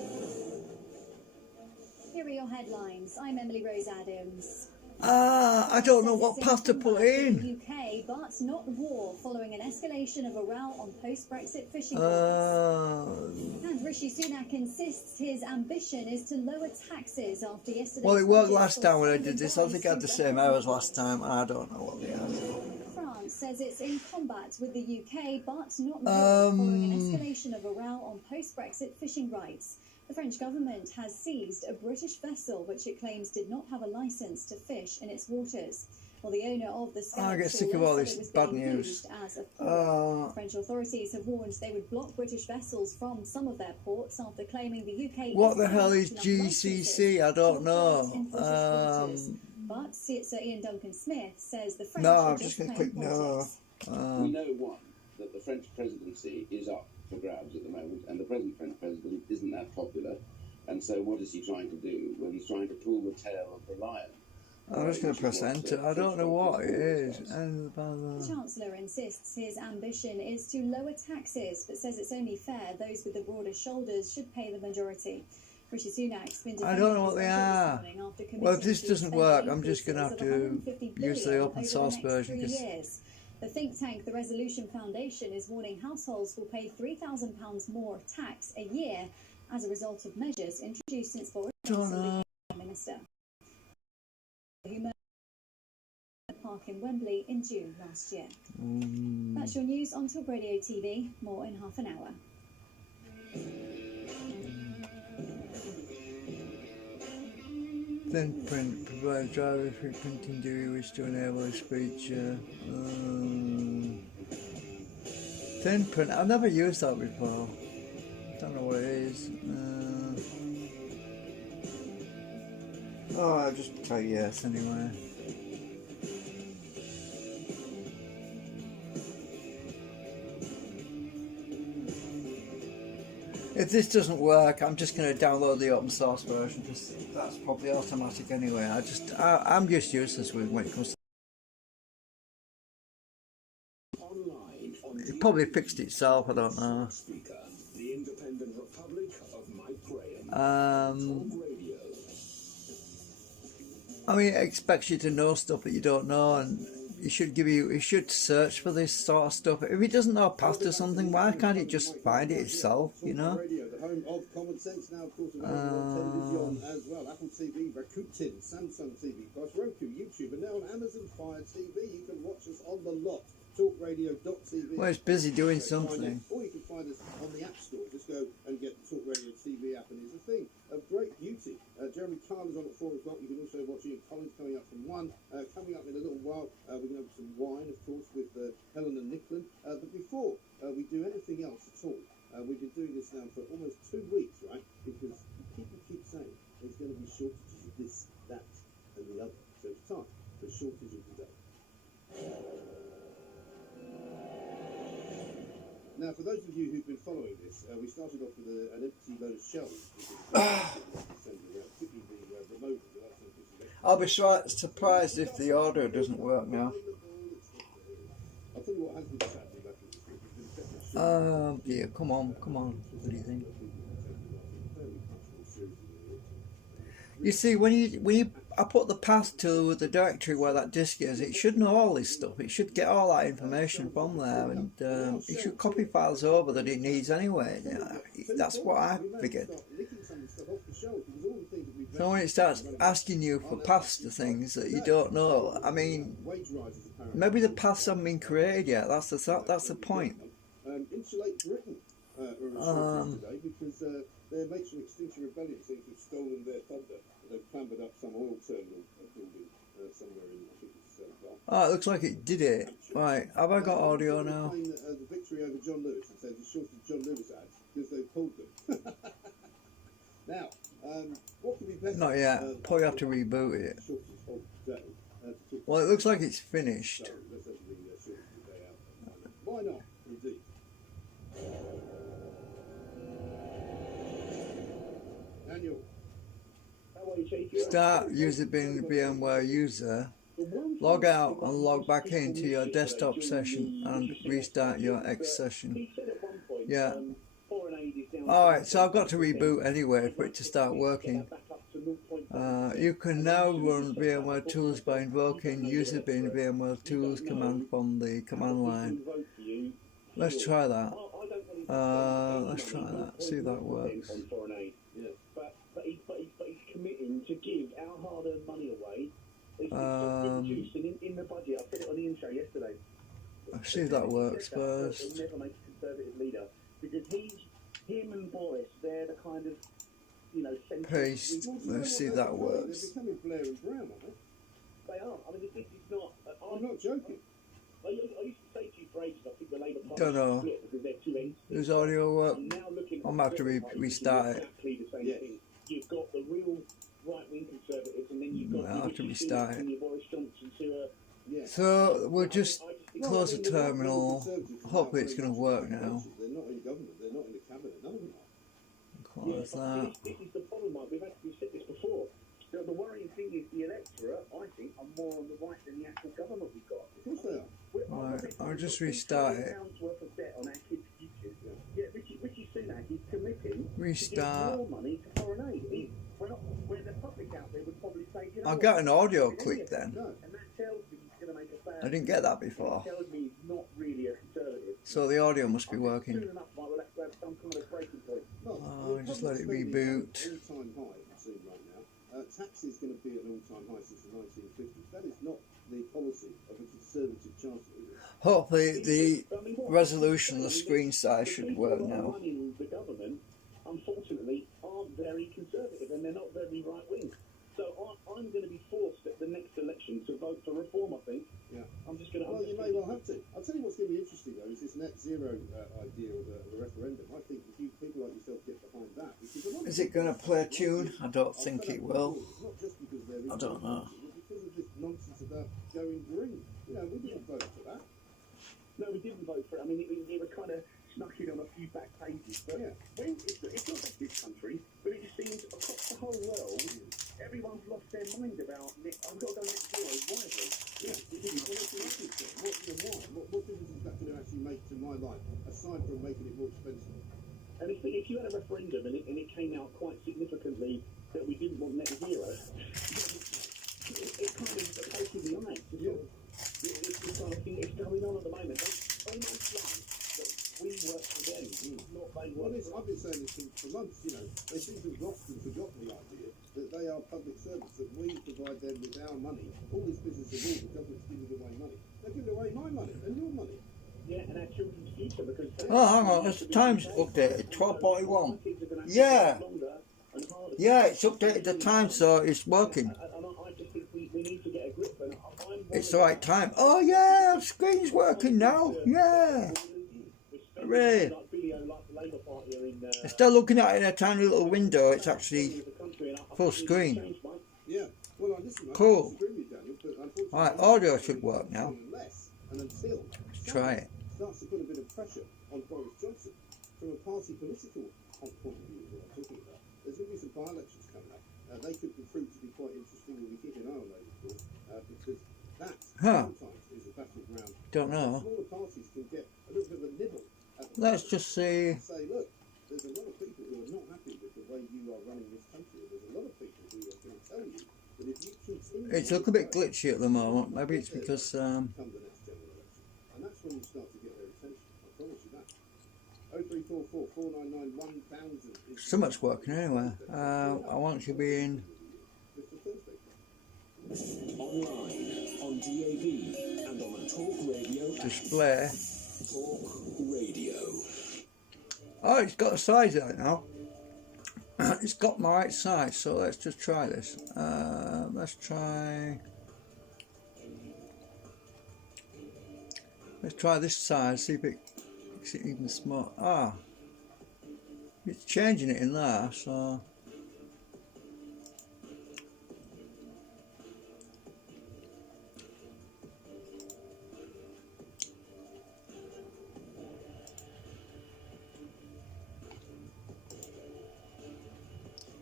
Here are your headlines. I'm Emily Rose Adams. I don't know what path to put in. UK, but not war, following an escalation of a row on post-Brexit fishing rights. And Rishi Sunak insists his ambition is to lower taxes after yesterday's. Well, it worked last time when I did this. I think I had the same errors last time. I don't know what they are. France says it's in combat with the UK, but not war, following an escalation of a row on post-Brexit fishing rights. The French government has seized a British vessel which it claims did not have a licence to fish in its waters. Well, the owner of the I get sick of all this bad news. French authorities have warned they would block British vessels from some of their ports after claiming the UK. What the hell is GCC? I don't know. But Sir Ian Duncan Smith says the French. No, I'm just going to click no. We know one that the French presidency is up for grabs at the moment, and the present French president isn't that popular. And so, what is he trying to do? Well, he's trying to pull the tail of the lion. I'm just going to press enter. I don't know what it is. The Chancellor insists his ambition is to lower taxes, but says it's only fair those with the broadest shoulders should pay the majority. Rishi Sunak's been I don't know what they are. Well, if this doesn't work, I'm just going to have to use the open source version. The think tank, the Resolution Foundation, is warning households will pay £3,000 more tax a year as a result of measures introduced since Boris Johnson became Prime Minister. Who murdered at a park in Wembley in June last year. That's your news on Talk Radio TV. More in half an hour. Then print, provide driver free printing. Do you wish to enable this feature? Thin print, I've never used that before. Don't know what it is. I'll just try yes anyway. If this doesn't work, I'm just going to download the open source version because that's probably automatic anyway. I'm just useless with when it comes to. It probably fixed itself. I don't know. I mean, it expects you to know stuff that you don't know, and it should search for this sort of stuff. If it doesn't know a path to something, why can't it just find it itself, you know? The home of Common Sense, now of course available on television as well. Apple TV, Rakuten, Samsung TV, plus Roku, YouTube, and now on Amazon Fire TV. You can watch us on the lot. TalkRadio.tv. Well, it's busy doing something. Or you can find us on the App Store. Just go and get the Talk Radio TV app, and it's a thing of great beauty. Jeremy Tyler's on at 4 o'clock. You can also watch Ian Collins coming up from 1. Coming up in a little while, we're going to have some wine, of course, with Helen and Nicklin. But before we do anything else at all, we've been doing this now for almost 2 weeks, right? Because people keep saying there's going to be shortages of this, that, and the other. So it's time for a shortage of the day. Now, for those of you who've been following this, we started off with an empty load of shells. Particularly the remote. I'll be surprised if the order doesn't work now. I'll tell you what has been sadly back in Yeah, come on. What do you think? You see, when I put the path to the directory where that disk is, it should know all this stuff. It should get all that information from there, and it should copy files over that it needs anyway. That's what I figured. So when it starts asking you for paths to things that you don't know, I mean, maybe the paths haven't been created yet. That's the point. Insulate Britain today because their mates from Extinction Rebellion seem to have stolen their thunder. They've clambered up some oil terminal building somewhere in, I think it's oh, it looks like it did it. Right, have I got audio now? The victory over John Lewis and says the shortest John Lewis ads because they pulled them. Now, what could be better? Not yet. Probably have to reboot it. Well, it looks like it's finished. So, let's have the shortest day out. Why not? Indeed. Daniel. Start user bin VMware user. Log out and log back into your desktop session and restart your X session. Yeah. Alright, so I've got to reboot anyway for it to start working. You can now run VMware tools by invoking user bin VMware tools command from the command line. Let's try that. Let's try that. See if that works. But he's committing to give our hard-earned money away. In the budget. I said it on the intro yesterday. Let's see if that works first. He'll never make a conservative leader because him and Boris, they're the kind of, Paste. Let's see if that works. They're becoming Blair and Brown, aren't they? They are. I mean, this is not. I'm not joking. I used to say to you for ages, I think the Labour Party Don't know. split because they're too empty. Does audio work? Now looking I'm going to have to restart it. exactly the same thing. You've got the real right-wing conservatives, and then you've got I'll have to restart it. your Boris Johnsons who are. So we'll just close the terminal. Hopefully it's going to work now. They're not in government. They're not in the cabinet. None of them are. Close that. This is the problem, Mike. We've said this before. The worrying thing is the electorate, I think, are more on the right than the actual government we've got. Of course they are. Right, I'll just restart it. Worth of debt on our kids' futures. Yeah, Rishi Sunak is committing Restart. to give more money to foreign aid. Where the public out there would probably say, I got an audio clip then. And that tells me he's going to make a bad. I didn't get that before. That tells me he's not really a conservative. So the audio must be working. Soon enough, Mike, we'll have to have some kind of breaking point. Oh, just let it reboot. All-time high, it seems right now. Tax is going to be at an all-time high since the 1950s. That is not the policy of a conservative chancellor. Hopefully the resolution, the screen size should work now. The government, unfortunately, aren't very conservative and they're not very right-wing. So I'm going to be forced at the next election to vote for reform, I think. Yeah. I'm just going to... Well, you may well have to. I'll tell you what's going to be interesting, though, is this net zero idea of a referendum. I think if people like yourself get behind that... Is it going to play a tune? I don't think it will. Not just because they're... I don't know. Because of this nonsense about going green. You know, we didn't vote for that. No, we didn't vote for it. I mean, they were kind of snuck in on a few back pages. But when it's not just this country, but it seems across the whole world, everyone's lost their mind about I've got to go net zero wisely. Yeah, what difference is that going to actually make to my life, aside from making it more expensive? And if you had a referendum and it came out quite significantly that we didn't want net zero, it kind of taken the eye. It's the kind of thing that's going on at the moment. They almost like that we work for them, not they work for us. I've been saying this for months, they seem to have lost and forgotten the idea that they are public servants, that we provide them with our money. All this business of all the government's giving away money. They're giving away my money and your money. Yeah, and our children's future, because... Oh, hang on, the time's updated, 12:41. Yeah. Yeah, it's updated the time, so it's working. And I just think we need to get a grip, and it's the right time. Oh yeah, the screen's working now. Yeah. Hooray. Instead of looking at it in a tiny little window, it's actually full screen. Yeah. Well, listen, cool. Alright, audio should work now. Let's try it. starts to put a bit of pressure on Boris Johnson from a party political point of view, is what I'm talking about. There's going to be some by-elections coming up. They could prove to be quite interesting. We'll be keeping an eye on those, of course, because that sometimes is a battleground. Don't know. Smaller parties can get a little bit of a nibble at the Let's just see. say, look, there's a lot of people who are not happy with the way you are running this country. There's a lot of people who are going to tell you that if you continue... It's a little bit glitchy at the moment. Maybe it's because... come the next general election. And that's when you start to get their attention. I promise you that. 0344 499 1000 so much working anyway. I want you being... Online, on DAB, and on the Talk Radio display. Talk Radio. Oh, it's got a size out now. It's got my right size, so let's just try this. Let's try this size, see if it makes it even small. It's changing it in there, so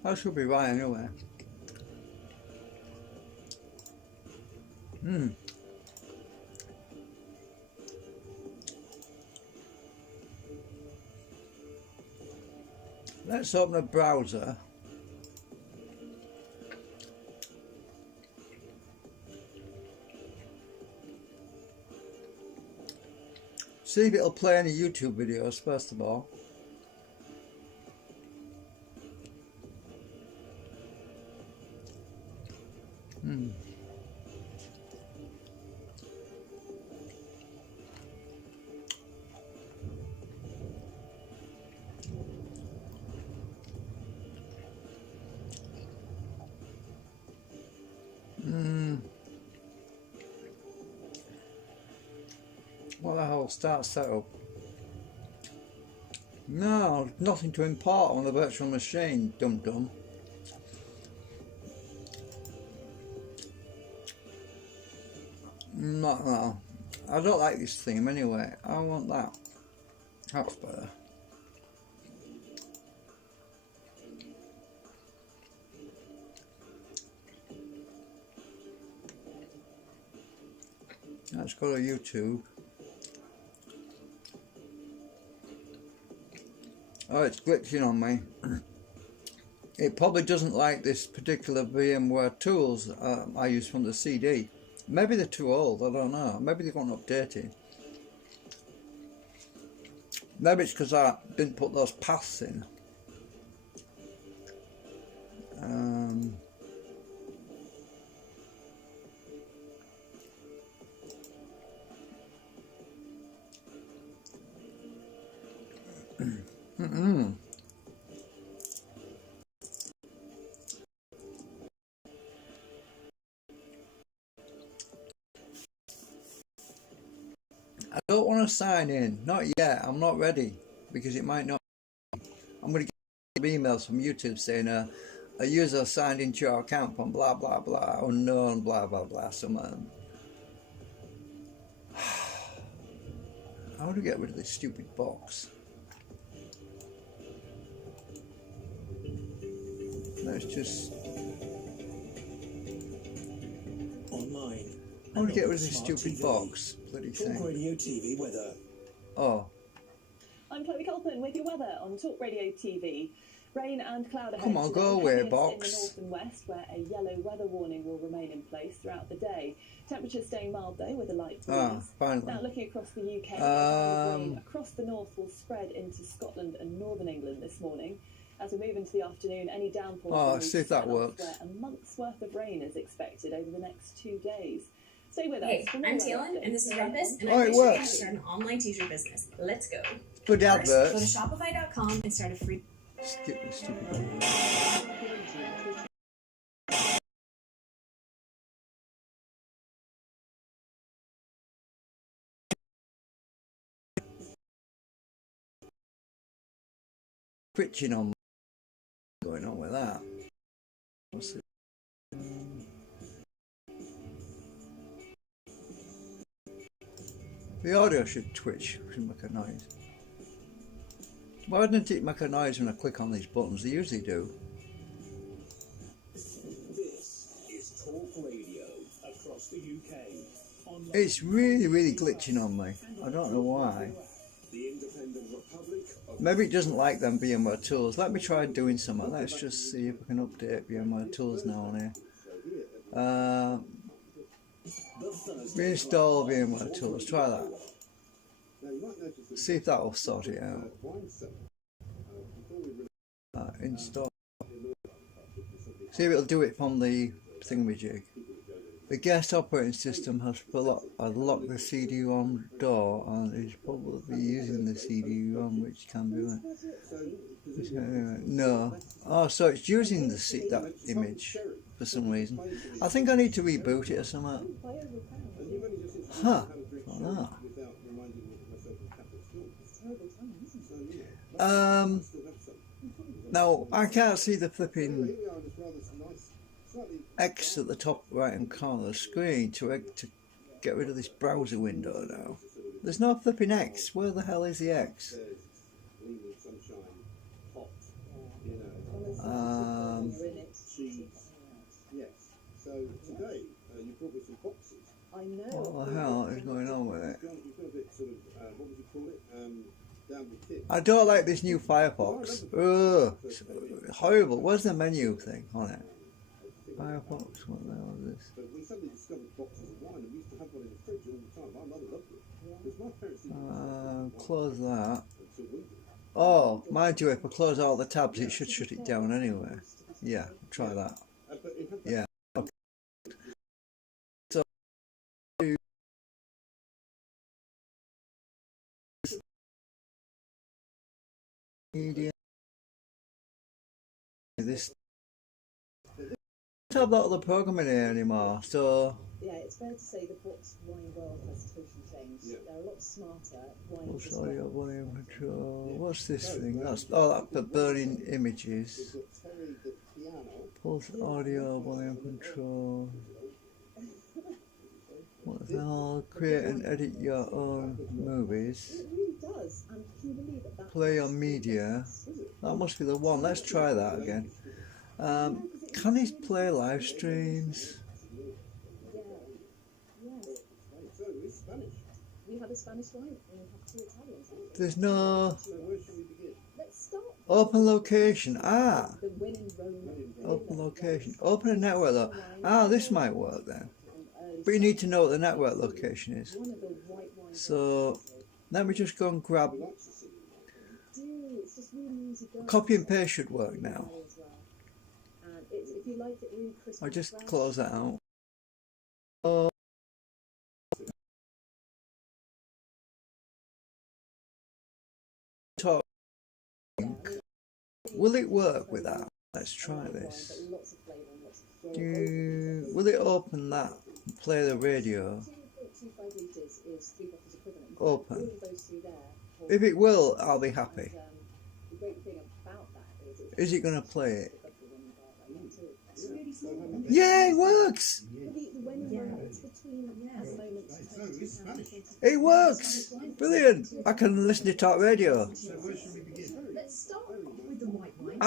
that should be right anyway. Let's open a browser. See if it'll play any YouTube videos first of all. What the hell? Start setup. No, nothing to import on the virtual machine, dum-dum. No, I don't like this theme anyway. I want that. That's better. Let's go to YouTube. Oh, it's glitching on me. It probably doesn't like this particular VMware tools I use from the CD. Maybe they're too old, I don't know. Maybe they got updated. Maybe it's because I didn't put those paths in. I don't want to sign in, not yet. I'm not ready because it might not. I'm going to get emails from YouTube saying a user signed into your account from blah blah blah, unknown blah blah blah. How do we get rid of this stupid box? Let's just online. How do we get rid of this stupid box? Bloody thing. Talk Radio TV weather. Oh. I'm Chloe Colpin with your weather on Talk Radio TV. Rain and cloud ahead. Come on, go away, heaviest box. In the north and west, where a yellow weather warning will remain in place throughout the day. Temperatures staying mild though, with a light breeze. Finally. Now looking across the UK, rain across the north will spread into Scotland and northern England this morning. As we move into the afternoon, any downpours see if that works. A month's worth of rain is expected over the next 2 days. Stay with Hey, us. I'm Talon, and this is Rumpus, and Oh, I'm it here to works. start an online t-shirt business. Let's go. Good First, go to adverts. Shopify.com and start a free... Skip this stupid. Twitching on. Going on with that. What's it? The audio should twitch, should make a noise. Why didn't it make a noise when I click on these buttons? They usually do. This is Talk Radio across the UK. It's really glitching on me. I don't know why. The Independent Republic of Maybe it doesn't like them VMware tools. Let me try doing something. Let's just see if we can update VMware tools now on here. Reinstall VMware tools. Try that. See if that will sort it out. Install. See if it'll do it from the thingamajig. The guest operating system has locked the CD-ROM door and is probably using the CD-ROM, which can be no. Oh, so it's using that image for some reason. I think I need to reboot it or something. Huh. Now I can't see the flipping X at the top right hand corner of the screen to get rid of this browser window now. There's no flipping X. Where the hell is the X? What the hell is going on with it? I don't like this new Firefox. Ugh, it's horrible. Where's the menu thing on it? Firefox, what the hell is this? Close that. Oh, mind you, if I close all the tabs, it should shut it down anyway. Yeah, try that. Yeah. Okay. So, media. This. Have that other programming here anymore, so yeah, it's fair to say the box wine world has totally changed. Yeah. They're a lot smarter. Pulse audio volume control. What's this thing? That's that's for burning images. Pulse audio volume control. What the hell? Create and edit your own movies. It really does. And can you believe that? Play on media. That must be the one. Let's try that again. Can he play live streams? You have a Spanish wife and you have 2 Italians. There's no open location. Open location. Open a network though. This might work then. But you need to know what the network location is. So let me just go and grab. Copy and paste should work now. I'll just close that out. Will it work with that? Let's try this. Will it open that? Play the radio. Open. If it will, I'll be happy. Is it going to play it? Yeah, it works! It works! Brilliant! I can listen to talk radio. Let's start with the white wine.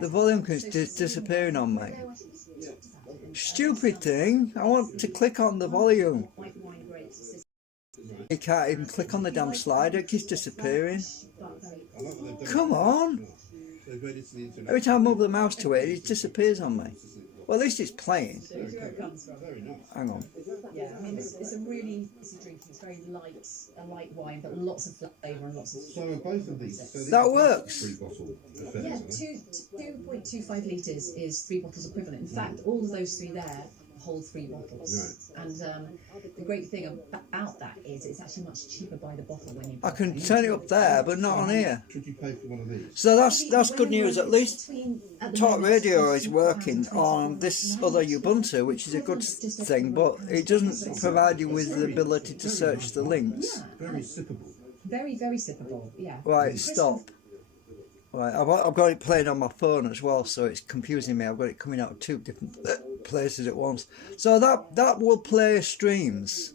The volume is disappearing on me. Stupid thing! I want to click on the volume. You can't even click on the damn slider, it keeps disappearing. Come on! Every time I move the mouse to it, it disappears on me. Well, at least it's playing. Hang on. Yeah, I mean, it's a really easy drink. It's very light, a light wine, but lots of flavour and lots of. So are both of these? So that works. Yeah, 2.25 litres is 3 bottles equivalent. In fact, all of those 3 there hold 3 bottles. Right. And the great thing about that is it's actually much cheaper by the bottle when you. I can turn it up there, but not on here. Should you pay for one of these? So that's good news. At least Talk Radio is working on this other Ubuntu, which is a good thing, but it doesn't provide you with the ability to search the links. Very sippable. Very, very sippable. Yeah. Right, stop. Right, I've got it playing on my phone as well, so it's confusing me. I've got it coming out of 2 different places at once. So that will play streams.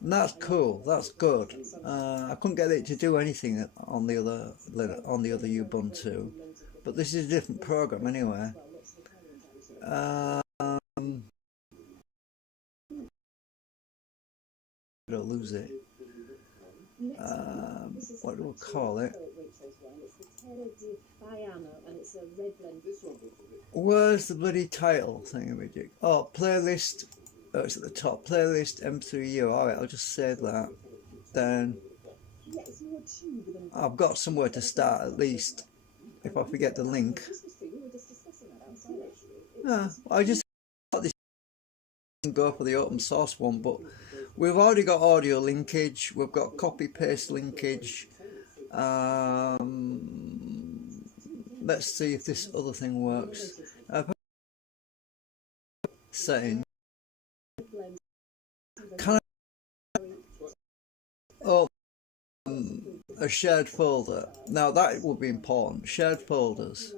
And that's cool. That's good. I couldn't get it to do anything on the other Ubuntu, but this is a different program anyway. I'll lose it. What do we call it? Where's the bloody title thing? Oh, playlist. Oh, it's at the top. Playlist M3U. Alright, I'll just save that. Then I've got somewhere to start at least. If I forget the link. I just got this go for the open source one, but we've already got audio linkage, we've got copy paste linkage. Let's see if this other thing works. Setting. Can I a shared folder? Now that would be important. Shared folders.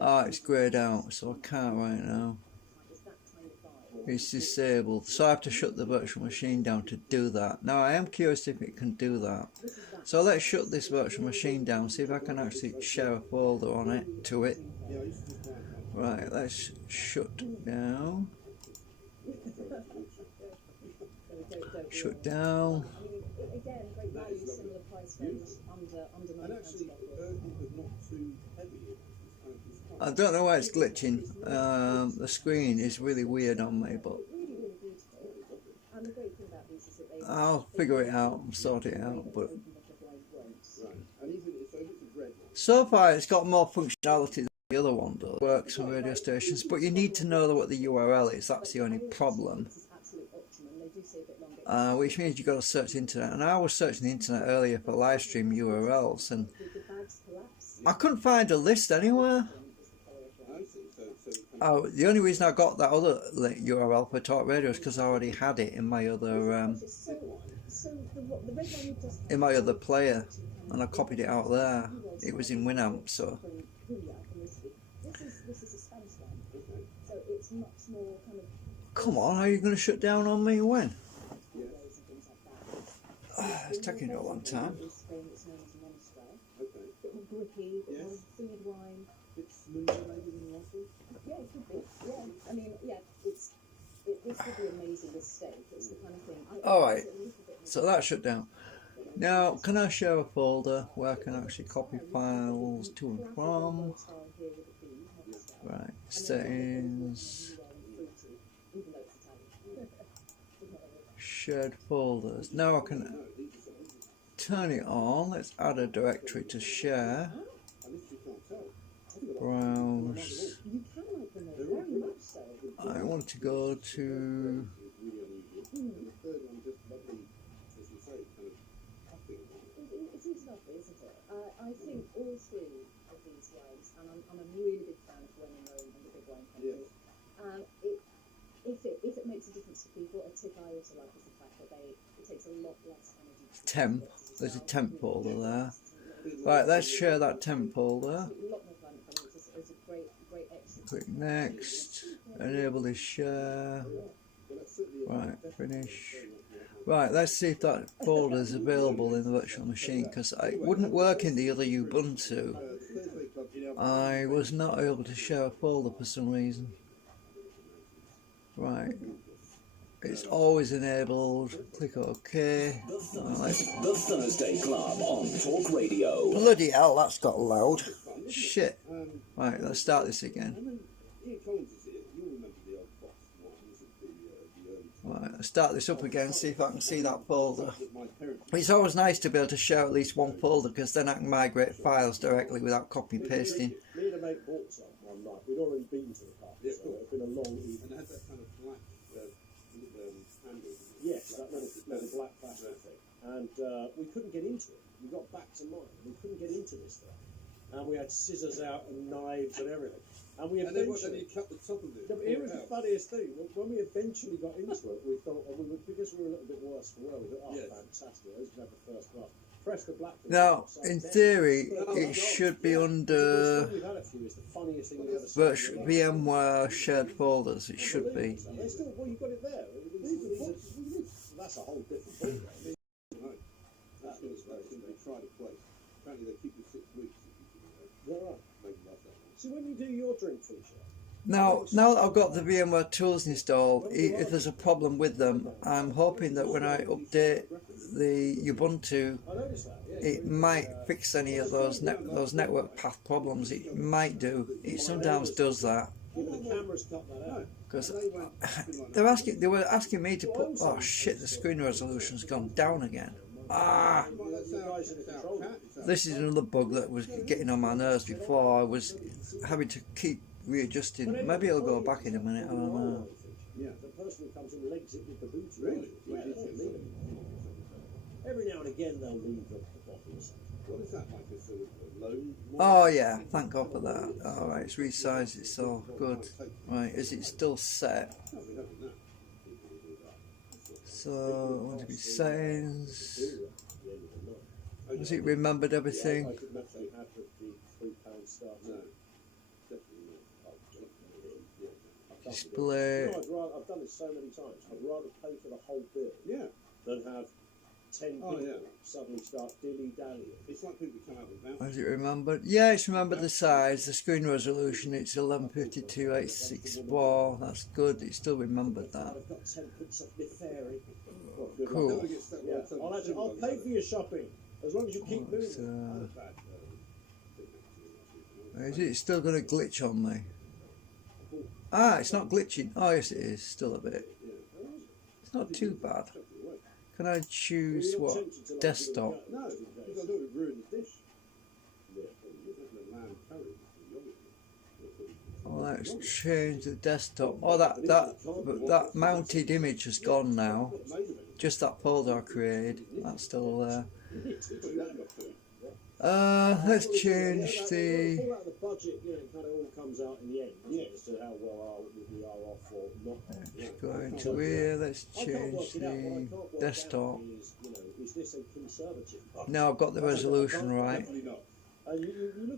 It's greyed out, so I can't right now. It's disabled, so I have to shut the virtual machine down to do that. Now I am curious if it can do that. So let's shut this virtual machine down, see if I can actually share a folder on it, to it. Right, let's shut down. Shut down. I don't know why it's glitching. The screen is really weird on me, but I'll figure it out and sort it out. But so far it's got more functionality than the other one does. It works on radio stations, but you need to know what the URL is. That's the only problem. Which means you've got to search the internet. And I was searching the internet earlier for live stream URLs, and I couldn't find a list anywhere. Oh, the only reason I got that other URL for Talk Radio is because I already had it in my other player, and I copied it out there. It was in Winamp, so. Come on, how are you going to shut down on me? When? It's taking a long time. Yeah, it could be. Yeah, I mean, yeah, it could be amazing. This steak, it's the kind of thing. All right, so that's shut down. Now, can I share a folder where I can actually copy files to and from? Right, settings, shared folders. Now I can turn it on. Let's add a directory to share. Browse. I want to go to I think all three of these wines, and I'm a really big fan of When in Rome and the Big Wine Company. If it makes a difference to people, a tip I also like is the fact that it takes a lot less energy. temp. There's a temp folder there. Right, let's share that temp folder. Click next. Enable this share. Right, finish. Right, let's see if that folder is available in the virtual machine, because it wouldn't work in the other Ubuntu. I was not able to share a folder for some reason. Right, it's always enabled. Click OK. The Thursday Club on Talk Radio. Bloody hell, that's got loud. Shit. Right, let's start this again. Right, let's start this up again, see if I can see that folder. It's always nice to be able to share at least one folder, because then I can migrate files directly without copy pasting. Me and a mate bought some one night. We'd already been to the pub, so it had been a long evening. And it had that kind of black handle. Yes, that little black plastic thing. And we couldn't get into it. We got back to mine. We couldn't get into this thing. and we had scissors out and knives and everything. And we And then eventually you cut the top of it. No, but here was the funniest thing. When we eventually got into it, we thought, because we were a little bit worse for wear, we thought, oh, fantastic, who's going to have the first class? Press the black. Now, in theory, it should be under VMware shared folders. It should be. They still, well, you got it there. That's a whole different ballgame. That's going to be tried a place. Apparently they keep you 6 weeks. Yeah, right. So when you do your drink feature, Now that I've got the VMware tools installed, if there's a problem with them, I'm hoping that when I update the Ubuntu, it might fix any of those network path problems. It might do. It sometimes does that. Because they were asking me to put. Oh shit! The screen resolution's gone down again. Ah! This is another bug that was getting on my nerves before. I was having to keep readjusting. Maybe it'll go back in a minute. I don't know. Yeah, the person who comes and legs it with the boot. Really? Every now and again they'll leave the bottles. What is that like? A sort of loan? Oh yeah, thank God for that. All right, it's resized. It's all good. Right, is it still set? So I want to be settings. Has it remembered everything? Display. I've done this so many times. I'd rather pay for the whole bill than have 10 people suddenly start dilly-dallying. It's like people come out with vouchers. Has it remembered? Yeah, it's remembered the size, the screen resolution. It's 1152/864. That's good. It still remembered that. I've got 10 pence off my fairy. Cool. Yeah. I'll pay for your shopping as long as you keep doing it. Is it still going to glitch on me? Ah, it's not glitching. Oh yes, it is. Still a bit. It's not too bad. Can I choose what? Desktop. No, because I don't want to ruin the dish. Oh, let's change the desktop. Oh, that mounted image has gone now. Just that folder I created. That's still there. Let's change the. Pull out the budget, it kind of all comes out in the end as to how well we are off or not. Let's go into here. Let's change the desktop. Is this a conservative? Now I've got the resolution right.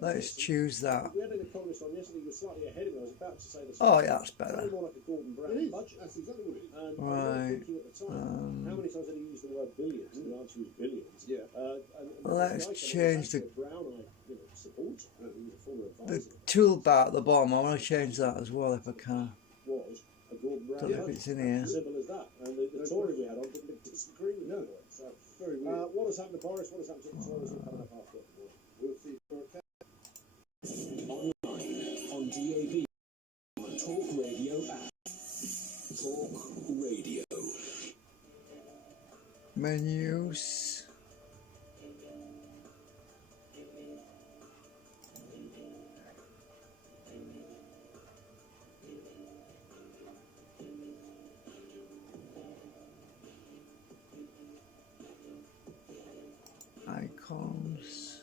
Let's choose that. We had an economist on yesterday who was slightly ahead of me. I was about to say the same. Oh yeah, that's better. More like a Gordon Brown budget. That's exactly what it is. And right. I was thinking at the time, how many times did he use the word billions? And the answer was billions. Yeah. Let's change the Brown, supporter. He was a former advisor. toolbar at the bottom. I want to change that as well if I can. Was a Gordon Brown. Don't know if it's in here. Simple as that. And the Tory we had on didn't disagree with it. So very weird. What has happened to Boris? What has happened to the Tories? All coming up after. We'll see. Online, on DAB, on the Talk Radio app. Talk Radio. Menus. Icons.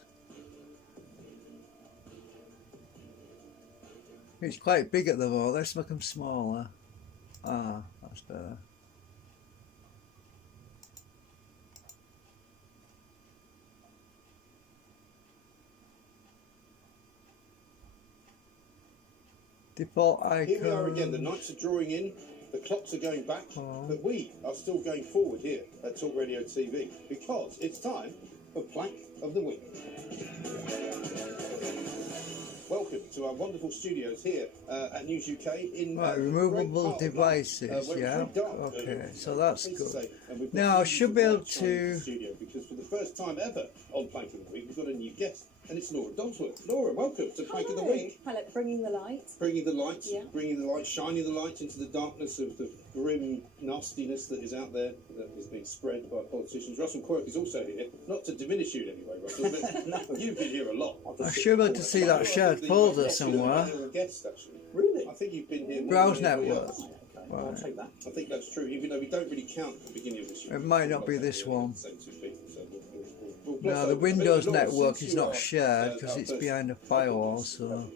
It's quite big at the moment. Let's make them smaller. Ah, that's better. Default icon. Here we are again. The nights are drawing in. The clocks are going back, but we are still going forward here at Talk Radio TV because it's time for Plank of the Week. Welcome to our wonderful studios here at News UK in right, removable devices, yeah. Okay, so that's good. Now I should be able to. Because for the first time ever on Plank of the Week, we've got a new guest, and it's Laura Dodsworth. Laura, welcome to Plank of the Week. Hello, bringing the light. Bringing the light, shining the light into the darkness of the grim nastiness that is out there, that is being spread by politicians. Russell Quirk is also here, not to diminish you in any way, Russell, but you've been here a lot. I should be able to see that shared folder somewhere. Guest, actually. Really? I think you've been here. Browse network. Right. I'll take that. I think that's true, even though we don't really count at the beginning of this year. It might not be this one. No, the Windows network is not shared because it's behind a firewall, so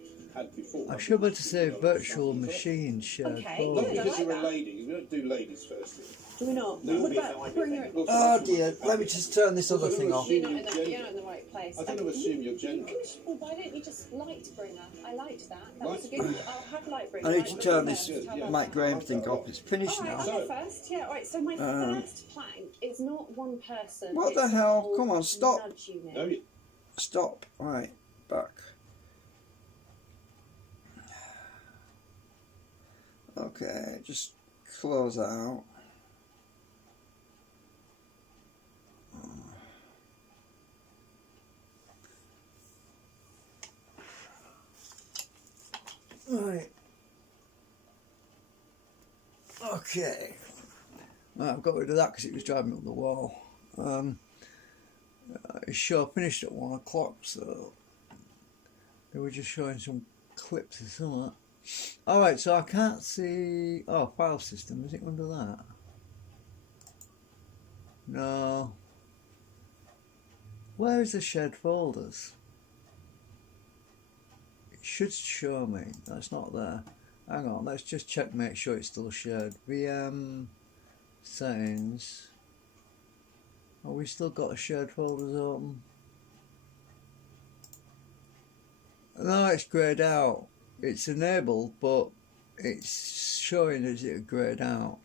I should be able to say virtual machine shared folder. Good, I like that. lady. We don't do ladies first. Do we not? What about Bringer? Oh dear, let me just turn this other thing off. You're not in the right place. I don't know, assume your gender. Well, why don't you just Lightbringer? I liked that. That was a good. I'll have Lightbringer. I need to turn this Mike Graham thing off. It's finished Alright, now. I'll go first. Yeah, alright, so my first plank is not one person. What the it's hell? a whole Come on, stop. nudge unit. No, you- Stop. Right, back. Okay, just close that out. Right. Okay. Right, I've got rid of that because it was driving me up the wall. His show finished at 1 o'clock, so they were just showing some clips or something. Alright, so I can't see... Oh, file system, is it under that? No. Where is the shared folders? It should show me. That's not there. Hang on, let's just check, make sure it's still shared. VM settings. Oh, we still got the shared folders open. No, it's greyed out. It's enabled, but it's showing as it greyed out.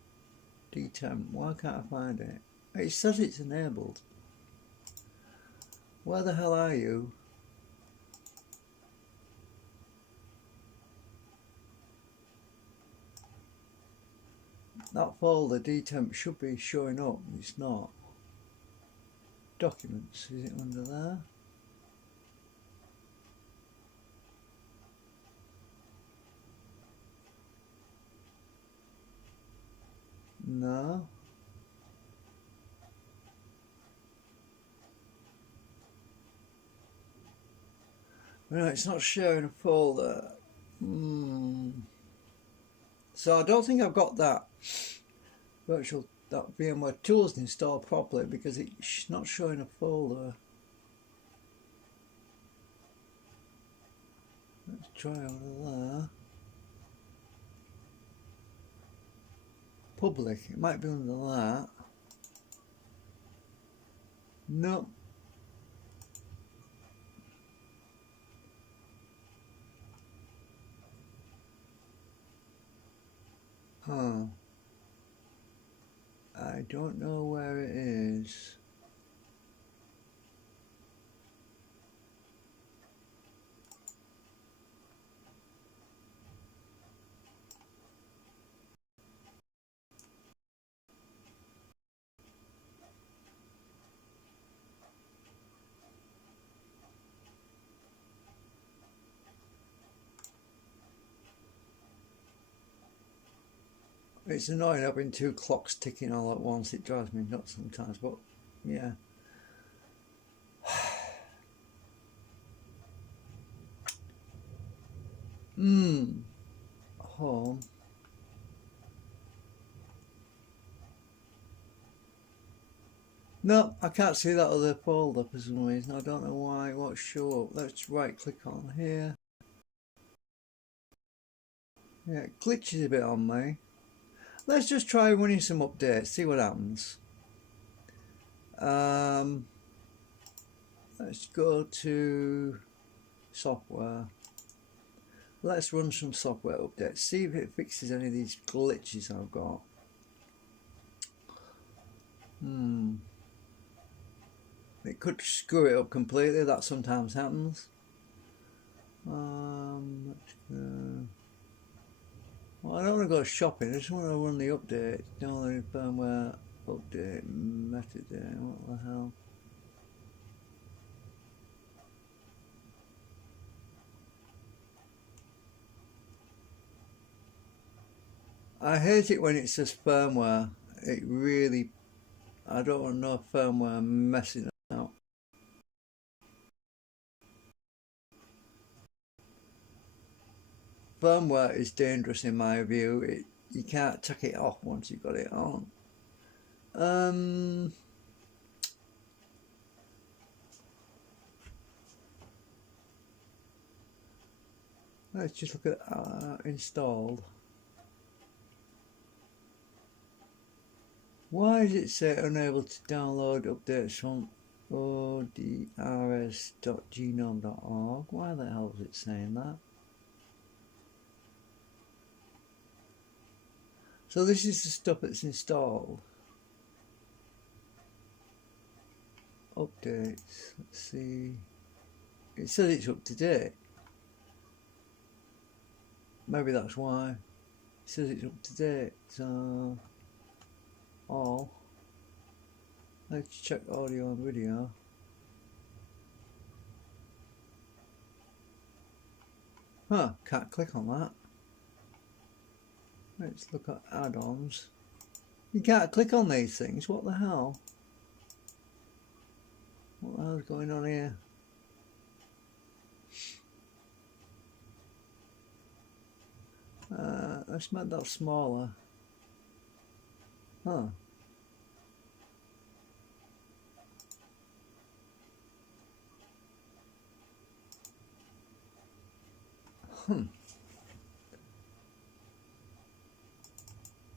D10. Why can't I find it? It says it's enabled. Where the hell are you? That folder D10 should be showing up. It's not. Documents. Is it under there? No. No, it's not showing a folder. So I don't think I've got that that VMware tools installed properly because it's not showing a folder. Let's try over there. Public, it might be under that. No. Huh. I don't know where it is. It's annoying having two clocks ticking all at once. It drives me nuts sometimes, but yeah. Home. No, I can't see that other folder for some reason. I don't know why. It won't show up. Let's right click on here. Yeah, it glitches a bit on me. Let's just try running some updates, see what happens. Let's go to software. Let's run some software updates, see if it fixes any of these glitches I've got. It could screw it up completely, that sometimes happens. Let's go. Well, I don't want to go shopping, I just want to run the update. Download firmware update metadata. What the hell? I hate it when it says firmware. It really, I don't want no firmware messing up. Firmware is dangerous in my view. You can't take it off once you've got it on. Let's just look at installed. Why does it say unable to download updates from odrs.genome.org? Why the hell is it saying that? So this is the stuff that's installed. Updates, let's see. It says it's up to date. Maybe that's why. It says it's up to date. So all. Let's check audio and video. Huh, can't click on that. Let's look at add-ons. You can't click on these things, what the hell? What the hell's going on here? Let's make that smaller. Huh.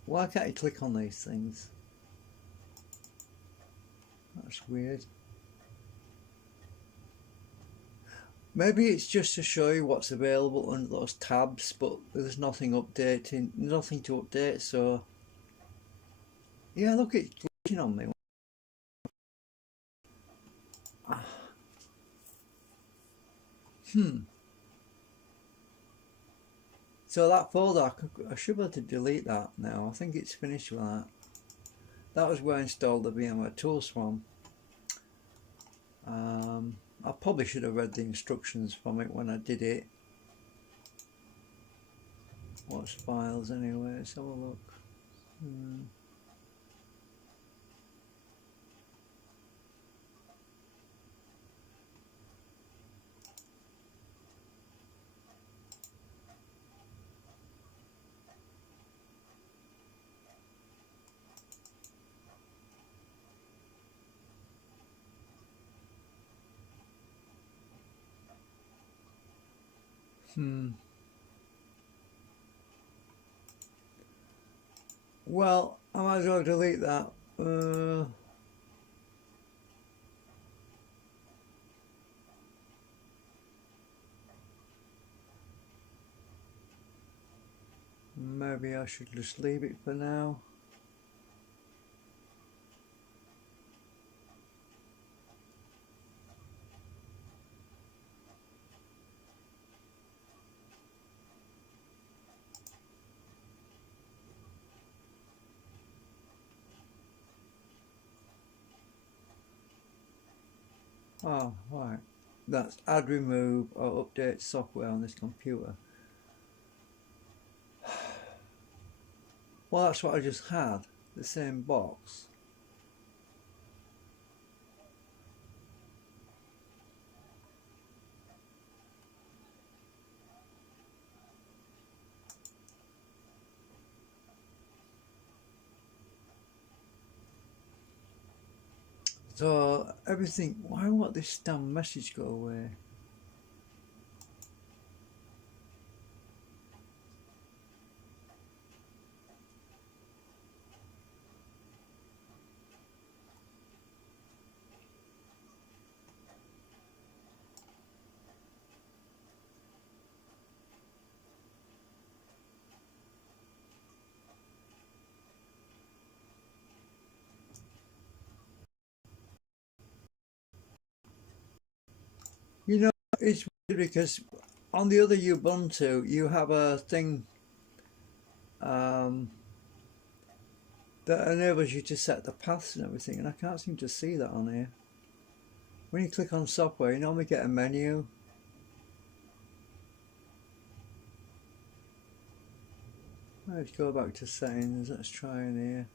Why can't you click on these things? That's weird. Maybe it's just to show you what's available under those tabs, but there's nothing updating, nothing to update, so yeah, look, it's glitching on me. So that folder, I should be able to delete that now. I think it's finished with that. That was where I installed the VMware tools from. I probably should have read the instructions from it when I did it. What's files anyway? Let's have a look. Well, I might as well delete that. Maybe I should just leave it for now. Oh, right. That's add, remove, or update software on this computer. Well, that's what I just had, the same box. So everything, why won't this damn message go away? You know, it's weird because on the other Ubuntu you have a thing that enables you to set the paths and everything, and I can't seem to see that on here. When you click on software, you normally get a menu. Let's go back to settings, let's try in here.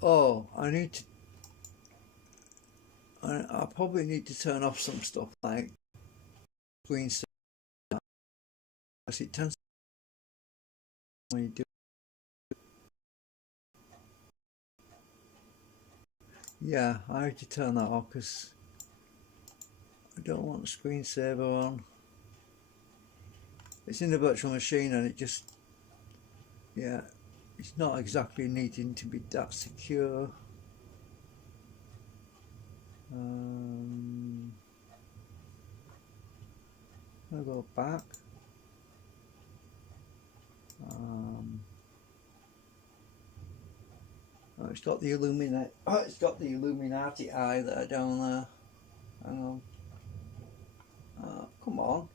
Oh, I probably need to turn off some stuff like screen because it tends to when you do. Yeah, I need to turn that off because I don't want screensaver on. It's in the virtual machine and it just, yeah, it's not exactly needing to be that secure. I'll go back. Oh, it's got the Illuminati. Oh, it's got the Illuminati eye there down there. Hang on. Come on.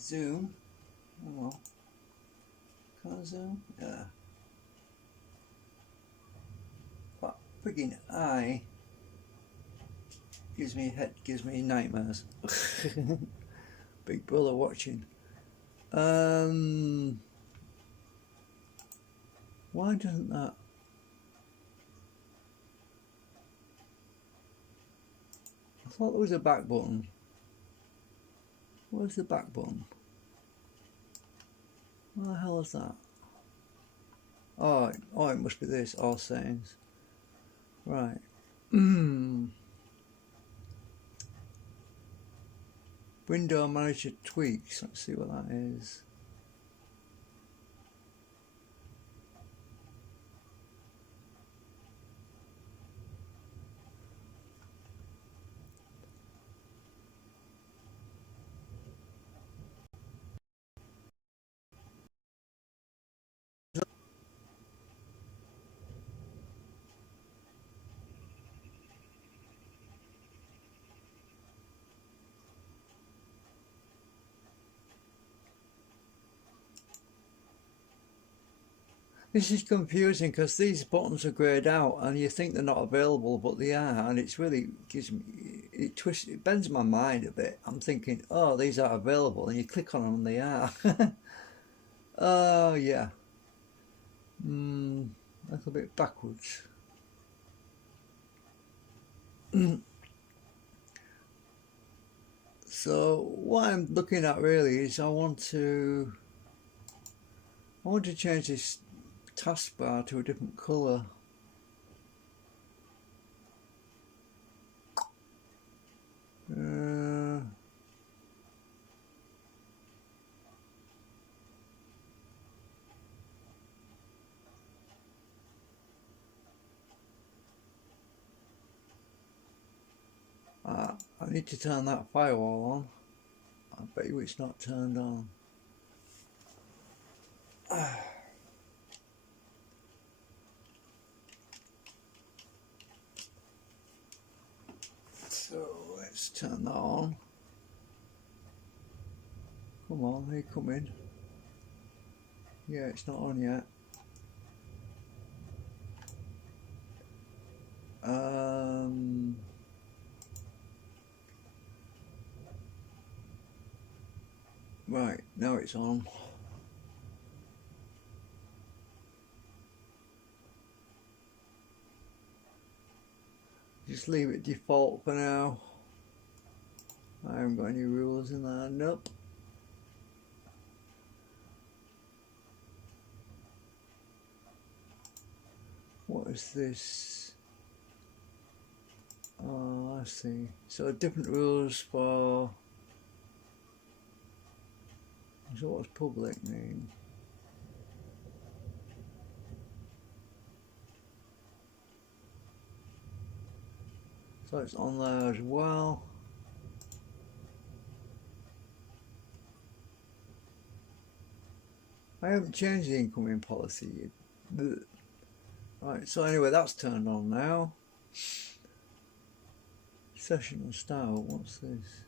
Zoom. Hang on. Can I zoom? Yeah. That frigging eye gives me nightmares. Big brother watching. Why doesn't that? I thought there was a back button. Where's the back button? What the hell is that? Oh, it must be this, all settings. Right. Window Manager tweaks. Let's see what that is. This is confusing because these buttons are greyed out and you think they're not available, but they are, and it's really it bends my mind a bit. I'm thinking, oh, these are available, and you click on them and they are. Oh yeah. A little bit backwards. So what I'm looking at really is I want to change this taskbar to a different colour. I need to turn that firewall on. I bet you it's not turned on. So let's turn that on. Come on, they come in. Yeah, it's not on yet. Right, now it's on. Just leave it default for now. I haven't got any rules in there. Nope. What is this? Oh, I see. So different rules for. So what's public mean? So it's on there as well. I haven't changed the incoming policy. Right, so anyway, that's turned on now. Session and style, what's this?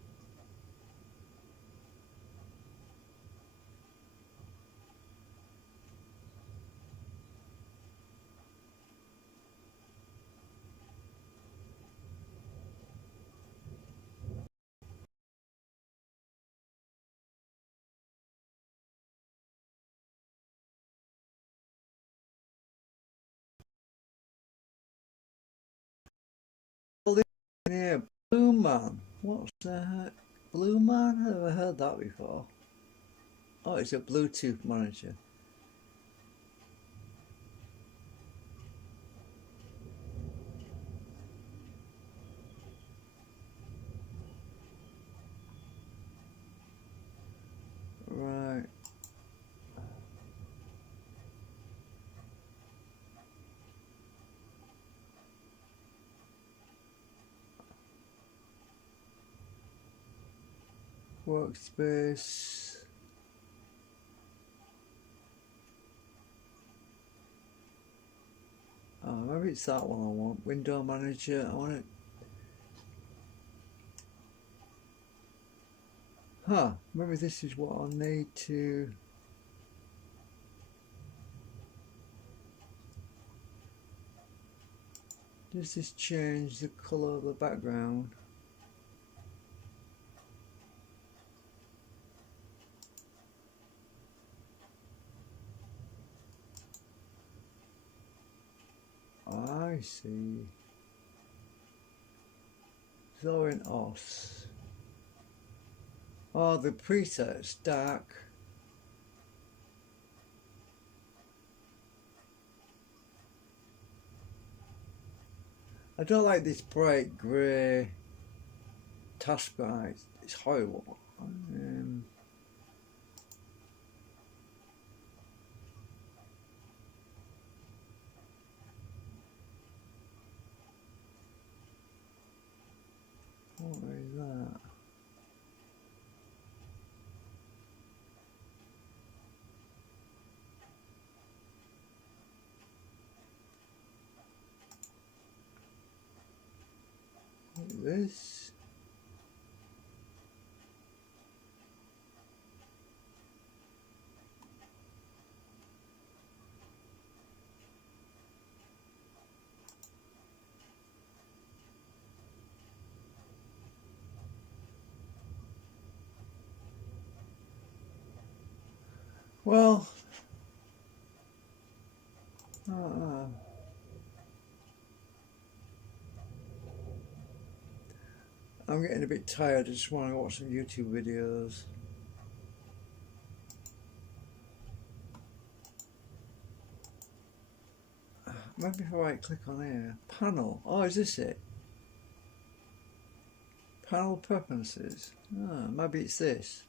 Yeah, Blue Man. What's that? Blue Man? I've never heard that before. Oh, it's a Bluetooth monitor. workspace. Oh, maybe it's that one I want. Window manager. I want it. Huh, maybe this is what I'll need to. Does this change the colour of the background? I see. Zorin OS. Oh, the preset's dark. I don't like this bright grey taskbar. It's horrible. What is that? What is this? Well, I'm getting a bit tired. I just want to watch some YouTube videos. Maybe if I right click on here. Panel. Oh, is this it? Panel preferences. Ah, maybe it's this.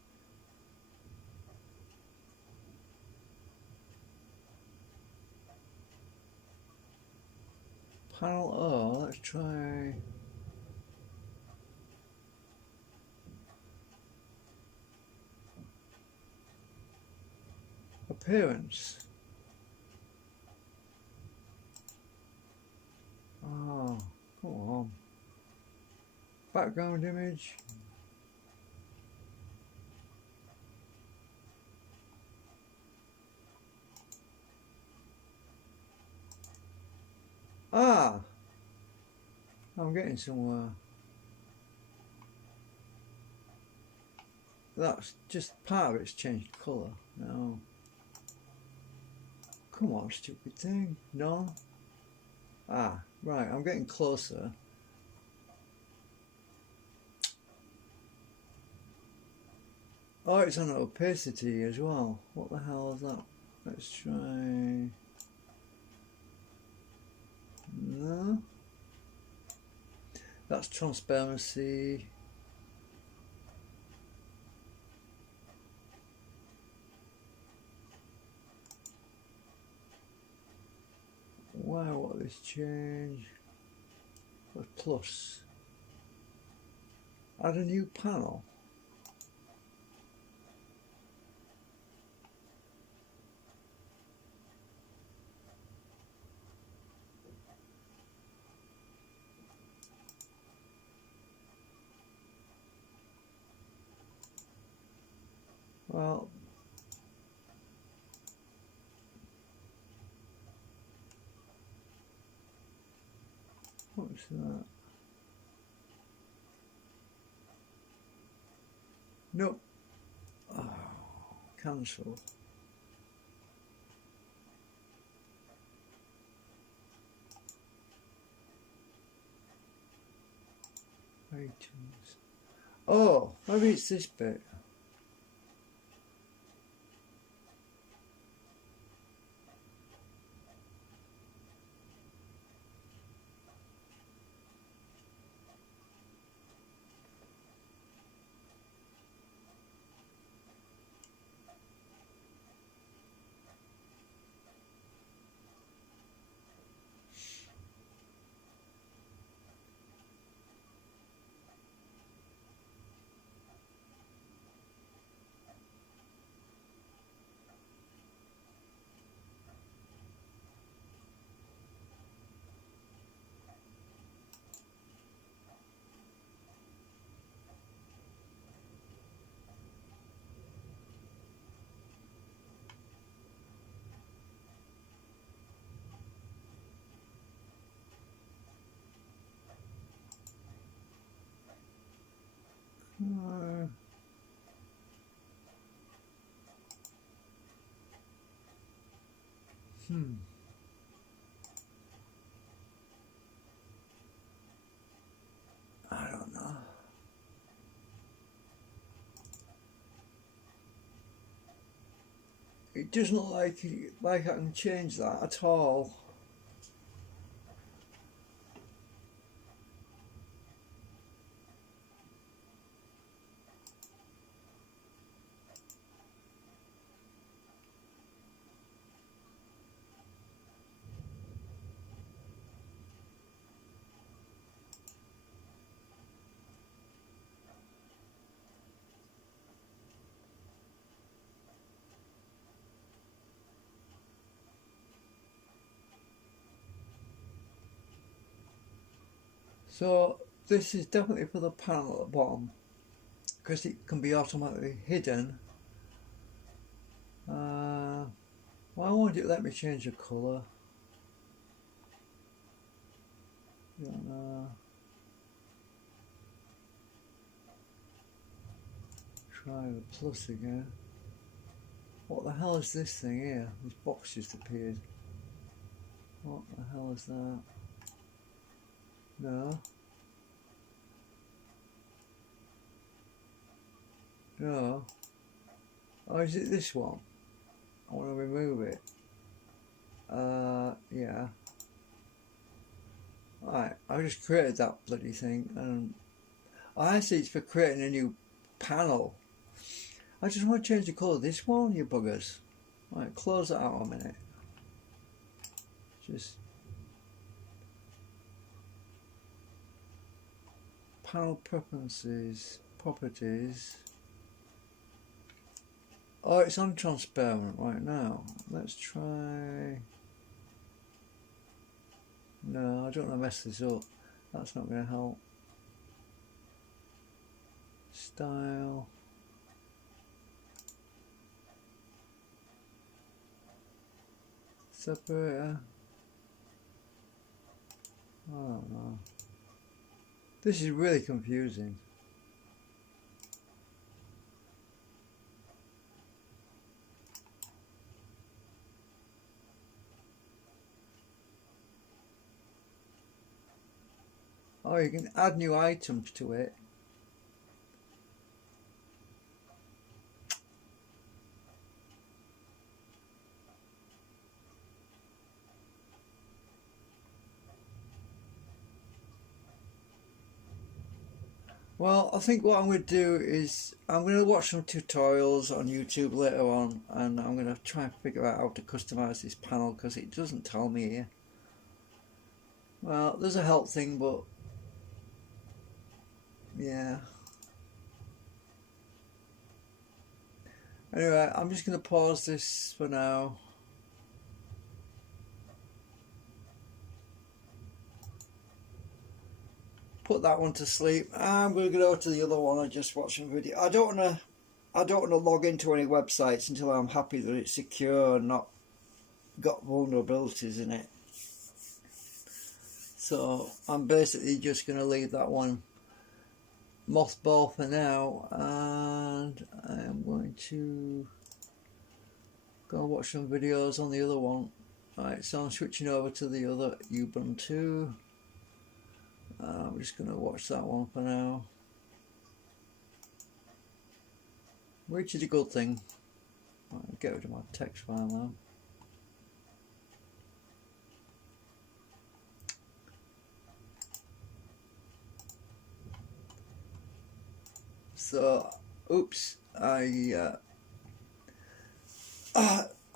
Panel O, let's try. Appearance. Oh, come on. Background image. Ah! I'm getting somewhere. That's just part of it's changed colour. No. Come on, stupid thing. No. Ah, right, I'm getting closer. Oh, it's on opacity as well. What the hell is that? Let's try. No. That's transparency. Wow, what this change? What's plus? Add a new panel. Well, what's that? Nope. Oh, cancel. iTunes. Oh, maybe it's this bit. I don't know. It doesn't look like I can change that at all. So this is definitely for the panel at the bottom, because it can be automatically hidden. Why won't it let me change the colour? Don't know. Try the plus again. What the hell is this thing here? This box just appeared. What the hell is that? No. No. Oh, is it this one? I want to remove it. Yeah. Right, I just created that bloody thing, and I see it's for creating a new panel. I just want to change the colour of this one, you buggers. Right, close that out a minute. Just panel preferences, properties. Oh, it's on transparent right now. Let's try. No, I don't want to mess this up. That's not going to help. Style. Separator. I don't know. This is really confusing. Oh, you can add new items to it. Well, I think what I'm going to do is I'm going to watch some tutorials on YouTube later on, and I'm going to try and figure out how to customize this panel, because it doesn't tell me here. Well, there's a help thing, but yeah. Anyway, I'm just going to pause this for now. Put that one to sleep. I'm going to go to the other one and just watch some video. I don't want to log into any websites until I'm happy that it's secure and not got vulnerabilities in it. So I'm basically just going to leave that one mothball for now, and I'm going to go watch some videos on the other one. Right, so I'm switching over to the other Ubuntu. I'm just going to watch that one for now, which is a good thing. I'll get rid of my text file now. So, oops,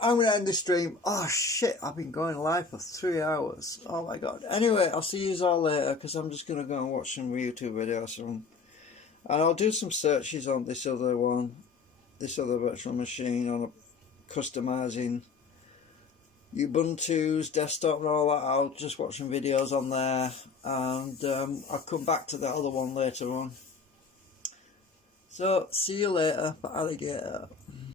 I'm going to end the stream. Oh shit, I've been going live for 3 hours. Oh my god. Anyway, I'll see you all later, because I'm just going to go and watch some YouTube videos. And I'll do some searches on this other one, this other virtual machine, on customizing Ubuntu's desktop and all that. I'll just watch some videos on there, and I'll come back to that other one later on. So, see you later, alligator.